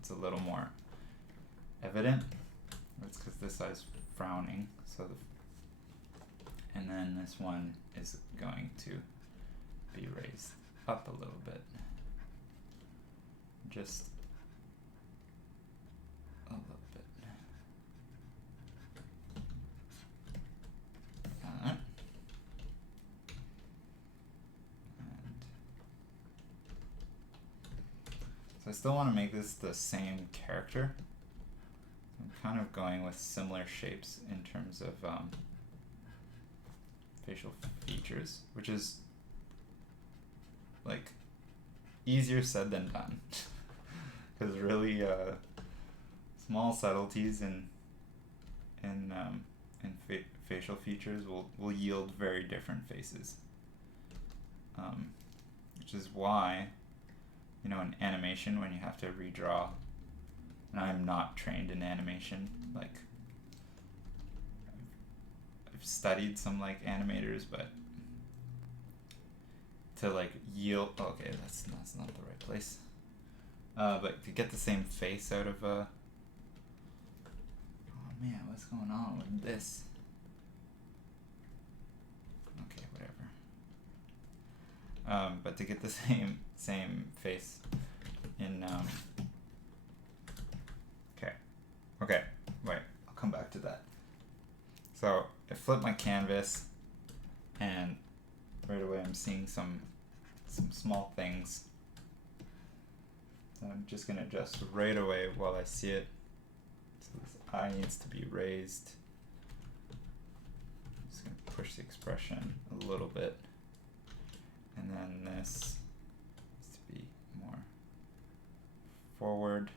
it's a little more evident. It's because this eye's frowning, so and then this one is going to be raised up a little bit, just a little bit. That. And so I still want to make this the same character. I'm kind of going with similar shapes in terms of facial features, which is like easier said than done. Because really, small subtleties in facial features will yield very different faces. Which is why, you know, in animation, when you have to redraw, and I'm not trained in animation, like, I've studied some, like, animators, but to, like, yield, okay, that's not the right place. But to get the same face out of oh man, what's going on with this? Okay, whatever. But to get the same face in okay, wait, I'll come back to that. So I flip my canvas, and right away I'm seeing some small things. I'm just gonna adjust right away while I see it. So this eye needs to be raised. I'm just gonna push the expression a little bit. And then this needs to be more forward.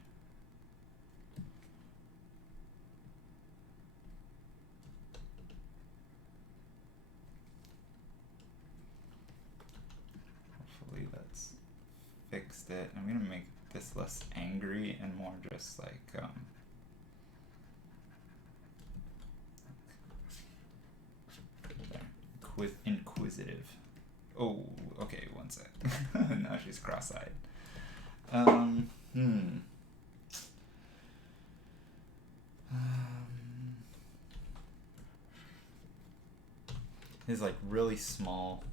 Hopefully that's fixed it. I'm gonna make this less angry and more just like inquisitive. Oh, okay, one sec. Now she's cross-eyed. It's like really small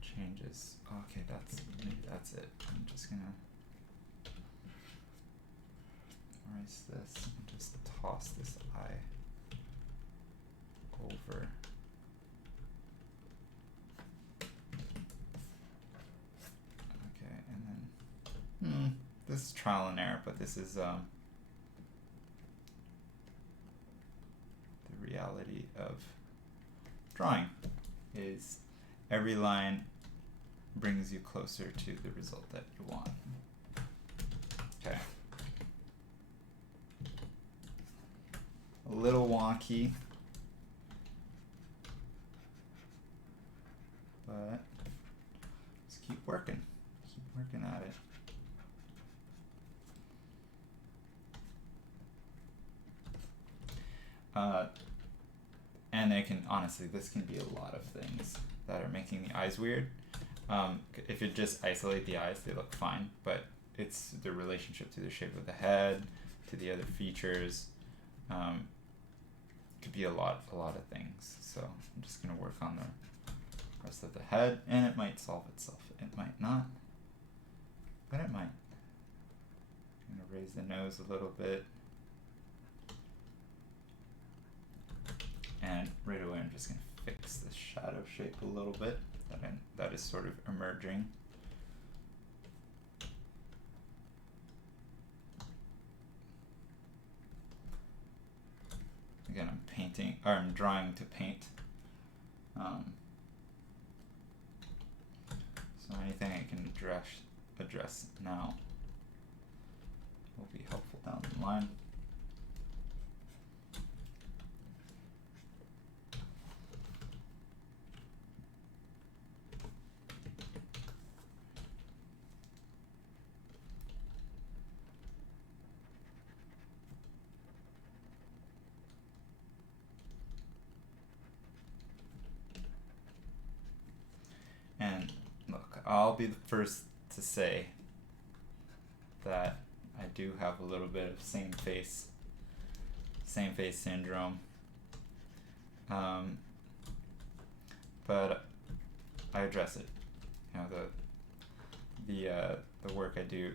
changes. Okay, maybe that's it. I'm just gonna erase this and just toss this eye over. Okay, and then this is trial and error, but this is the reality of drawing is every line brings you closer to the result that you want. Okay. A little wonky, but just keep working at it. And honestly, this can be a lot of things that are making the eyes weird. If you just isolate the eyes, they look fine, but it's the relationship to the shape of the head, to the other features. Could be a lot of things. So I'm just gonna work on the rest of the head, and it might solve itself. It might not, but it might. I'm gonna raise the nose a little bit. And right away I'm just going to fix this shadow shape a little bit that is sort of emerging. Again, I'm drawing to paint. So anything I can address now will be helpful down the line. And look, I'll be the first to say that I do have a little bit of same face syndrome. But I address it. You know, the work I do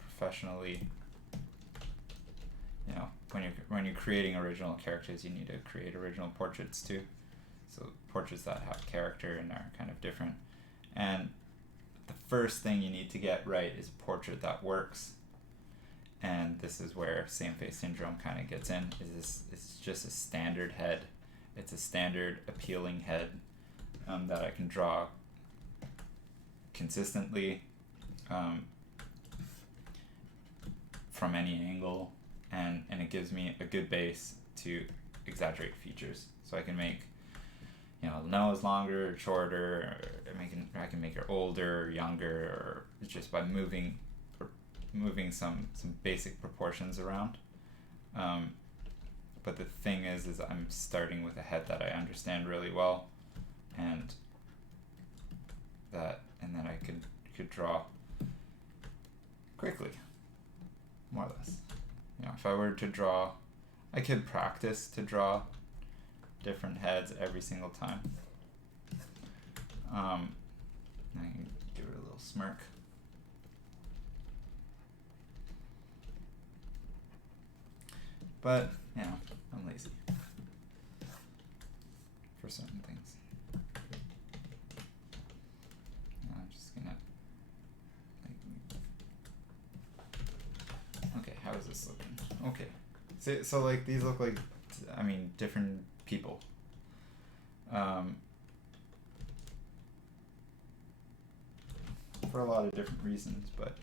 professionally, you know, when you're creating original characters, you need to create original portraits too. So portraits that have character and are kind of different. And the first thing you need to get right is a portrait that works. And this is where same face syndrome kind of gets in. It's just a standard head. It's a standard appealing head that I can draw consistently from any angle, and it gives me a good base to exaggerate features. So I can make, you know, the nose longer or shorter, or I can make her older or younger, or just by moving some basic proportions around. But the thing is I'm starting with a head that I understand really well, and then I could draw quickly, more or less. You know, if I were to draw, I could practice to draw different heads every single time. I can give it a little smirk. But, you know, I'm lazy for certain things. I'm just gonna, okay, how is this looking? Okay, so like these look like, I mean, different people. For a lot of different reasons, but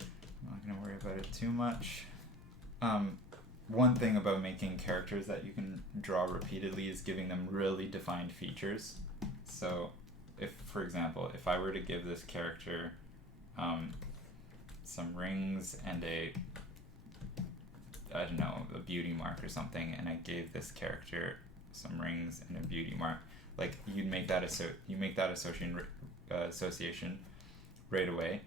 I'm not gonna worry about it too much. One thing about making characters that you can draw repeatedly is giving them really defined features. So if, for example, if I were to give this character some rings and a beauty mark or something, and I gave this character some rings and a beauty mark, like you make that association right away.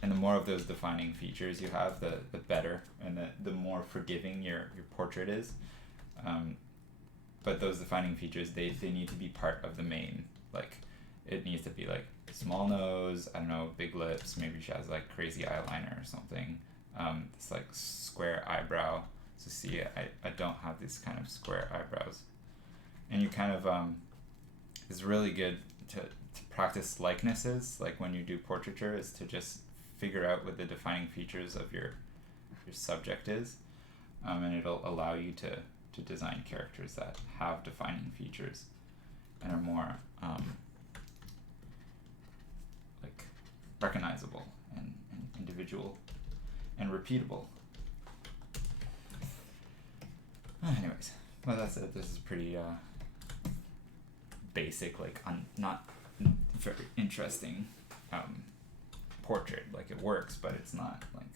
And the more of those defining features you have, the better, and the more forgiving your portrait is. But those defining features, they need to be part of the main. Like, it needs to be like small nose, I don't know, big lips, maybe she has like crazy eyeliner or something. This like square eyebrow. So see, I don't have these kind of square eyebrows. And you kind of, it's really good to practice likenesses, like when you do portraiture, is to just figure out what the defining features of your subject is, and it'll allow you to design characters that have defining features and are more like recognizable and individual and repeatable. Anyways, well, that's it. This is pretty basic, like not very interesting portrait. Like, it works, but it's not like,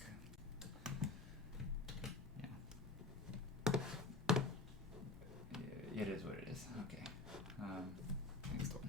it is what it is. Okay. Next one.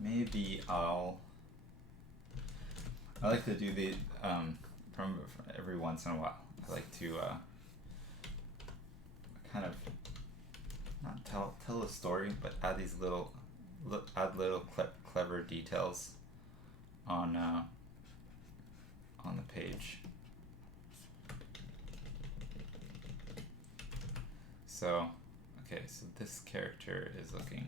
Maybe I like to do the from every once in a while. I like to kind of not tell a story, but add these little clever details on the page. So, okay, so this character is looking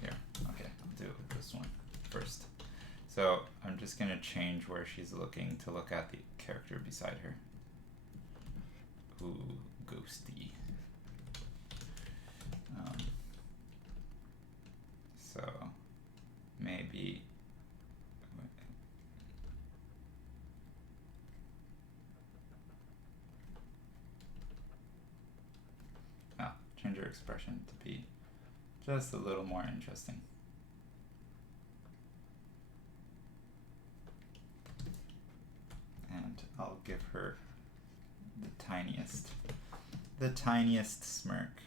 here. Okay, I'll do this one first. So I'm just gonna change where she's looking to look at the character beside her. Ooh, ghosty. So maybe change her expression to be just a little more interesting. And I'll give her the tiniest smirk.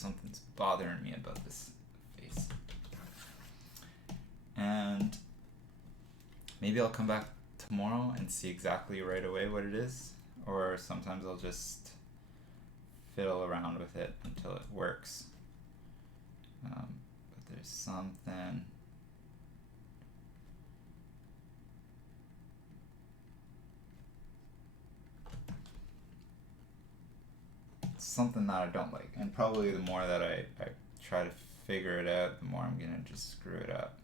something's bothering me about this face. And maybe I'll come back tomorrow and see exactly right away what it is, or sometimes I'll just fiddle around with it until it works. But there's something. Something that I don't like, and probably the more that I try to figure it out, the more I'm gonna just screw it up.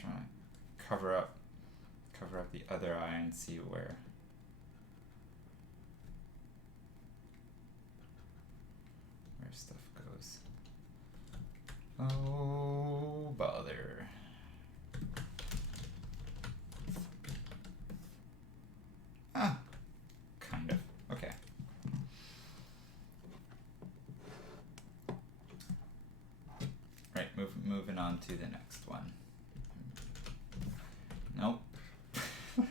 Trying to cover up the other eye and see where stuff goes. Oh, bother. Kind of. Okay. Right, moving on to the next one. Nope. Nope.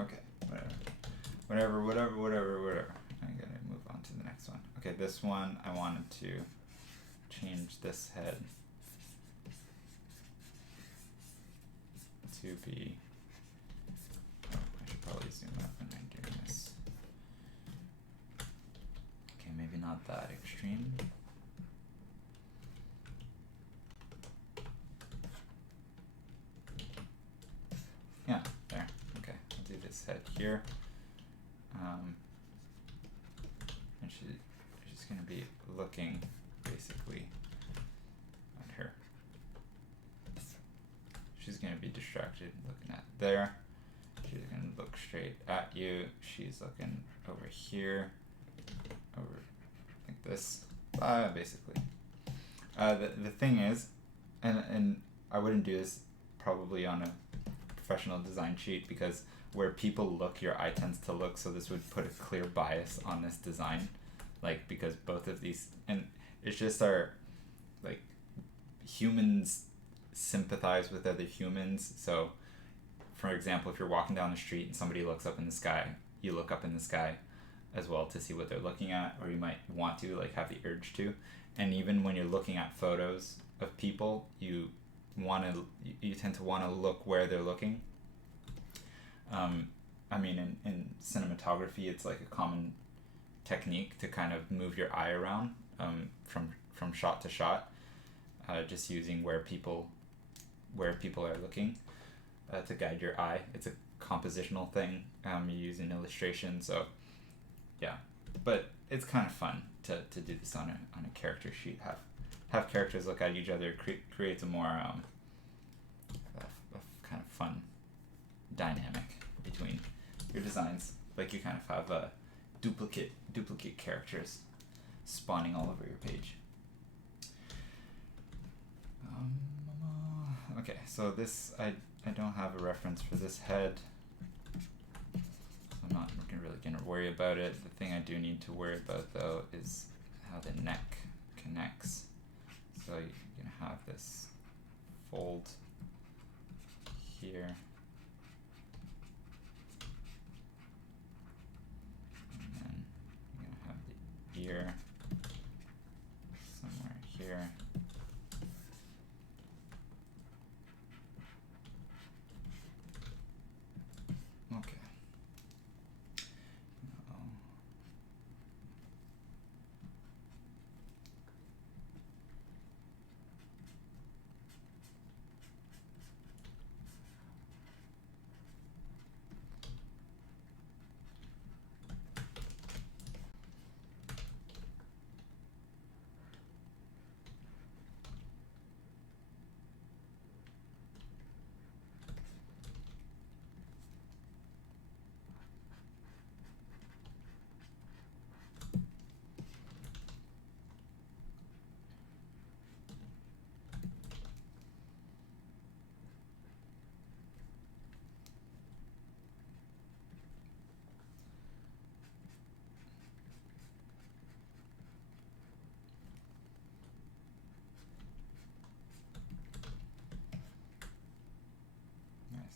Okay, whatever. I'm gonna move on to the next one. Okay, this one I wanted to change this head to be, I should probably zoom up when I'm doing this. Okay, maybe not that extreme. Yeah, there. Okay, I'll do this head here. And she's gonna be looking basically at her. She's going to be distracted looking at there. She's going to look straight at you. She's looking over here, over like this, basically. The thing is, and I wouldn't do this probably on a professional design sheet, because where people look, your eye tends to look, so this would put a clear bias on this design, like, because both of these, and it's just our, like, humans sympathize with other humans. So for example, if you're walking down the street and somebody looks up in the sky, you look up in the sky as well to see what they're looking at, or you might want to, like, have the urge to. And even when you're looking at photos of people, you tend to want to look where they're looking. I mean, in cinematography, it's like a common technique to kind of move your eye around from shot to shot, just using where people are looking to guide your eye. It's a compositional thing you use in illustration, so yeah. But it's kind of fun to do this on a character sheet. Have characters look at each other, creates a more a kind of fun dynamic between your designs. Like, you kind of have a duplicate characters spawning all over your page. Okay, so this, I don't have a reference for this head, so I'm not really going to worry about it. The thing I do need to worry about, though, is how the neck connects. So you're going to have this fold here, and then you're going to have the ear somewhere here. Okay.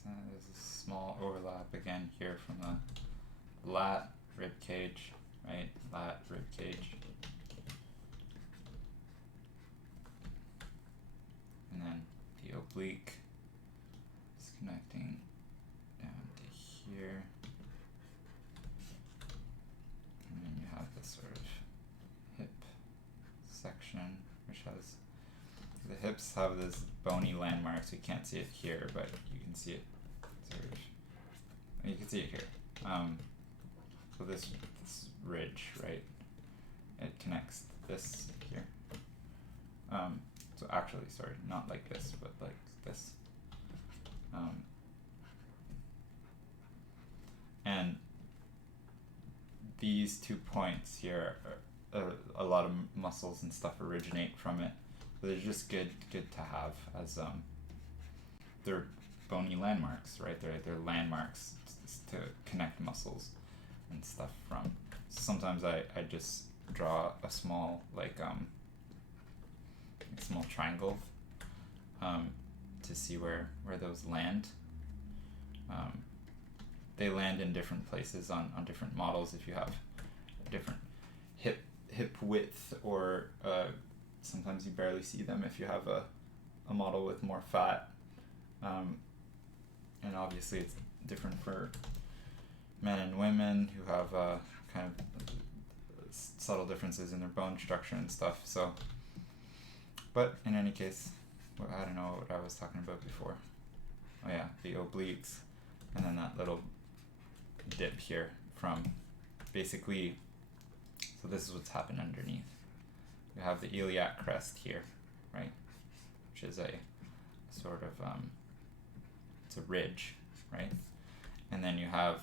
So there's a small overlap again here from the lat, rib cage, right? Lat, rib cage. And then the oblique is connecting down to here. And then you have this sort of hip section, which has, the hips have this bony landmark, so you can't see it here, but you can see it sort of, you can see it here. So this ridge, right, it connects this here. So actually, sorry, not like this, but like this. And these 2 points here, a lot of muscles and stuff originate from it. But they're just good to have as they're bony landmarks, right? They're landmarks to connect muscles and stuff from. So sometimes I just draw a small small triangle to see where those land. They land in different places on different models. If you have different hip width, or sometimes you barely see them if you have a model with more fat, and obviously it's different for men and women who have kind of subtle differences in their bone structure and stuff. So, but in any case, I don't know what I was talking about before. Oh yeah, the obliques, and then that little dip here from basically, so this is what's happened underneath. You have the iliac crest here, right, which is a sort of it's a ridge, right, and then you have,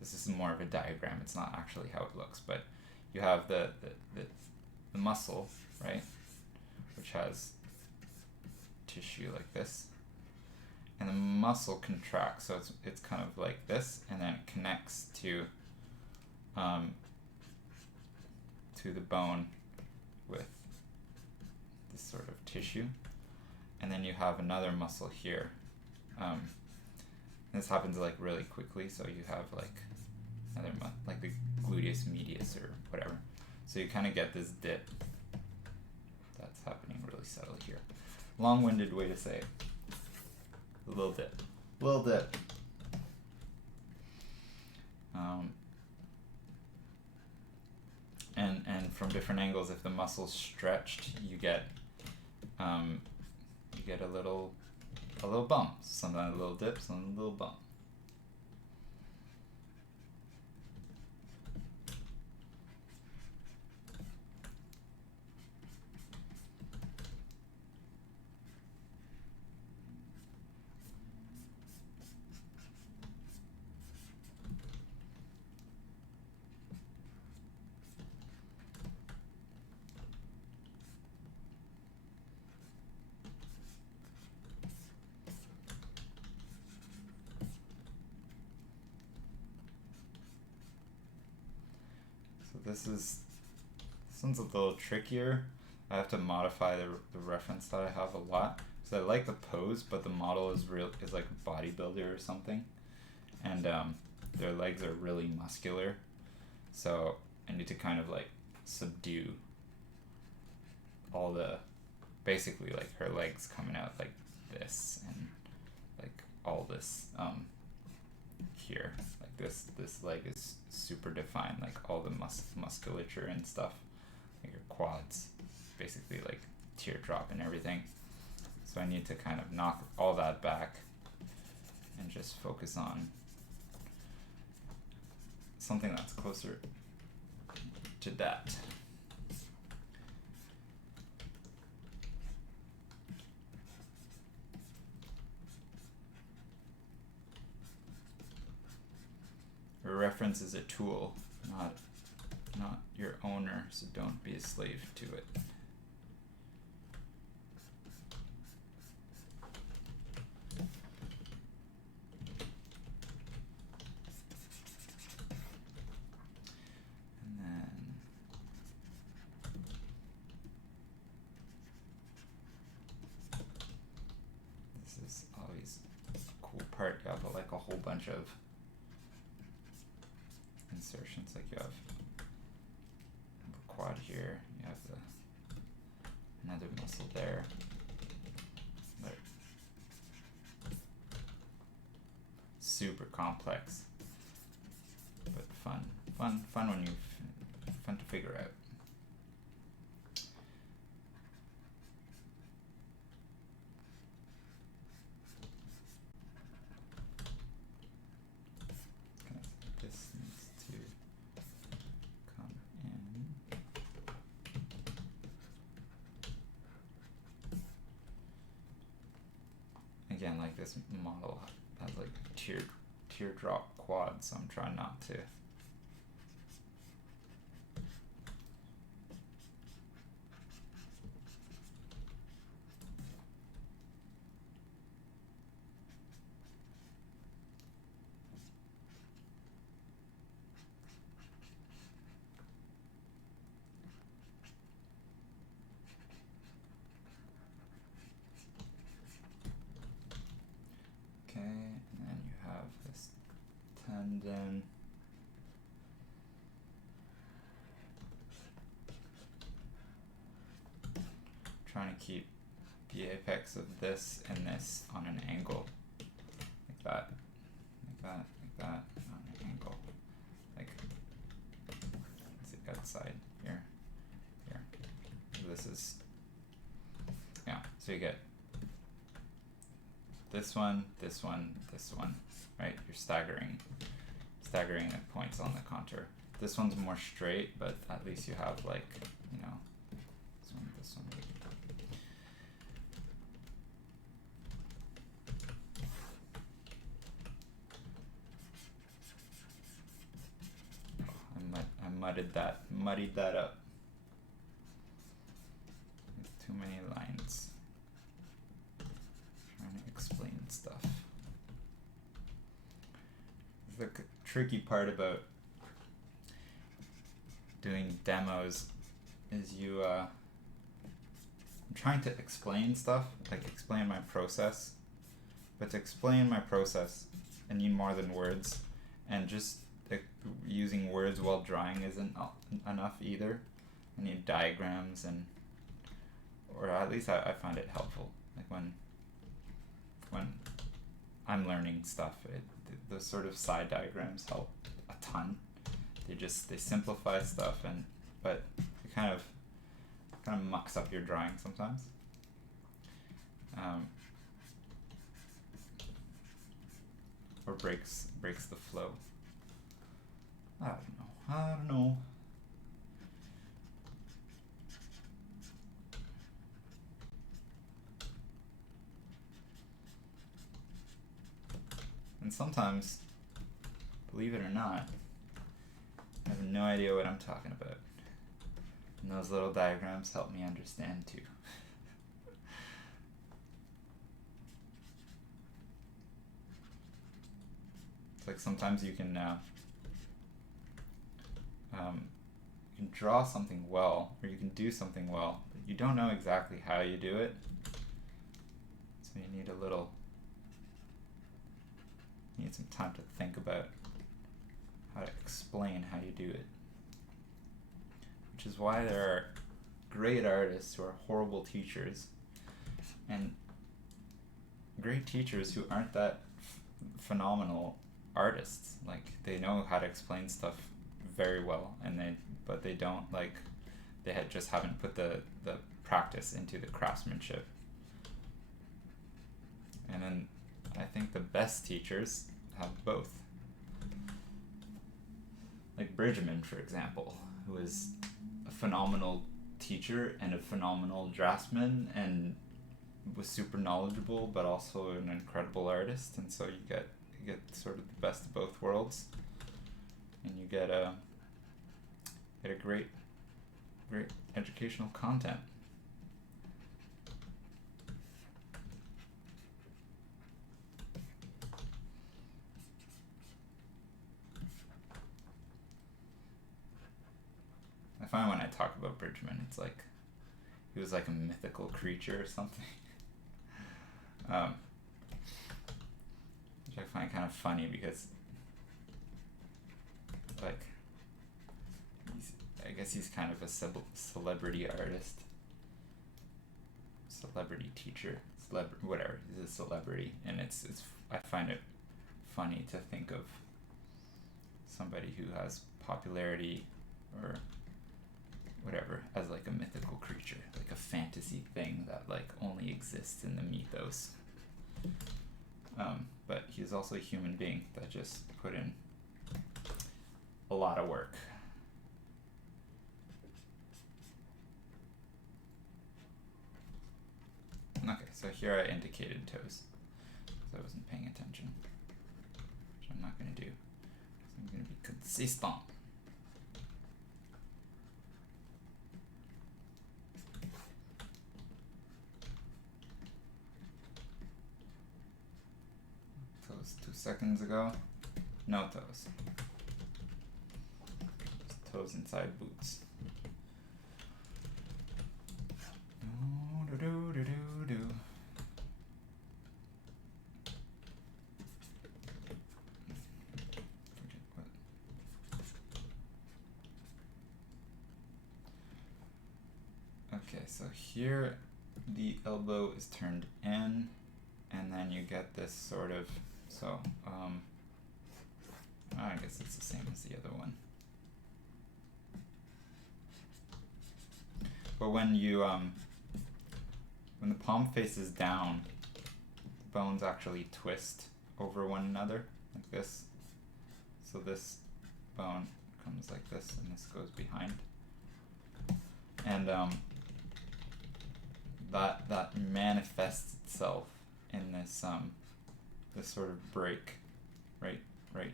this is more of a diagram, it's not actually how it looks, but you have the muscle, right, which has tissue like this, and the muscle contracts, so it's kind of like this, and then it connects to the bone with this sort of tissue, and then you have another muscle here. This happens like really quickly, so you have like another like the gluteus medius or whatever. So you kind of get this dip that's happening really subtly here. Long-winded way to say it. A little dip. Little dip. And from different angles, if the muscle's stretched, you get a little bump. Sometimes a little dip, sometimes a little bump. This one's a little trickier. I have to modify the reference that I have a lot. So I like the pose, but the model is like a bodybuilder or something, and their legs are really muscular. So I need to kind of like subdue all the, basically like her legs coming out like this, and like all this here. This leg is super defined, like all the musculature and stuff, like your quads, basically like teardrop and everything. So I need to kind of knock all that back and just focus on something that's closer to that. A reference is a tool, not your owner, so don't be a slave to it. And then this is always a cool part, you have like a whole bunch of insertions. Like you have a quad here, you have another muscle there. Super complex, but fun when fun to figure out. This needs to come in. Again, like this model has like teardrop quad, so I'm trying not to. Okay, and then you have this tendon. Trying to keep the apex of this and this on an angle, like that, like that, like that, on an angle, like the outside here, here. So this is, yeah. So you get this one, this one, this one, right? You're staggering the points on the contour. This one's more straight, but at least you have like, you know, this one, this one. Muddied that up. There's too many lines. Trying to explain stuff. The tricky part about doing demos is I'm trying to explain stuff, like explain my process, but to explain my process, I need more than words, and just using words while drawing isn't enough either. I need diagrams, or at least I find it helpful. Like when I'm learning stuff, the sort of side diagrams help a ton. They simplify stuff, but it kind of mucks up your drawing sometimes. Or breaks the flow. I don't know. And sometimes, believe it or not, I have no idea what I'm talking about. And those little diagrams help me understand too. It's like sometimes you can draw something well, or you can do something well, but you don't know exactly how you do it. So you need some time to think about how to explain how you do it. Which is why there are great artists who are horrible teachers, and great teachers who aren't that phenomenal artists. Like, they know how to explain stuff very well, but they don't, like, just haven't put the practice into the craftsmanship. And then I think the best teachers have both. Like Bridgman, for example, who is a phenomenal teacher and a phenomenal draftsman and was super knowledgeable, but also an incredible artist. And so you get sort of the best of both worlds, and you get a great educational content. I find when I talk about Bridgman, it's like he was like a mythical creature or something. of funny because, like, I guess he's kind of a celebrity artist, celebrity teacher, whatever. He's a celebrity, and it's I find it funny to think of somebody who has popularity or whatever as like a mythical creature, like a fantasy thing that like only exists in the mythos. But he's also a human being that just put in a lot of work. Okay, so here I indicated toes, because I wasn't paying attention, which I'm not going to do. So I'm going to be consistent. Toes 2 seconds ago, no toes. Just toes inside boots. Okay, so here the elbow is turned in, and then you get this sort of, so I guess it's the same as the other one. But when you when the palm faces down, the bones actually twist over one another like this. So this bone comes like this, and this goes behind. And that manifests itself in this this sort of break right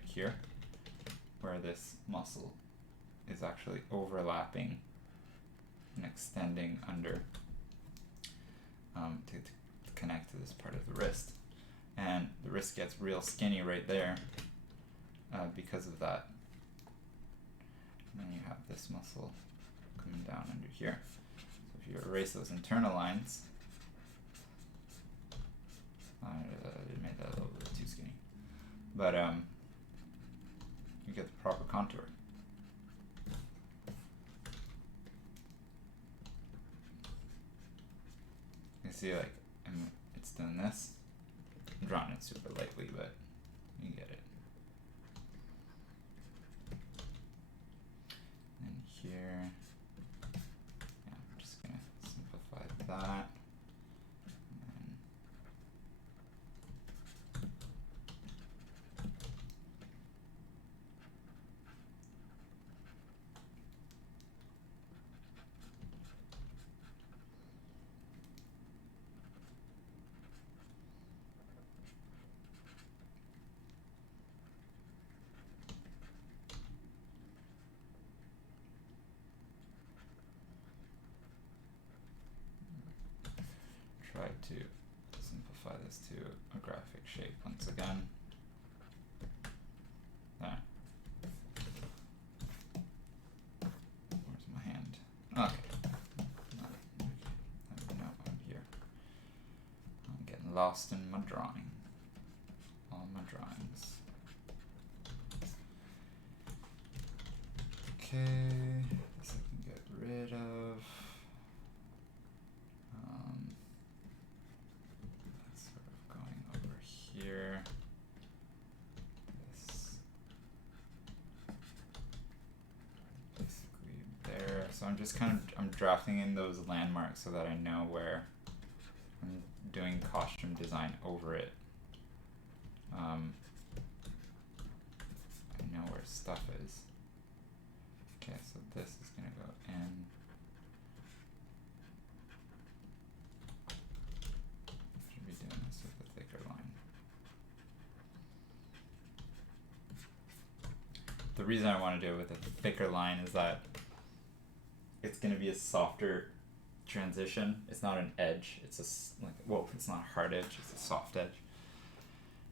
here, where this muscle is actually overlapping and extending under to connect to this part of the wrist. And the wrist gets real skinny right there because of that. And then you have this muscle coming down under here. So if you erase those internal lines, I made that a little bit too skinny, but you get the proper contour. You see, like, it's done this. I'm drawing it super lightly, but you get it. And here, yeah, I'm just gonna simplify that. Try to simplify this to a graphic shape once again. There. Where's my hand? Okay. No, I'm here. I'm getting lost in my drawing. All my drawings. Okay, this I can get rid of. Here, this basically there. So I'm just I'm drafting in those landmarks so that I know where I'm doing costume design over it. I know where stuff is. Okay, so this is gonna go in. Should be doing this with a thicker line. The reason I want to do it with a thicker line is that it's going to be a softer transition. It's not an edge. It's it's not a hard edge. It's a soft edge.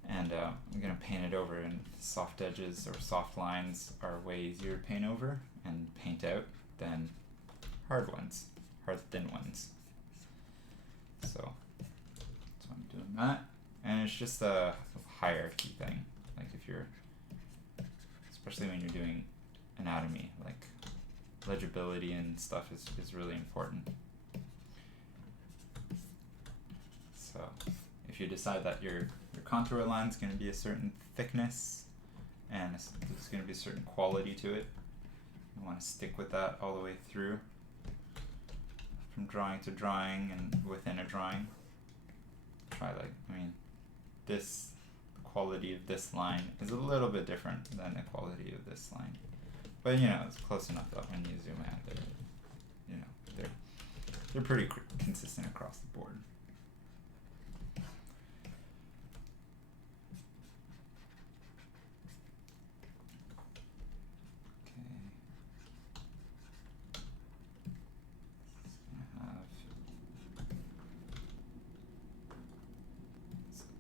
And I'm going to paint it over, and soft edges or soft lines are way easier to paint over and paint out than hard ones, hard thin ones. So I'm doing that. And it's just a hierarchy thing. Like if you're, especially when you're doing anatomy, like legibility and stuff is really important. So if you decide that your contour line is going to be a certain thickness and there's going to be a certain quality to it, you want to stick with that all the way through, from drawing to drawing and within a drawing. Try like, I mean, this quality of this line is a little bit different than the quality of this line, but you know, it's close enough that when you zoom out, they're pretty consistent across the board.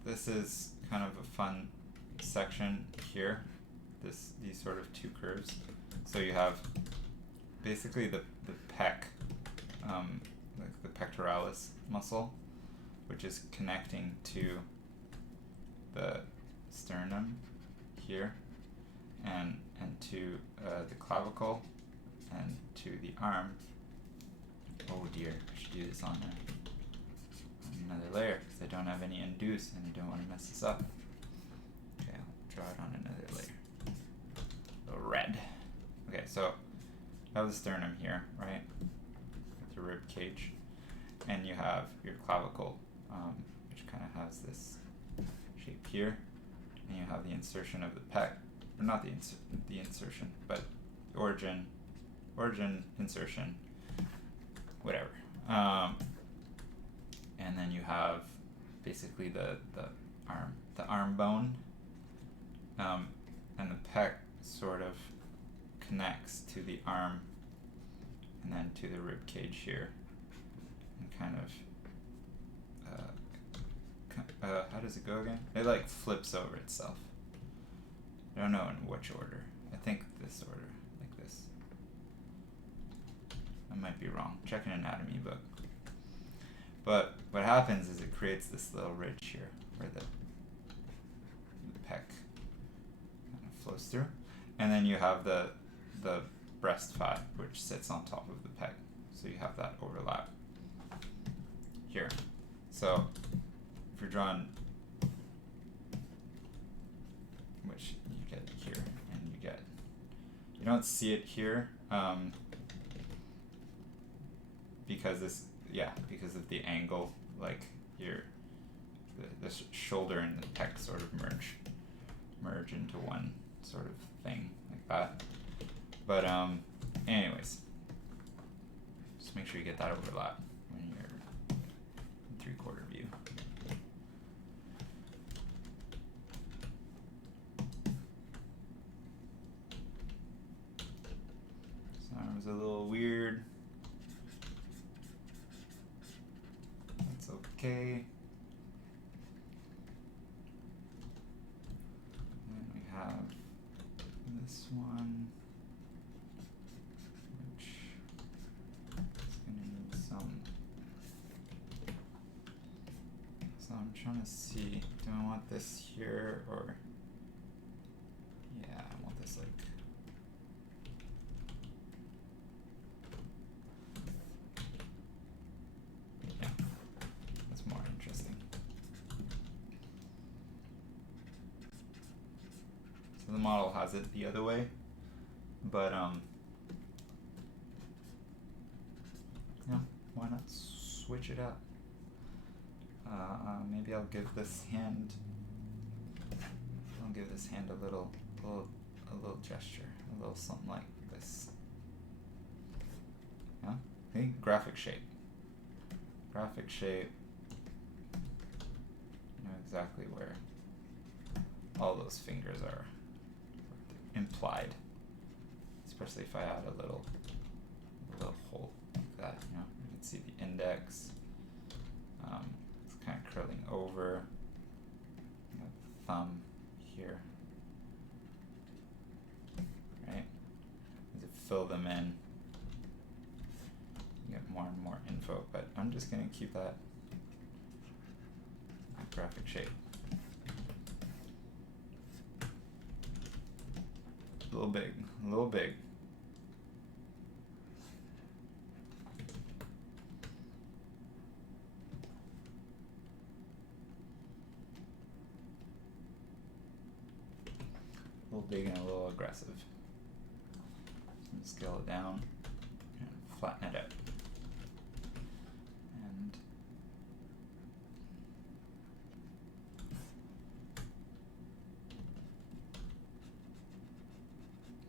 This is kind of a fun section here, these sort of two curves. So you have basically the pec, like the pectoralis muscle, which is connecting to the sternum here, and to the clavicle, and to the arm. Oh dear, I should do this on another layer because I don't have any induce and I don't want to mess this up. Okay, I'll draw it on another layer. A red. Okay, so I have the sternum here, right? With your rib cage, and you have your clavicle, which kind of has this shape here, and you have the insertion of the pec, or not the insertion, but origin, insertion, whatever. And then you have basically the arm bone, and the pec sort of connects to the arm and then to the rib cage here, and kind of how does it go again? It like flips over itself. I don't know in which order. I think this order, like this. I might be wrong. Check an anatomy book. But what happens is it creates this little ridge here where the pec kind of flows through, and then you have the breast fat which sits on top of the pec. So you have that overlap here. So if you're drawing, which you get here, and you don't see it here because because of the angle, like here, the shoulder and the pec sort of merge into one sort of thing like that. But anyways, just make sure you get that overlap when you're in 3/4 view. This arm is a little weird. That's okay. And then we have this one, which is going to need some. So I'm trying to see, do I want this here, or yeah, I want this like, yeah, that's more interesting. So the model has it the other way, but yeah, why not switch it up? Maybe I'll give this hand a little gesture, a little something like this. Yeah, okay, graphic shape. You know exactly where all those fingers are implied, especially if I add a little hole like that. You know, you can see the index. It's kind of curling over. You have the thumb here, right? As you fill them in, you get more and more info. But I'm just gonna keep that graphic shape. a little big, a little big. A little big and a little aggressive. Scale it down and flatten it out. And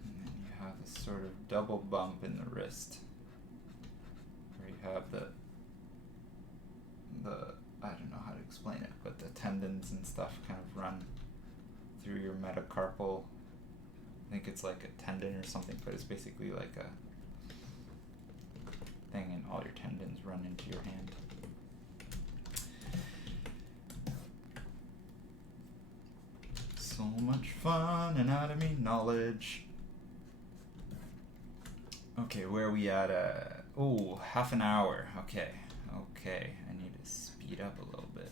then you have this sort of double bump in the wrist, where you have the I don't know how to explain it, but the tendons and stuff kind of run through your metacarpal. I think it's like a tendon or something, but it's basically like a thing, and all your tendons run into your hand. So much fun, anatomy knowledge. Okay, where are we at? Oh, half an hour. Okay, I need to speed up a little bit.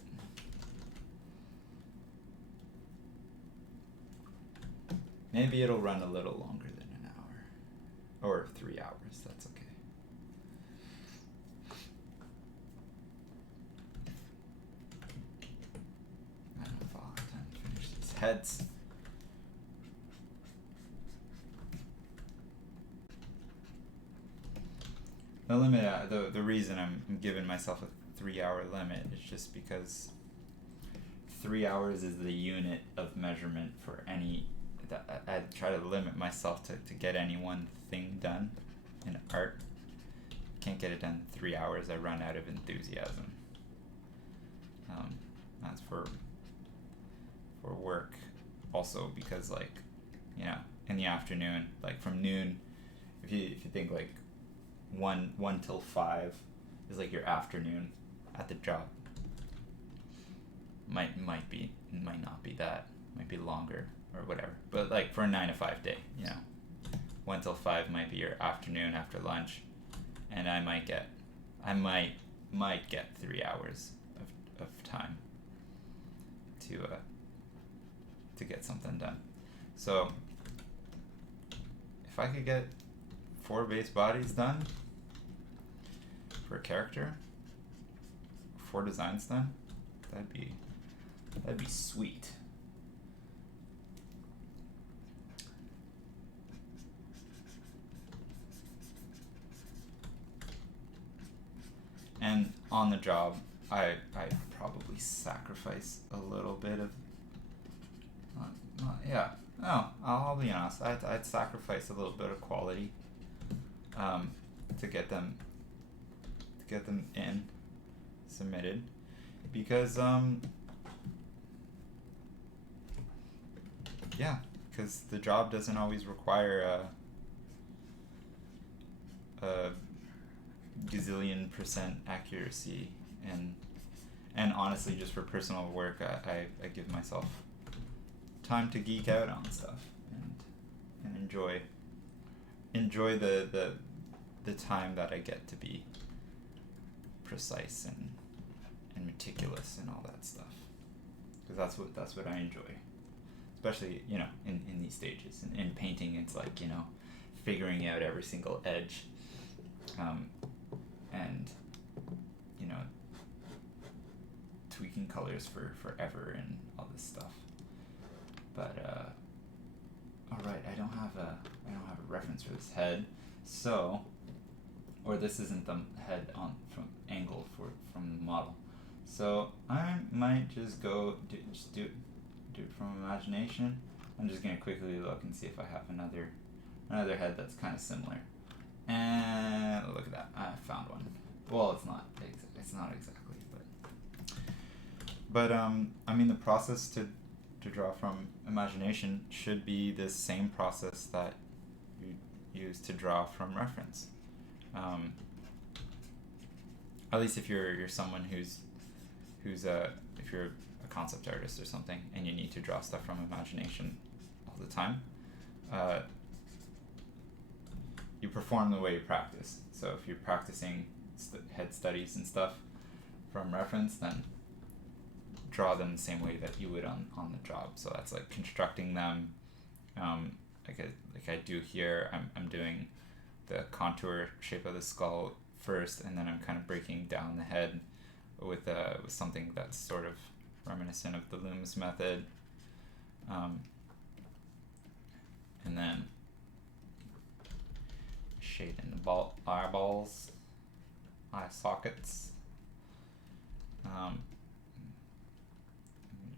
Maybe it'll run a little longer than an hour. Or 3 hours, that's okay. I don't know if I'll have time to finish these heads. The limit, the reason I'm giving myself a 3-hour limit is just because 3 hours is the unit of measurement for any. I try to limit myself to get any one thing done in art. Can't get it done in 3 hours. I run out of enthusiasm. That's for work, also, because, like, you know, in the afternoon, like from noon, if you think like 1 till 5 is like your afternoon at the job. Might not be that. Might be longer or whatever. But like for a 9 to 5 day, you know, 1 till 5 might be your afternoon after lunch, and I might get 3 hours of time to get something done. So if I could get 4 base bodies done for a character, 4 designs done, that'd be sweet. And on the job, I probably sacrifice a little bit of. I'll be honest. I'd sacrifice a little bit of quality, to get them in, submitted, because because the job doesn't always require a gazillion % accuracy, and honestly, just for personal work, I give myself time to geek out on stuff and enjoy the time that I get to be precise and meticulous and all that stuff, because that's what I enjoy, especially, you know, in these stages. In painting, it's like, you know, figuring out every single edge, and, you know, tweaking colors for forever and all this stuff. But all right, I don't have a reference for this head, so, or this isn't the head from angle from the model, so I might just do it from imagination. I'm just gonna quickly look and see if I have another head that's kind of similar. And look at that, I found one. Well, it's not exactly, but I mean, the process to draw from imagination should be the same process that you use to draw from reference. At least if you're someone who's if you're a concept artist or something and you need to draw stuff from imagination all the time, you perform the way you practice. So if you're practicing head studies and stuff from reference, then draw them the same way that you would on the job. So that's like constructing them, like I do here, I'm doing the contour shape of the skull first, and then I'm kind of breaking down the head with something that's sort of reminiscent of the Loomis method, and then shade in the eyeballs, eye sockets. I'm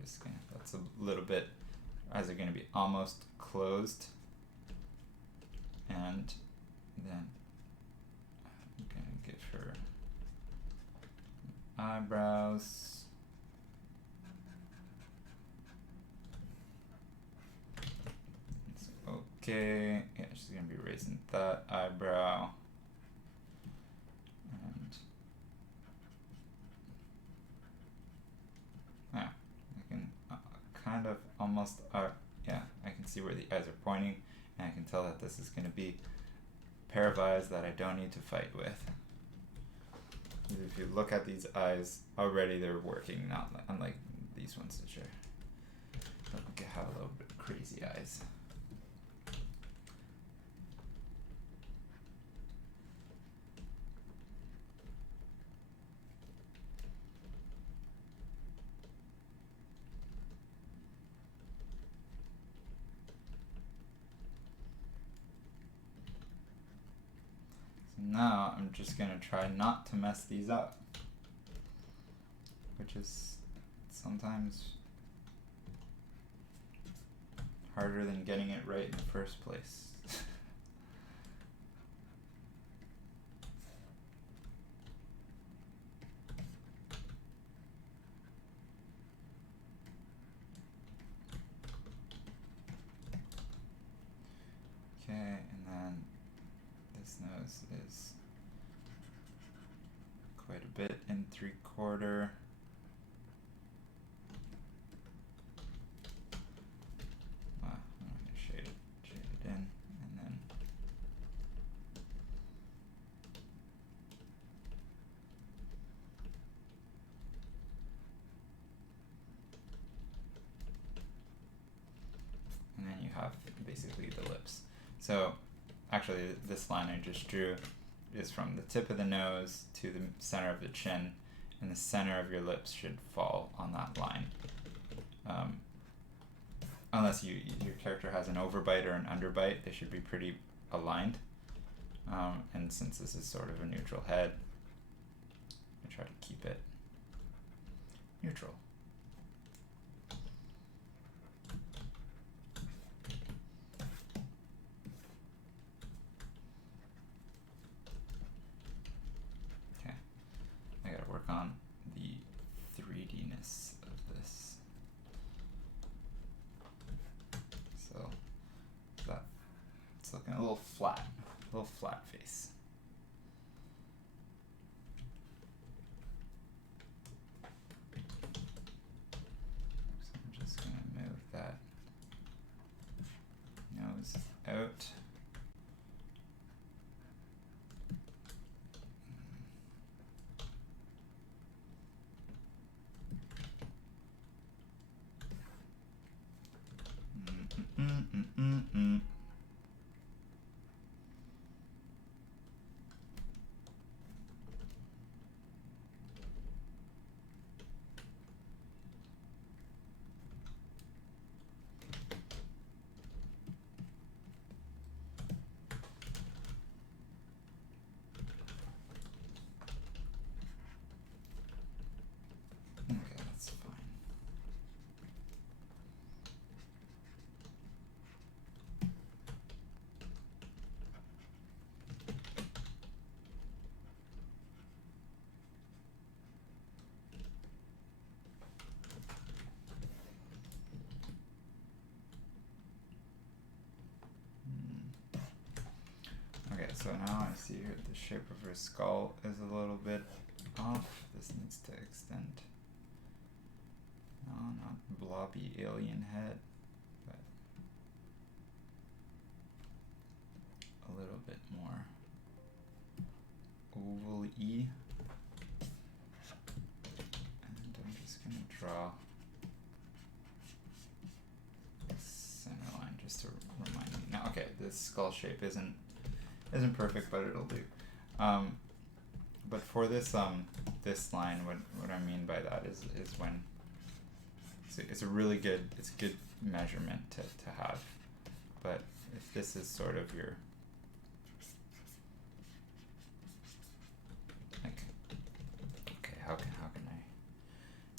just gonna, that's a little bit, eyes are gonna be almost closed, and then I'm gonna give her eyebrows. It's okay. Yeah, she's gonna be raising that eyebrow. And yeah, I can kind of almost, yeah, I can see where the eyes are pointing, and I can tell that this is gonna be a pair of eyes that I don't need to fight with. If you look at these eyes, already they're working, not unlike these ones which are have a little bit crazy eyes. So now I'm just gonna try not to mess these up, which is sometimes harder than getting it right in the first place. Okay, and then this nose is quite a bit in 3/4. I'm gonna shade it in, and then you have basically the lips. So actually this line I just drew is from the tip of the nose to the center of the chin, and the center of your lips should fall on that line. Unless your character has an overbite or an underbite, they should be pretty aligned. And since this is sort of a neutral head, I try to keep it neutral. Okay, I gotta work on the 3D-ness of this. So that it's looking a little flat face. So I'm just gonna move that nose out. Okay, that's fine. Okay, so now I see here the shape of her skull is a little bit off. This needs to extend. No, not blobby alien head, but a little bit more oval-y. And I'm just going to draw a center line just to remind me. Now, this skull shape isn't perfect, but it'll do. But for this this line, what I mean by that is when it's a really good measurement to have. But if this is sort of your like, okay, how can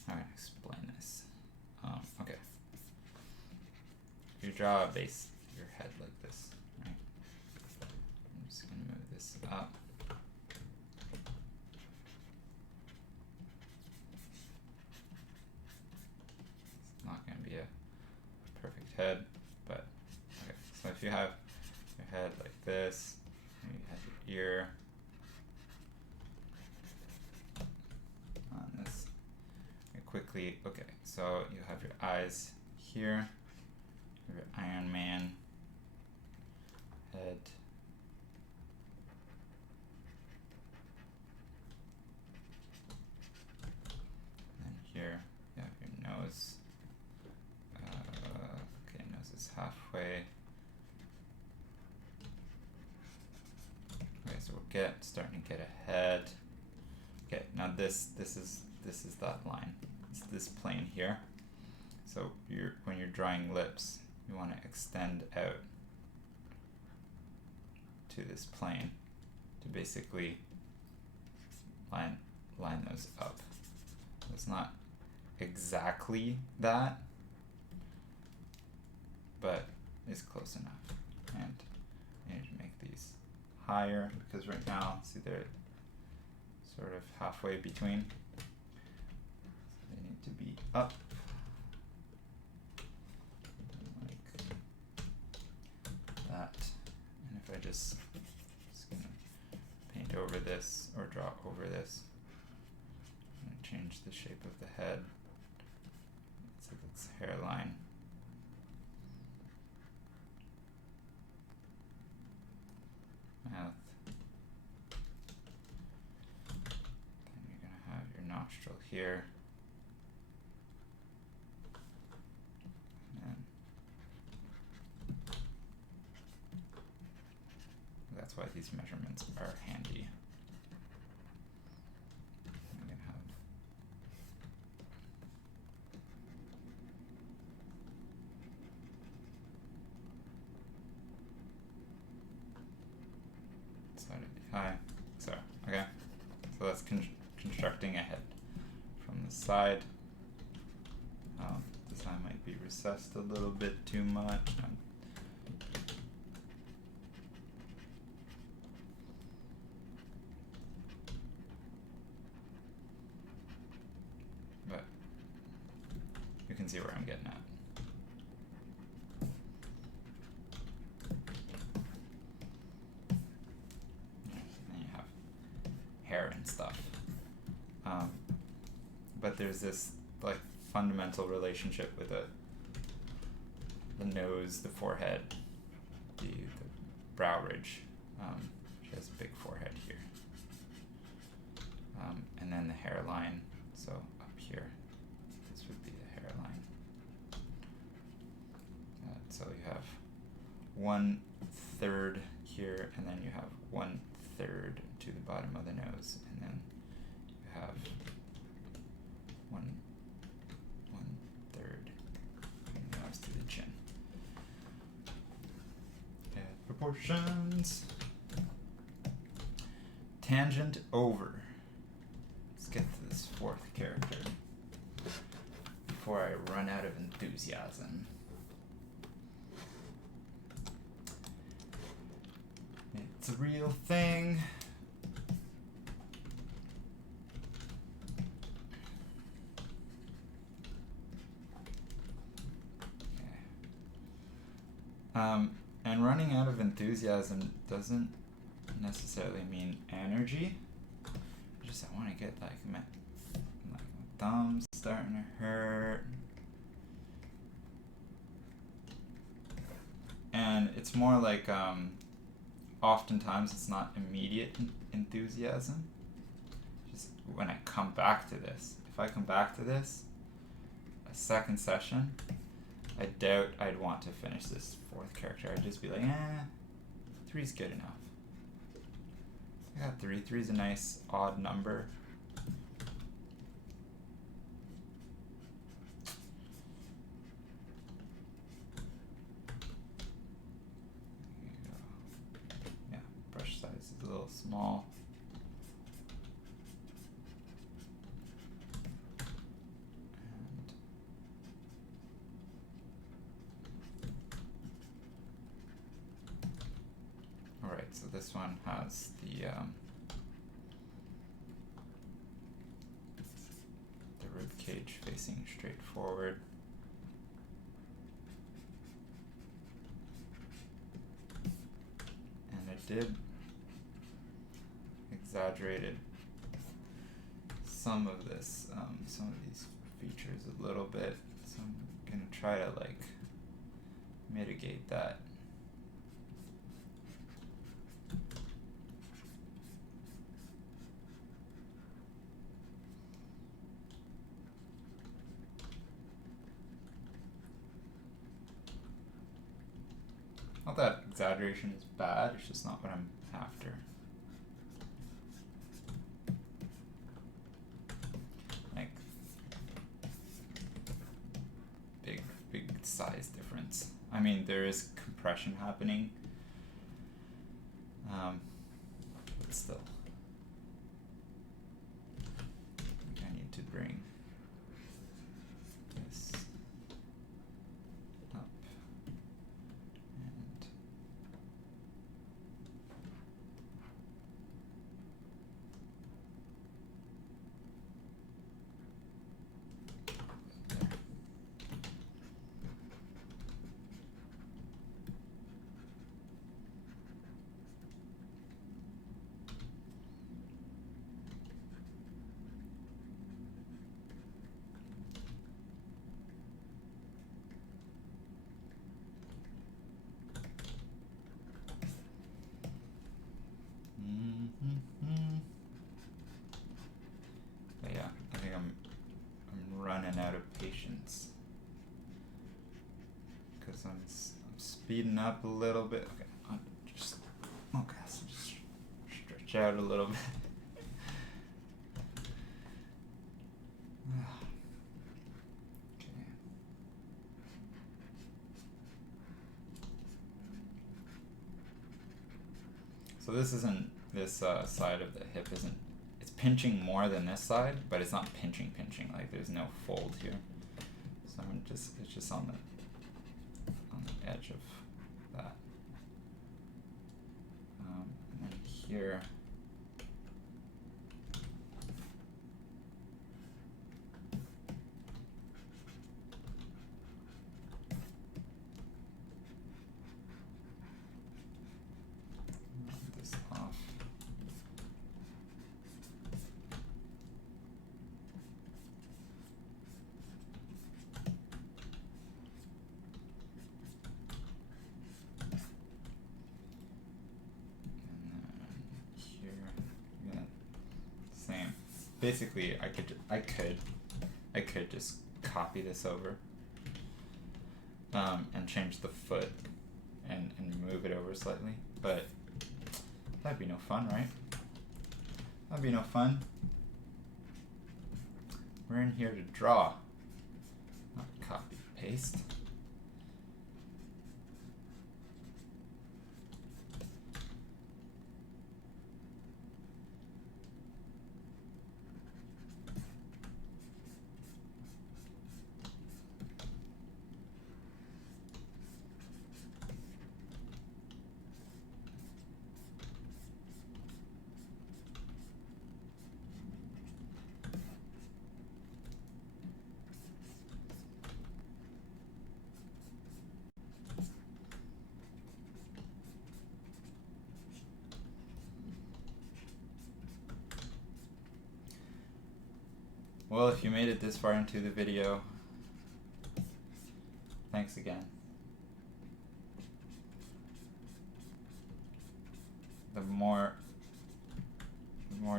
I explain this? Okay, if you draw a base your head like this, right? I'm just gonna move this up. It's not gonna be a perfect head, but okay. So if you have your head like this, and you have your ear on this, quickly, okay, so you have your eyes here, you have your Iron Man head, and then here you have your nose. Okay, nose is halfway. Okay, so we're starting to get a head. Okay, now this is that line. It's this plane here. So when you're drawing lips, you want to extend out to this plane to basically line those up. It's not exactly that, but it's close enough. And I need to make these higher because right now, see, they're sort of halfway between. So they need to be up. Like that. And if I just gonna paint over this or draw over this, I'm gonna change the shape of the head. So that's hairline. Mouth. Then you're gonna have your nostril here. And that's why these measurements are handy. I'm gonna have side of the eye. So, okay. So that's constructing a head from the side. This eye might be recessed a little bit too much. But you can see where I'm getting at. And you have hair and stuff. But there's this like fundamental relationship with the nose, the forehead, the brow ridge. She has a big forehead here. And then the hairline. So up here, this would be the hairline. So you have 1/3 here, and then you have 1/3 to the bottom of the nose, and then you have 1/3 from the nose to the chin. Add proportions. Tangent over. Let's get to this fourth character before I run out of enthusiasm. It's a real thing. Okay. And running out of enthusiasm doesn't necessarily mean energy. Just I want to get like my thumb's starting to hurt. And it's more like oftentimes it's not immediate enthusiasm. Just when I come back to this. If I come back to this, a second session, I doubt I'd want to finish this fourth character. I'd just be like, 3's good enough. Yeah, 3. 3's a nice odd number. Yeah, brush size is a little small. Alright, so this one has the rib cage facing straight forward. And it did exaggerated some of this, some of these features a little bit. So I'm gonna try to like mitigate that. Not that exaggeration is bad, it's just not what I'm after. Like, big size difference. I mean, there is compression happening, but still. I think I need to bring this up. Yeah, I think I'm running out of patience because I'm speeding up a little bit. Okay, so just stretch out a little bit. Okay. So this side of the hip isn't. It's pinching more than this side, but it's not pinching. Like there's no fold here. So it's just on the edge of that. And then here. This off. Basically, I could just copy this over and change the foot and move it over slightly, but that'd be no fun, right? That'd be no fun. We're in here to draw, not copy paste. Well, if you made it this far into the video, thanks again. The more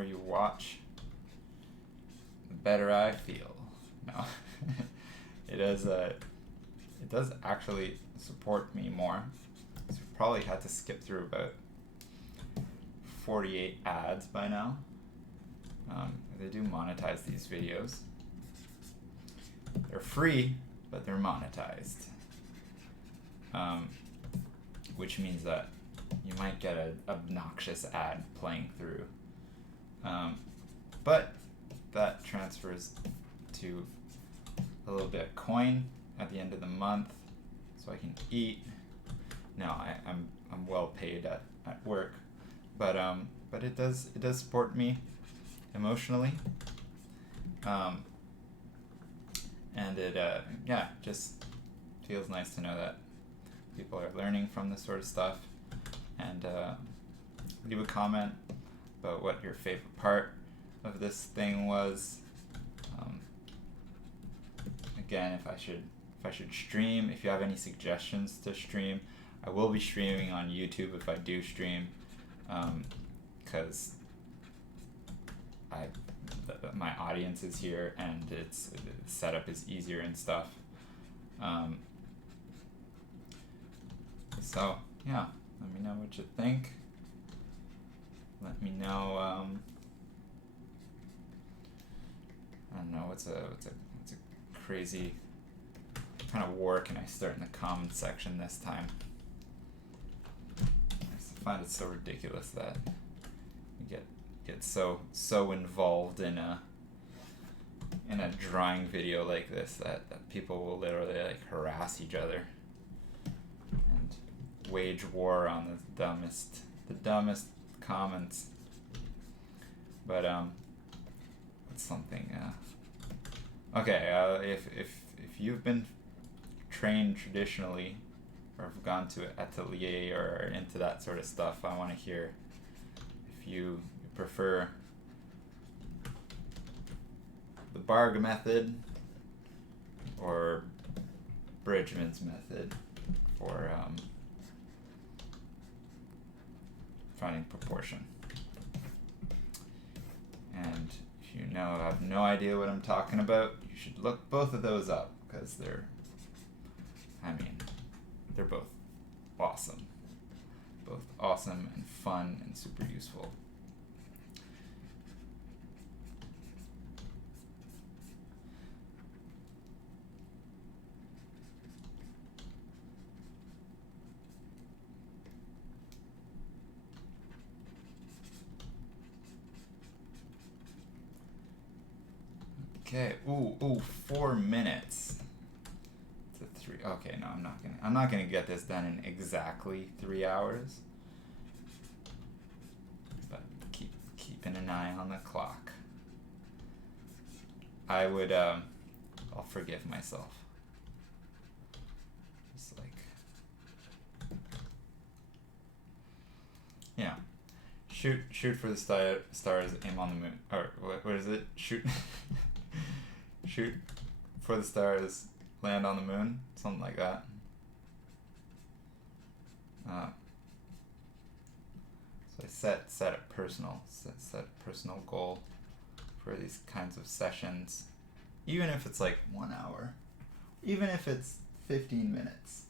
you watch, the better I feel. No, it does actually support me more. So you probably had to skip through about 48 ads by now. They do monetize these videos. They're free, but they're monetized. Which means that you might get an obnoxious ad playing through. But that transfers to a little bit of coin at the end of the month, so I can eat. No, I'm well paid at work, but it does support me emotionally, and it just feels nice to know that people are learning from this sort of stuff. And leave a comment about what your favorite part of this thing was. Again, if I should stream, if you have any suggestions to stream, I will be streaming on YouTube if I do stream, because my audience is here and its setup is easier and stuff. So yeah, let me know what you think. Let me know. I don't know what's a crazy kind of war can I start in the comment section this time. I find it so ridiculous that you get so involved in a drawing video like this that people will literally like harass each other and wage war on the dumbest comments. But it's something. Okay, if you've been trained traditionally, or have gone to an atelier or into that sort of stuff, I want to hear if you prefer the Barg method or Bridgman's method for finding proportion. And if you have no idea what I'm talking about, you should look both of those up, because they're both awesome. Both awesome and fun and super useful. Okay. Ooh, 4 minutes. To 3. Okay, no, I'm not gonna get this done in exactly 3 hours. But keeping an eye on the clock. I would I'll forgive myself. Just like, you know, shoot for the stars, aim on the moon. Or what is it? Shoot for the stars, land on the moon, something like that. So I set a personal goal for these kinds of sessions, even if it's like 1 hour, even if it's 15 minutes.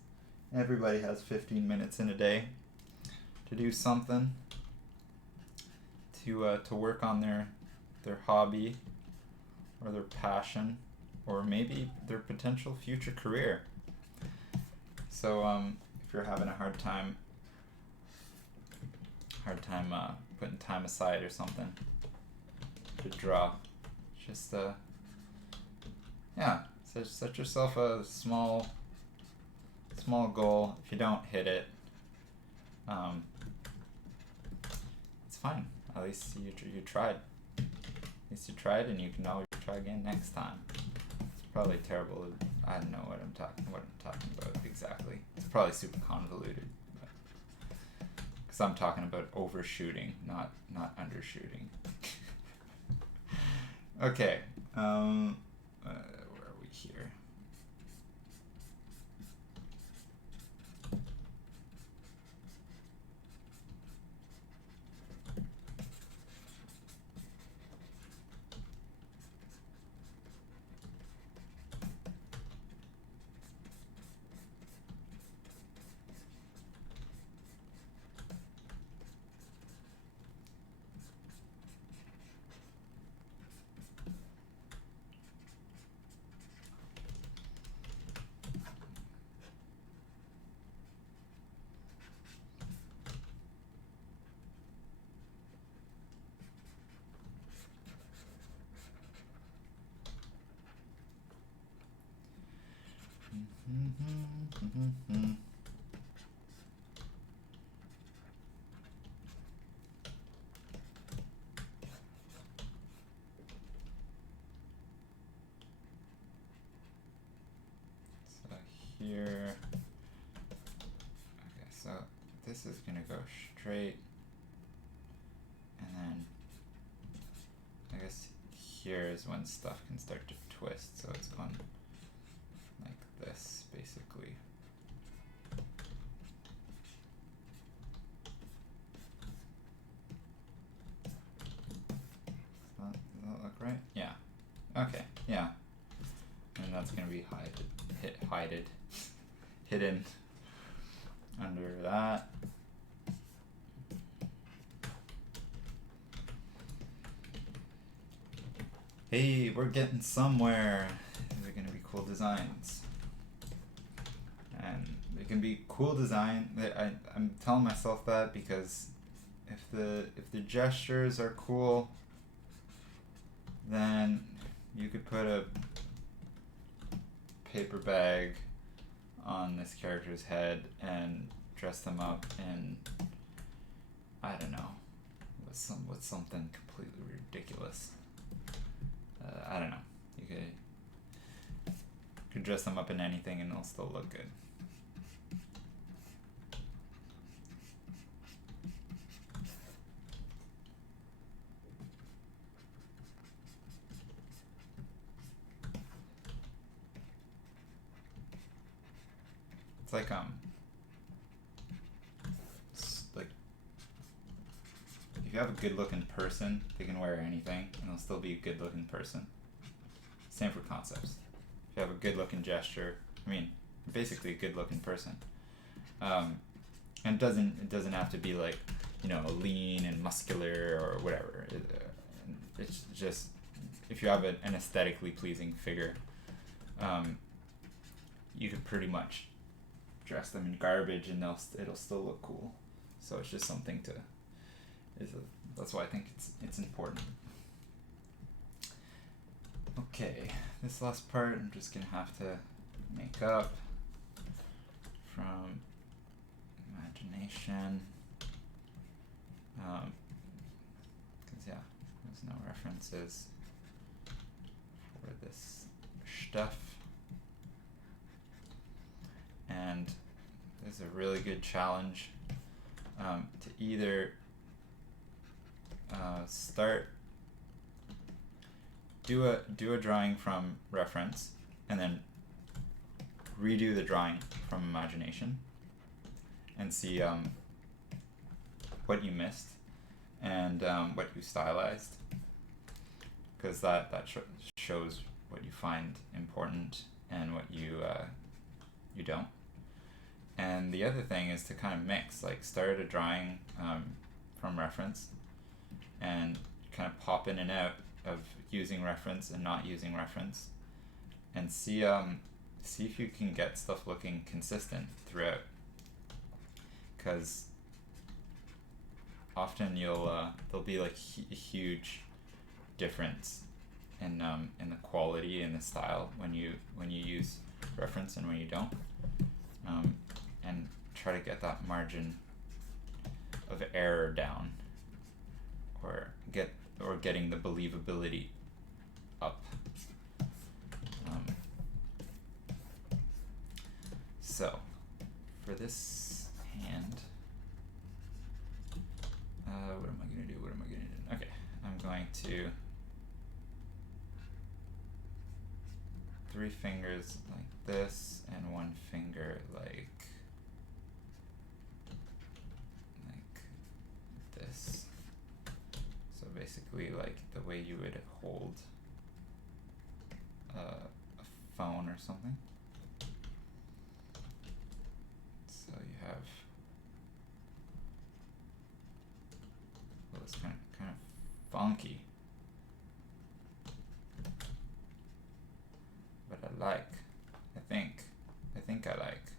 Everybody has 15 minutes in a day to do something, to work on their hobby or their passion, or maybe their potential future career. So if you're having a hard time putting time aside or something to draw, just set yourself a small goal. If you don't hit it, it's fine. At least you tried. At least you tried, and you can always try again next time. It's probably terrible. I don't know what I'm talking about exactly. It's probably super convoluted, because I'm talking about overshooting, not undershooting. Okay. Where are we here? So here, okay, so this is gonna go straight, and then I guess here is when stuff can start to twist, so it's going like this, basically. Does that look right? Yeah. Okay, yeah. And that's gonna be hidden under that. Hey, we're getting somewhere. These are gonna be cool designs. And they can be cool design. I'm telling myself that because if the gestures are cool, then you could put a paper bag on this character's head and dress them up in, I don't know, with something completely ridiculous. I don't know. You could dress them up in anything and they'll still look good. It's like like if you have a good looking person, they can wear anything and they'll still be a good looking person. Same for concepts. If you have a good looking gesture, I mean, basically a good looking person. And it doesn't have to be like, you know, lean and muscular or whatever. It's just if you have an aesthetically pleasing figure, you could pretty much dress them in garbage and it'll still look cool. So it's just something to. That's why I think it's important. Okay, this last part I'm just gonna have to make up from imagination. Because yeah, there's no references for this stuff. And there's a really good challenge to either do a drawing from reference and then redo the drawing from imagination and see what you missed and what you stylized, because that shows what you find important and what you don't. And the other thing is to kind of mix, like start a drawing from reference and kind of pop in and out of using reference and not using reference, and see if you can get stuff looking consistent throughout. Because often there'll be like a huge difference in the quality and the style when you use reference and when you don't, and try to get that margin of error down, or getting the believability up. So for this hand, what am I gonna do? Okay, I'm going to 3 fingers like this and 1 finger like this. So basically like the way you would hold a phone or something. So you have, well, it's kind of funky, but I like. I think I like.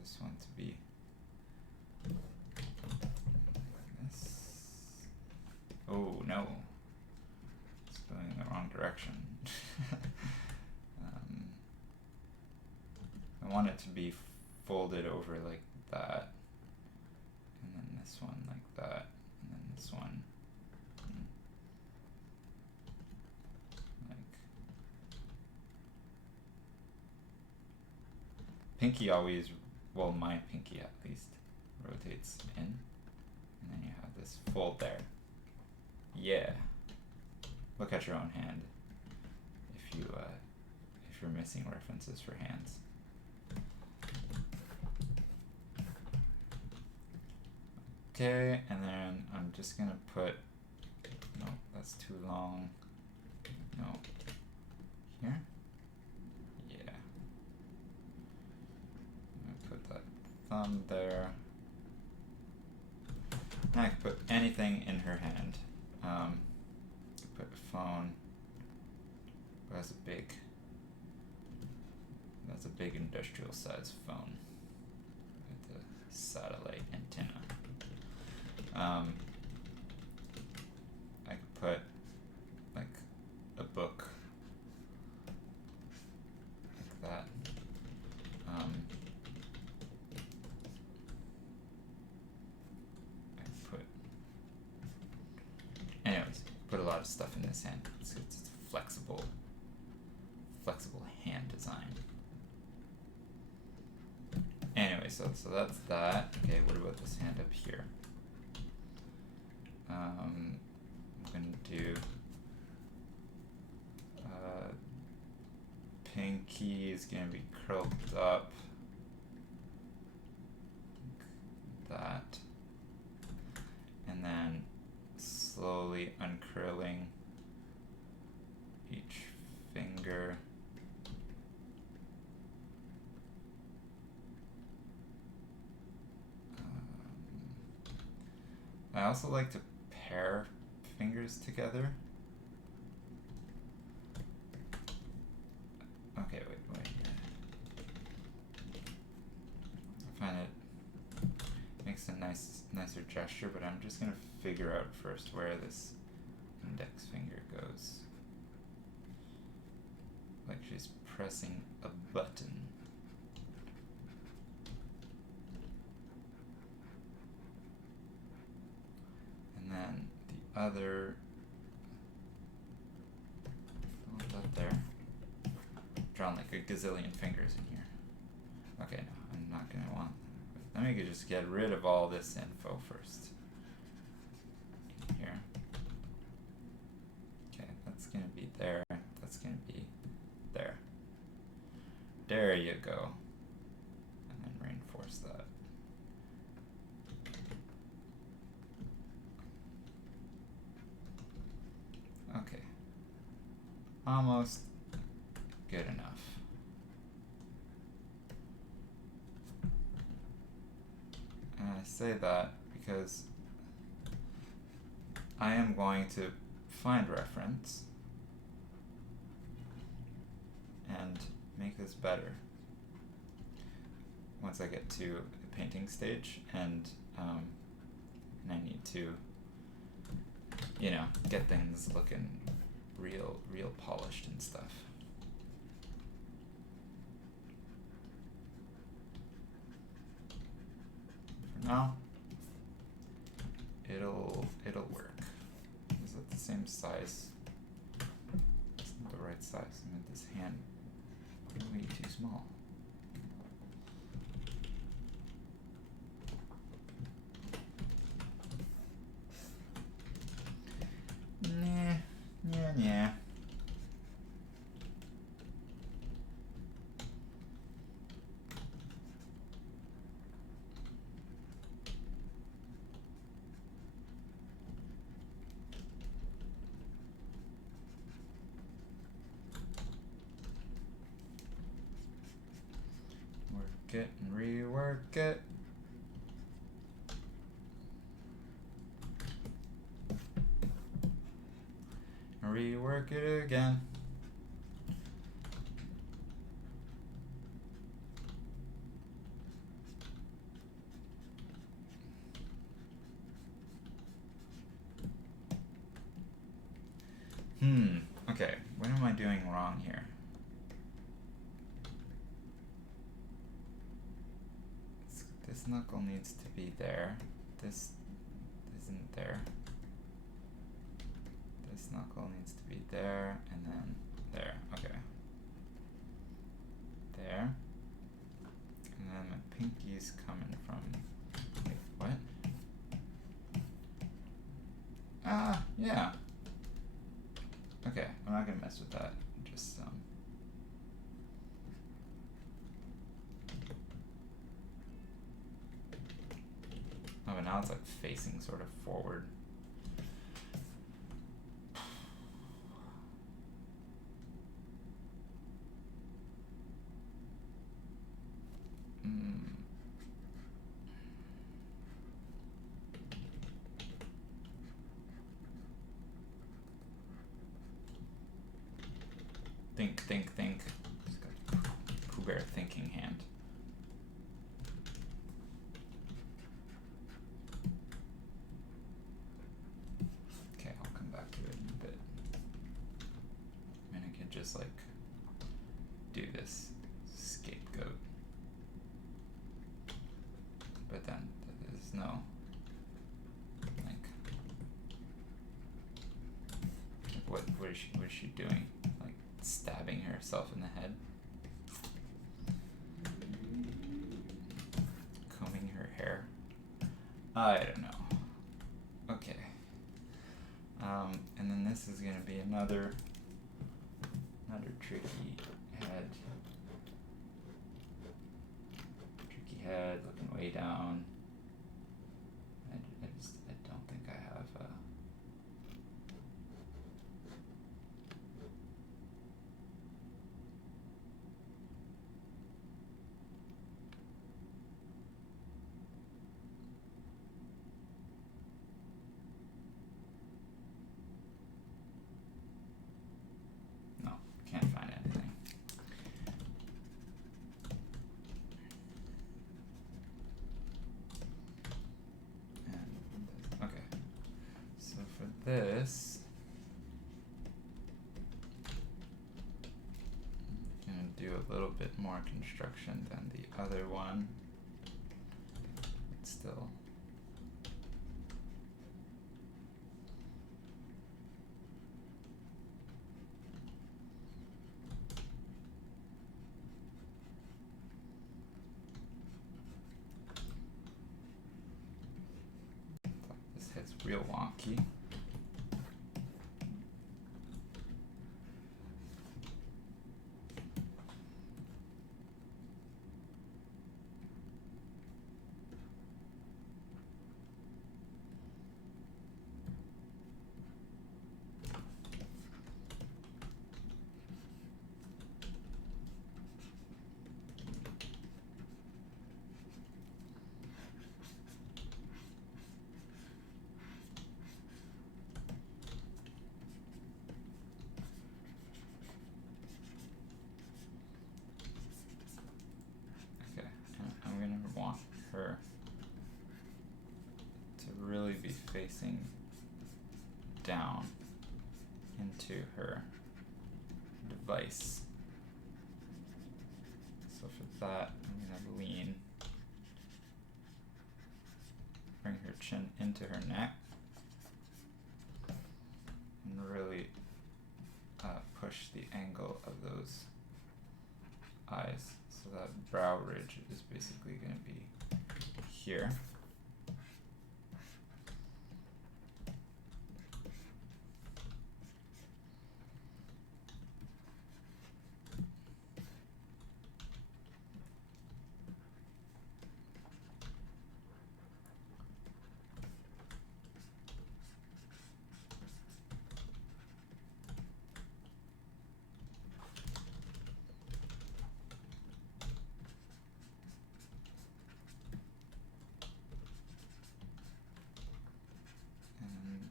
This one to be this. Oh no, it's going in the wrong direction. want it to be folded over like that, and then this one like that, and then this one like pinky always, well, my pinky at least rotates in, and then you have this fold there. Yeah. Look at your own hand if you're missing references for hands. Okay, and then I'm just gonna put, no, that's too long. No, here? Yeah. I'm gonna put that thumb there. Now I can put anything in her hand. Put a phone. That's a big industrial size phone with a satellite antenna. I could put like a book like that. Put a lot of stuff in this hand. It's flexible hand design. Anyway, so that's that. Okay, what about this hand up here? I'm gonna do pinky is gonna be curled up like that, and then slowly uncurling each finger. I also like to pair fingers together. Okay, wait. I find it makes a nicer gesture, but I'm just gonna figure out first where this index finger goes. Like she's pressing a button. And then the other, up there, drawn like a gazillion fingers in here. Okay, no, I'm not gonna want that. Let me just get rid of all this info first. Here. Okay, that's gonna be there. That's gonna be there. There you go. And then reinforce that. Okay. Almost good enough. And I say that because I am going to find reference and make this better once I get to the painting stage, and I need to, get things looking real polished and stuff. For now, it'll work. Is it the same size? It's not the right size. I mean, this hand way too small. Nah. Work it and rework it. And rework it again. Okay, what am I doing wrong here? this knuckle needs to be there. This isn't there. This knuckle needs to be there, and then there. Okay. There. And then my pinky's coming from. Wait, what? Yeah. Okay, I'm not gonna mess with that. Just oh, but now it's like facing sort of forward. Think. Just got Pooh Bear thinking hand. Okay, I'll come back to it in a bit. I mean, I could just like do this scapegoat, but then there's no like what is she doing? Like stabbing herself in the head, combing her hair. I don't know. Okay. And then this is gonna be another tricky head looking way down. I don't think I have no, can't find anything. And okay, so for this, I'm gonna do a little bit more construction than the other one. It's still this head's real wonky. Okay, and I'm gonna want her to really be facing down into her device. So for that, I'm gonna lean, bring her chin into her neck, and really push the angle of those eyes. So that brow ridge is basically going to be here.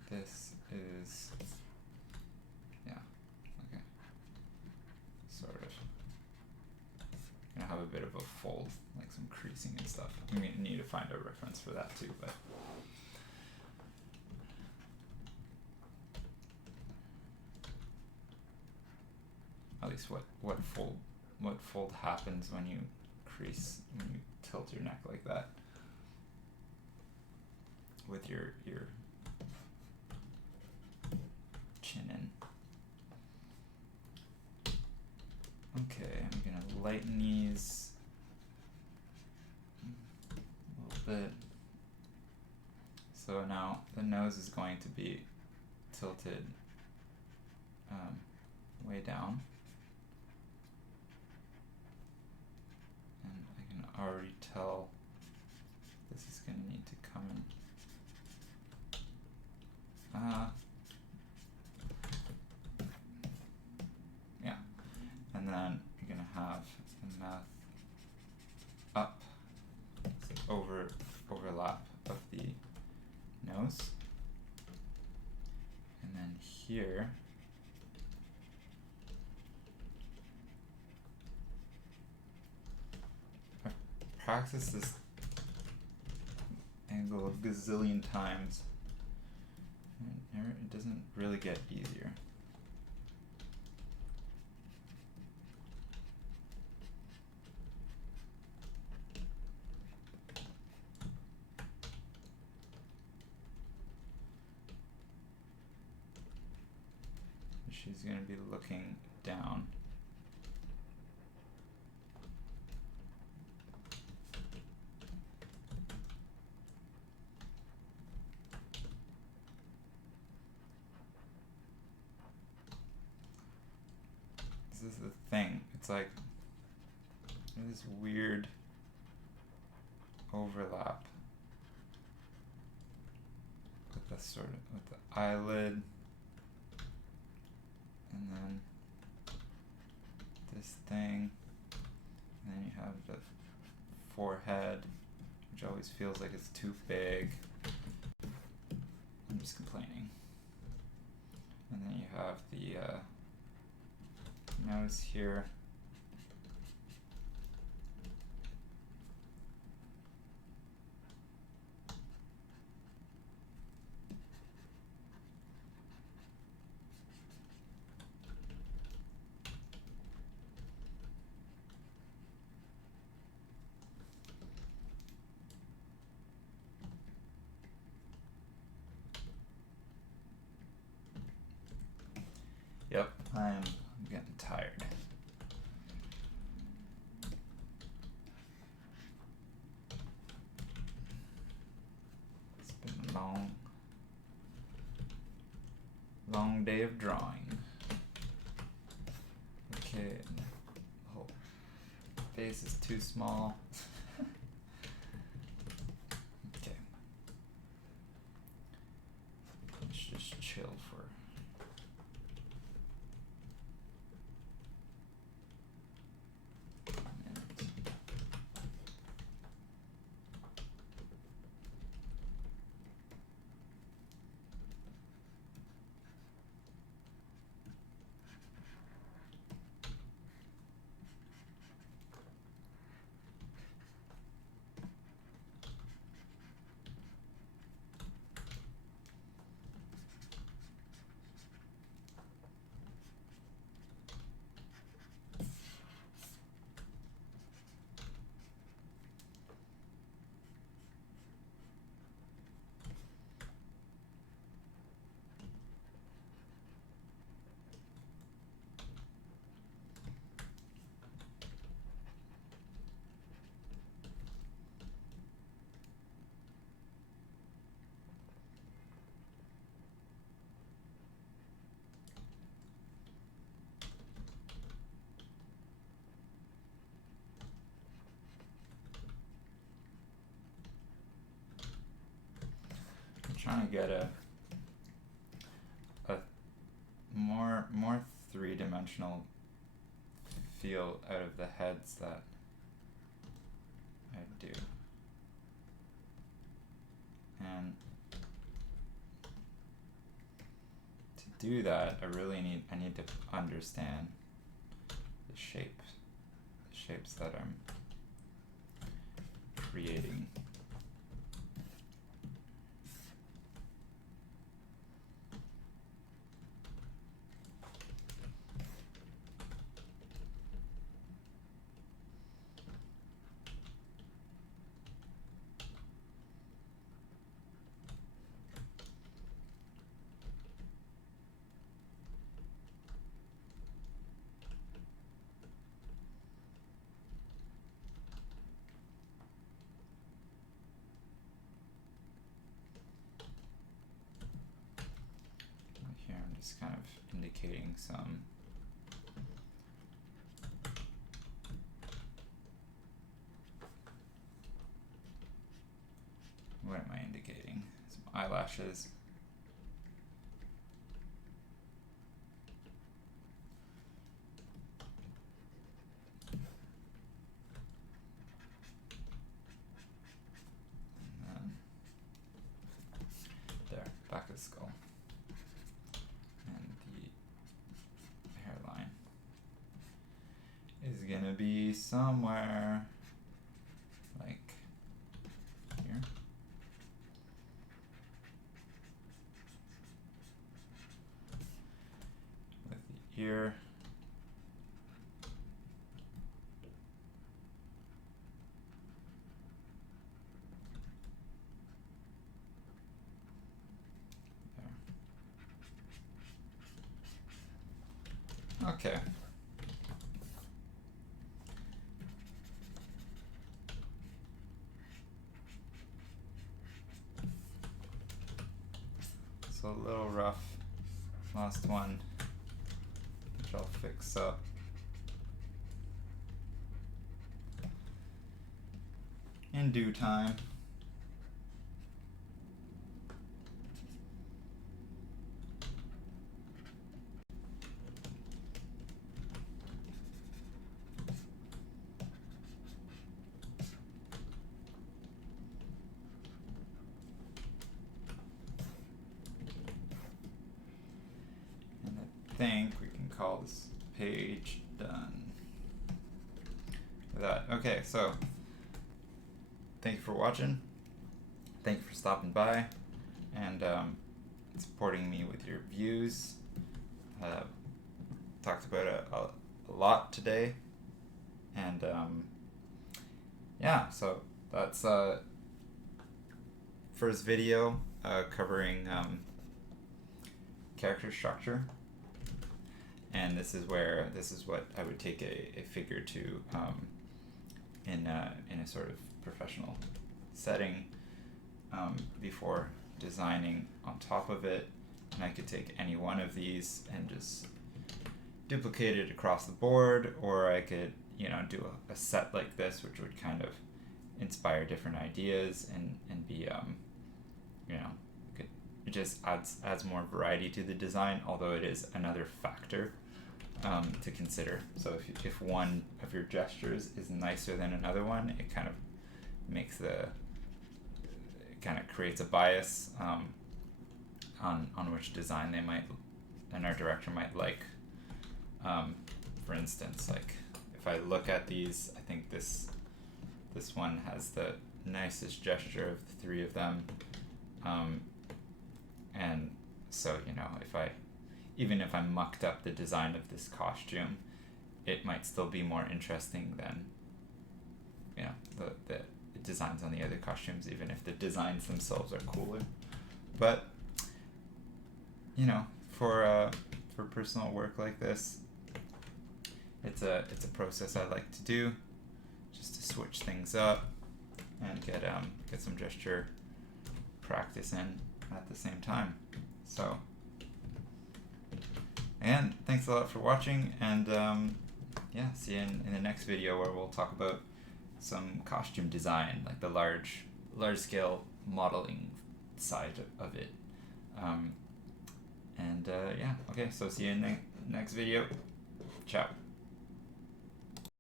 This is, yeah, okay, sort of. Gonna have a bit of a fold, like some creasing and stuff. I'm gonna need to find a reference for that too, but. At least what fold happens when you crease, when you tilt your neck like that. with your chin in. Okay, I'm gonna lighten these a little bit. So now the nose is going to be tilted way down. And I can already tell this is going to need to come in. Yeah. And then you're going to have the mouth up, so overlap of the nose. And then here, I've practiced this angle a gazillion times, and it doesn't really get easier. She's going to be looking down. This is the thing. It's like this weird overlap with the eyelid, and then this thing, and then you have the forehead, which always feels like it's too big. I'm just complaining. And then you have the nose here. Yep, I'm getting tired. It's been a long day of drawing. Okay, the whole face is too small. Okay. Let's just chill for trying to get a more three-dimensional feel out of the heads that I do. And to do that, I need to understand the shapes that I'm creating. just kind of indicating some what am I indicating? Some eyelashes. Back of the skull, and the hairline is gonna be somewhere like here. With the ear. Okay. So a little rough. Last one, which I'll fix up. In due time. I think we can call this page done with that. Okay, so thank you for watching. Thank you for stopping by and supporting me with your views. Talked about it a lot today, and yeah, so that's first video covering character structure. And this is what I would take a figure to in a sort of professional setting before designing on top of it. And I could take any one of these and just duplicate it across the board, or I could, you know, do a set like this, which would kind of inspire different ideas and be, you know, it just adds more variety to the design, although it is another factor to consider. So if one of your gestures is nicer than another one, it kind of makes it kind of creates a bias on which design they might, an art director might like. For instance, like if I look at these, I think this one has the nicest gesture of the three of them. And so, you know, even if I mucked up the design of this costume, it might still be more interesting than, you know, the designs on the other costumes, even if the designs themselves are cooler. But, you know, for personal work like this, it's a process I like to do, just to switch things up and get some gesture practice in at the same time. So, again, thanks a lot for watching, and yeah, see you in the next video where we'll talk about some costume design, like the large scale modeling side of it. Yeah, okay, so see you in the next video. Ciao.